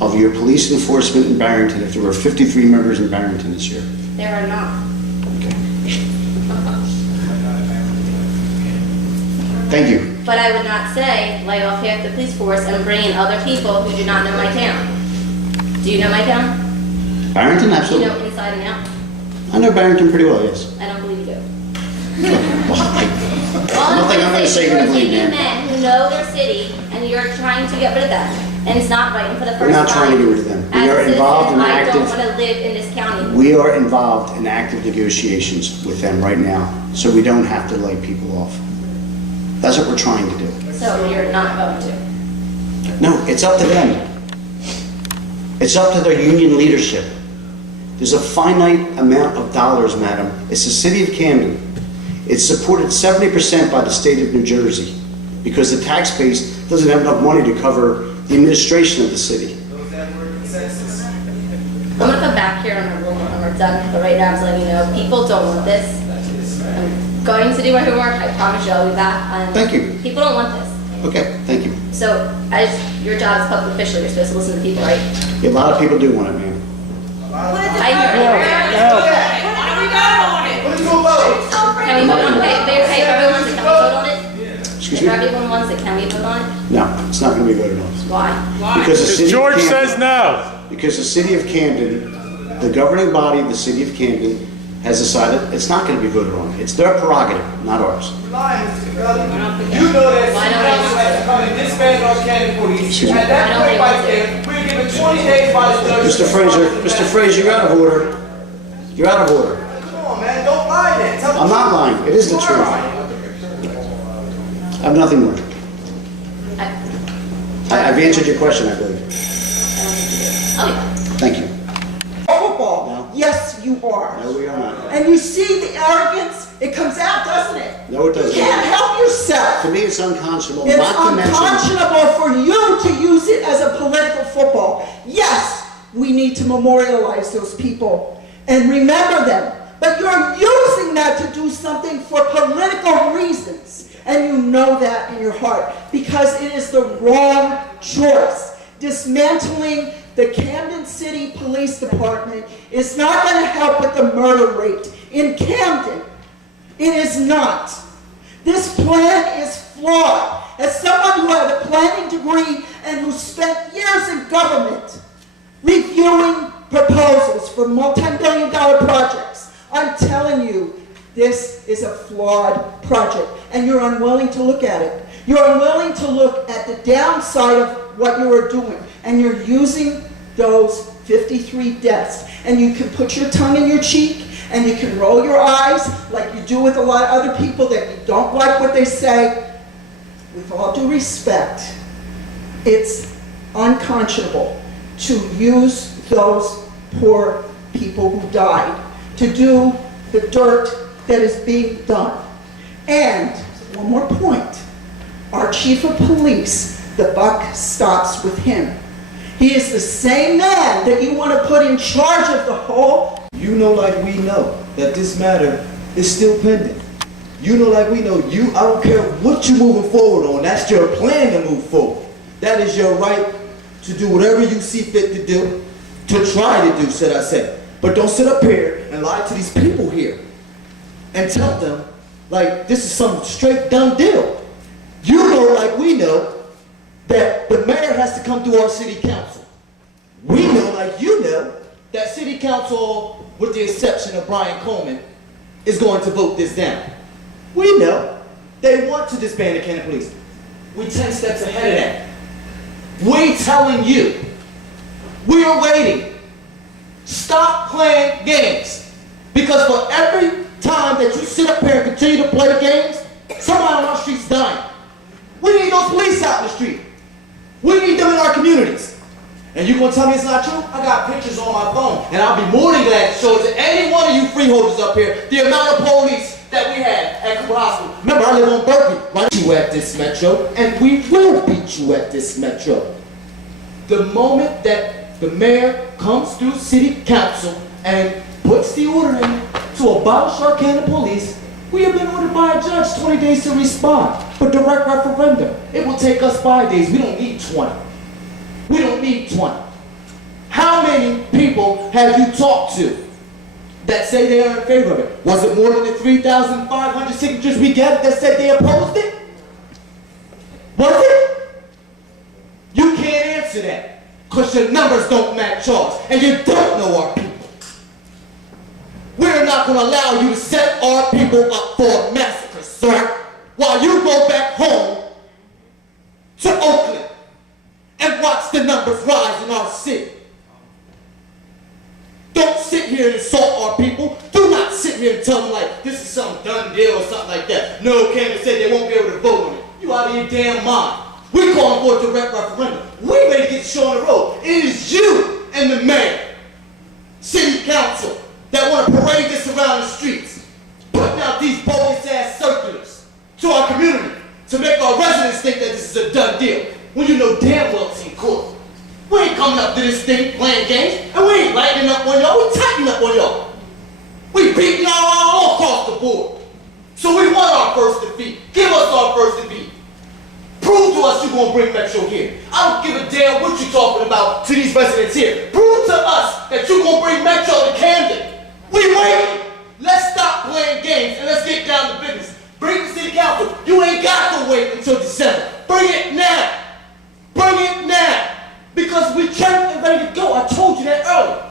of your police enforcement in Barrington if there were 53 murders in Barrington this year? There are not. Thank you. But I would not say lay off half the police force and bring in other people who do not know my town. Do you know my town? Barrington, Do you absolutely. know inside and out? I know Barrington pretty well, yes. I don't believe you do. I don't think I'm going to say you're going to believe You're me. taking men who know their city and you're trying to get rid of them. And it's not right. And for the first time. We're not trying to get rid of them. We as a are citizen, involved in I don't want active, to live in this county. we are involved in active negotiations with them right now, so we don't have to lay people off. That's what we're trying to do. So you're not going to. No, it's up to them. It's up to their union leadership. There's a finite amount of dollars, madam. It's the city of Camden. It's supported 70% by the state of New Jersey because the tax base doesn't have enough money to cover the administration of the city. I'm going to come back here on a roll when we're done, but right now I'm just letting you know, people don't want this. I'm going to do my homework, I promise you I'll be back. Thank you. People don't want this. Okay, thank you. So, as your job as public official, you're supposed to listen to people, right? A lot of people do want it, ma'am. I hear it. Why don't we vote on it? Can we vote on it? Hey, everyone wants it, can we vote on it? Excuse If me? everyone wants it, can we vote on it? No, it's not going to be voted on. Why? Because the city of George Camden- says no. Because the city of Camden, the governing body of the city of Camden, has decided it's not going to be voted on. It's their prerogative, not ours. You know that city council has to come and disband our county police. Excuse me. At that point right there, we're given 20 days by the judge. Mr. Fraser, you're out of order. You're out of order. Come on, man, don't lie then. Tell I'm not lying. It is the You are truth. lying. I have nothing more. I've answered your question, I believe. Oh, yeah. you are. No, we are not. And you see the arrogance, it comes out, doesn't it? No, it doesn't. You can't help yourself. To me, it's unconscionable, It's not to mention... unconscionable for you to use it as a political football. Yes, we need to memorialize those people and remember them. But you're using that to do something for political reasons. And you know that in your heart because it is the wrong choice. Dismantling the Camden City Police Department is not going to help with the murder rate in Camden. It is not. This plan is flawed. As someone who had a planning degree and who spent years in government reviewing proposals for multi-billion-dollar projects, I'm telling you, this is a flawed project, and you're unwilling to look at it. You're unwilling to look at the downside of what you are doing, and you're using those 53 deaths. And you can put your tongue in your cheek, and you can roll your eyes like you do with a lot of other people that you don't like what they say. With all due respect, it's unconscionable to use those poor people who died to do the dirt that is being done. And one more point, our chief of police, the buck stops with him. He is the same man that you want to put in charge of the whole. You know like we know that this matter is still pending. You know like we know I don't care what you're moving forward on, that's your plan to move forward. That is your right to do whatever you see fit to do, to try to do, should I say. But don't sit up here and lie to these people here and tell them like this is some straight done deal. You know like we know that the mayor has to come through our city council. We know like you know that city council, with the exception of Brian Coleman, is going to vote this down. We know they want to disband the Camden Police. We 10 steps ahead of that. We telling you, we are waiting. Stop playing games. Because for every time that you sit up here and continue to play games, somebody on our street's dying. We need those police out in the street. We need them in our communities. And you gonna tell me it's not true? I got pictures on my phone, and I'll be more than glad to show it to any one of you freeholders up here, the amount of police that we had at Cooper Hospital. Remember, I live on Berkeley. Right? You at this metro, and we will beat you at this metro. The moment that the mayor comes through city council and puts the order in to abolish our Camden Police, we have been ordered by a judge 20 days to respond for direct referendum. It will take us 5 days. We don't need 20. We don't need 20. How many people have you talked to that say they are in favor of it? Was it more than the 3,500 signatures we gathered that said they opposed it? Was it? You can't answer that because your numbers don't match ours and you don't know our people. We're not going to allow you to set our people up for a massacre, sir, while you go back home to Oakland and watch the numbers rise in our city. Don't sit here and insult our people. Do not sit here and tell them like this is some done deal or something like that. No, Camden said they won't be able to vote on it. You out of your damn mind. We're calling for a direct referendum. We ready to get the show on the road. It is you and the mayor, city council, that want to parade this around the streets, putting out these bogus-ass circulars to our community to make our residents think that this is a done deal, when you know damn well it's in court. We ain't coming up to this thing playing games, and we ain't lightening up on y'all, we tightening up on y'all. We beating y'all all across the board. So we want our first defeat. Give us our first defeat. Prove to us you're going to bring Metro here. I don't give a damn what you're talking about to these residents here. Prove to us that you're going to bring Metro to Camden. We waiting. Let's stop playing games and let's get down to business. Bring the city council. You ain't got to wait until December. Bring it now. Bring it now. Because we trained and ready to go. I told you that earlier.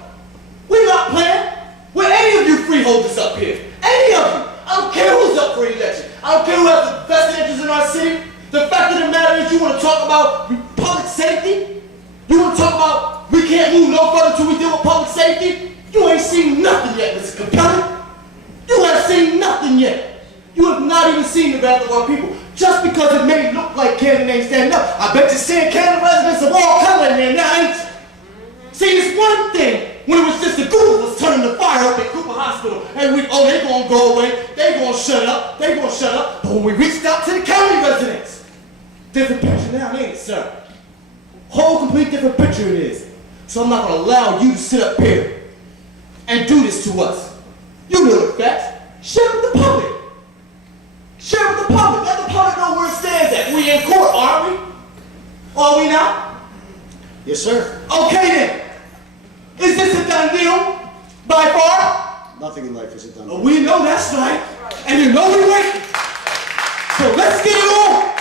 We're not playing with any of you freeholders up here. Any of you. I don't care who's up for election. I don't care who has the best interest in our city. The fact of the matter is you want to talk about public safety? You want to talk about we can't move no further until we deal with public safety? You ain't seen nothing yet, Mr. Capelli. You haven't seen nothing yet. You have not even seen the wrath of our people. Just because it may look like Camden ain't standing up, I bet you're seeing Camden residents of all color in there now, ain't you? See, it's one thing when it was just the Googles turning the fire up at Cooper Hospital. And they gonna go away, they gonna shut up, they gonna shut up. But when we reached out to the county residents, different picture now, ain't it, sir? Whole complete different picture it is. So I'm not gonna allow you to sit up here and do this to us. You know the facts. Share it with the public. Share it with the public. Let the public know where it stands at. We in court, aren't we? Are we not? Yes, sir. Okay then. Is this a done deal? By far? Nothing in life is a done deal. We know that's right. And you know we waiting. So let's get it on.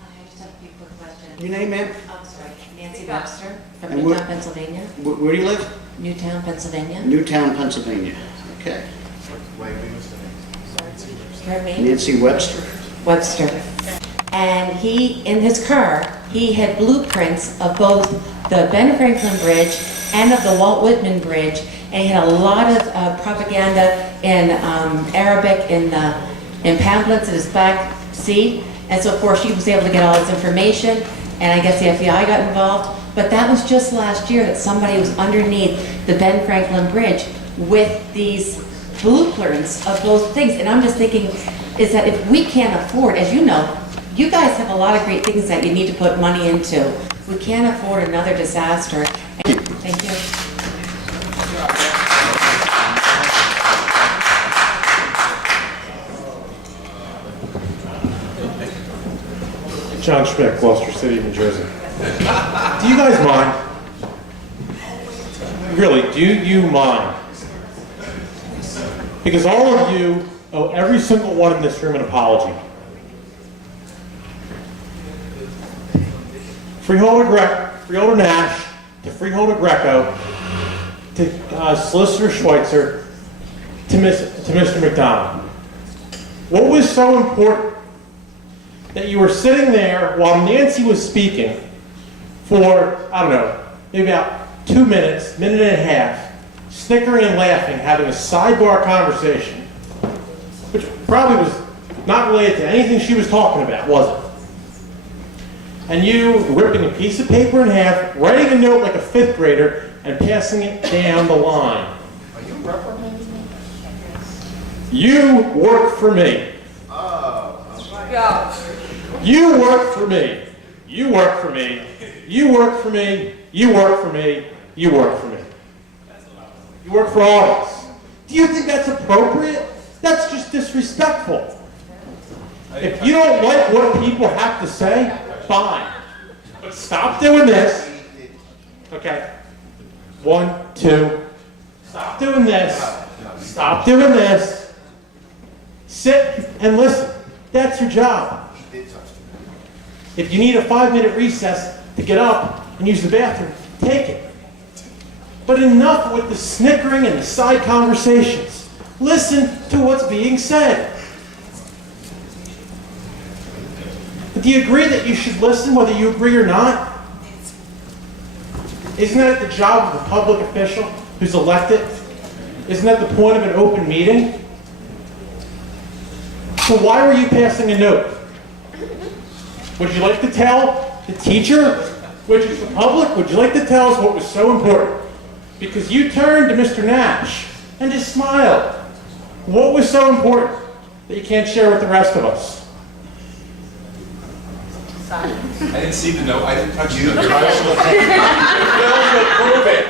I just have a few quick questions. Your name, ma'am? I'm sorry, Nancy Webster from And Newtown, Pennsylvania. Where do you live? Newtown, Pennsylvania. Newtown, Pennsylvania. Okay. Her name? Nancy Webster. Webster. And he, in his car, he had blueprints of both the Ben Franklin Bridge and of the Walt Whitman Bridge, and he had a lot of propaganda in Arabic in pamphlets in his back seat. And so, of course, she was able to get all this information, and I guess the FBI got involved. But that was just last year that somebody was underneath the Ben Franklin Bridge with these blueprints of those things. And I'm just thinking, is that if we can't afford, as you know, you guys have a lot of great things that you need to put money into. We can't afford another disaster. Thank you. John Schmidt, Gloucester City, New Jersey. Do you guys mind? Really, do you mind? Because all of you owe every single one in this room an apology. Freeholder Nash, to Freeholder Greco, to Solicitor Schweitzer, to Mr. McDonald. What was so important that you were sitting there while Nancy was speaking for, I don't know, maybe about 2 minutes, minute and a half, snickering and laughing, having a sidebar conversation, which probably was not related to anything she was talking about, was it? And you ripping a piece of paper in half, writing a note like a 5th grader, and passing it down the line. Are you reprimanding me? You work for me. You work for me. You work for me. You work for me. You work for me. You work for me. You work for all of us. Do you think that's appropriate? That's just disrespectful. If you don't like what people have to say, fine. But stop doing this. Okay. 1, 2. Stop doing this. Stop doing this. Sit and listen. That's your job. If you need a 5-minute recess to get up and use the bathroom, take it. But enough with the snickering and the side conversations. Listen to what's being said. But do you agree that you should listen whether you agree or not? Isn't that the job of the public official who's elected? Isn't that the point of an open meeting? So why were you passing a note? Would you like to tell the teacher, which is the public, would you like to tell us what was so important? Because you turned to Mr. Nash and just smiled. What was so important that you can't share with the rest of us? I didn't see the note. I didn't touch the note. Bill will prove it.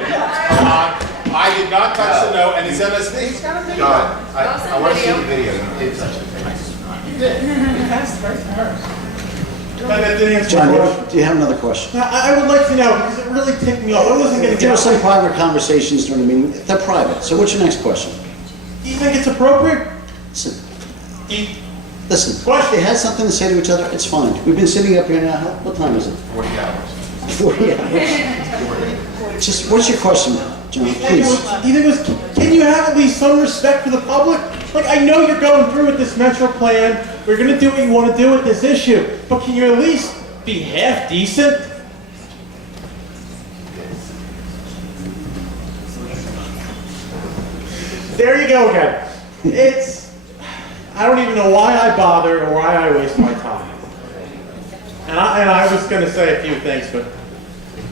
I did not touch the note, and he's MSD. He's got a video. John, I want to see the video. You did touch it. You did. You passed the first hers. That didn't answer John, my question. do you have another question? Now, I would like to know, because it really ticked me off. I wasn't going to There were get some private conversations during the meeting. They're private. So what's your next question? Do you think it's appropriate? Listen. Listen. They had something to say to each other. It's fine. We've been sitting up here now. What time is it? 40 hours. 40 hours. Just, what's your question, John? Please. Do you think it was, can you have at least some respect for the public? Like, I know you're going through with this metro plan. We're going to do what you want to do with this issue. But can you at least be half decent? There you go again. I don't even know why I bother or why I waste my time. And I was going to say a few things, but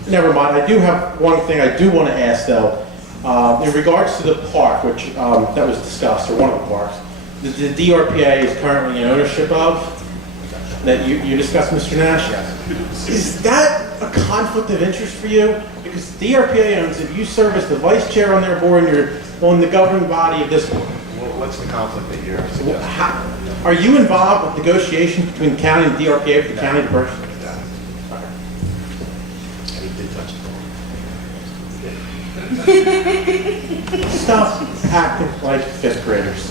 never mind. I do have one thing I do want to ask, though. In regards to the park, which that was discussed, or one of the parks, the DRPA is currently in ownership of, that you discussed, Mr. Nash. Is that a conflict of interest for you? Because DRPA owns it, you serve as the vice chair on their board, and you're on the governing body of this board. Well, what's the conflict that you're suggesting? Are you involved with negotiations between county and DRPA for the county to purchase? He did touch it. Stop acting like fifth graders.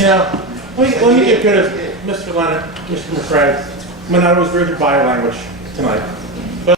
You know, let me get good as Mr. Leonard, Mr. McCray. I mean, I was reading body language tonight.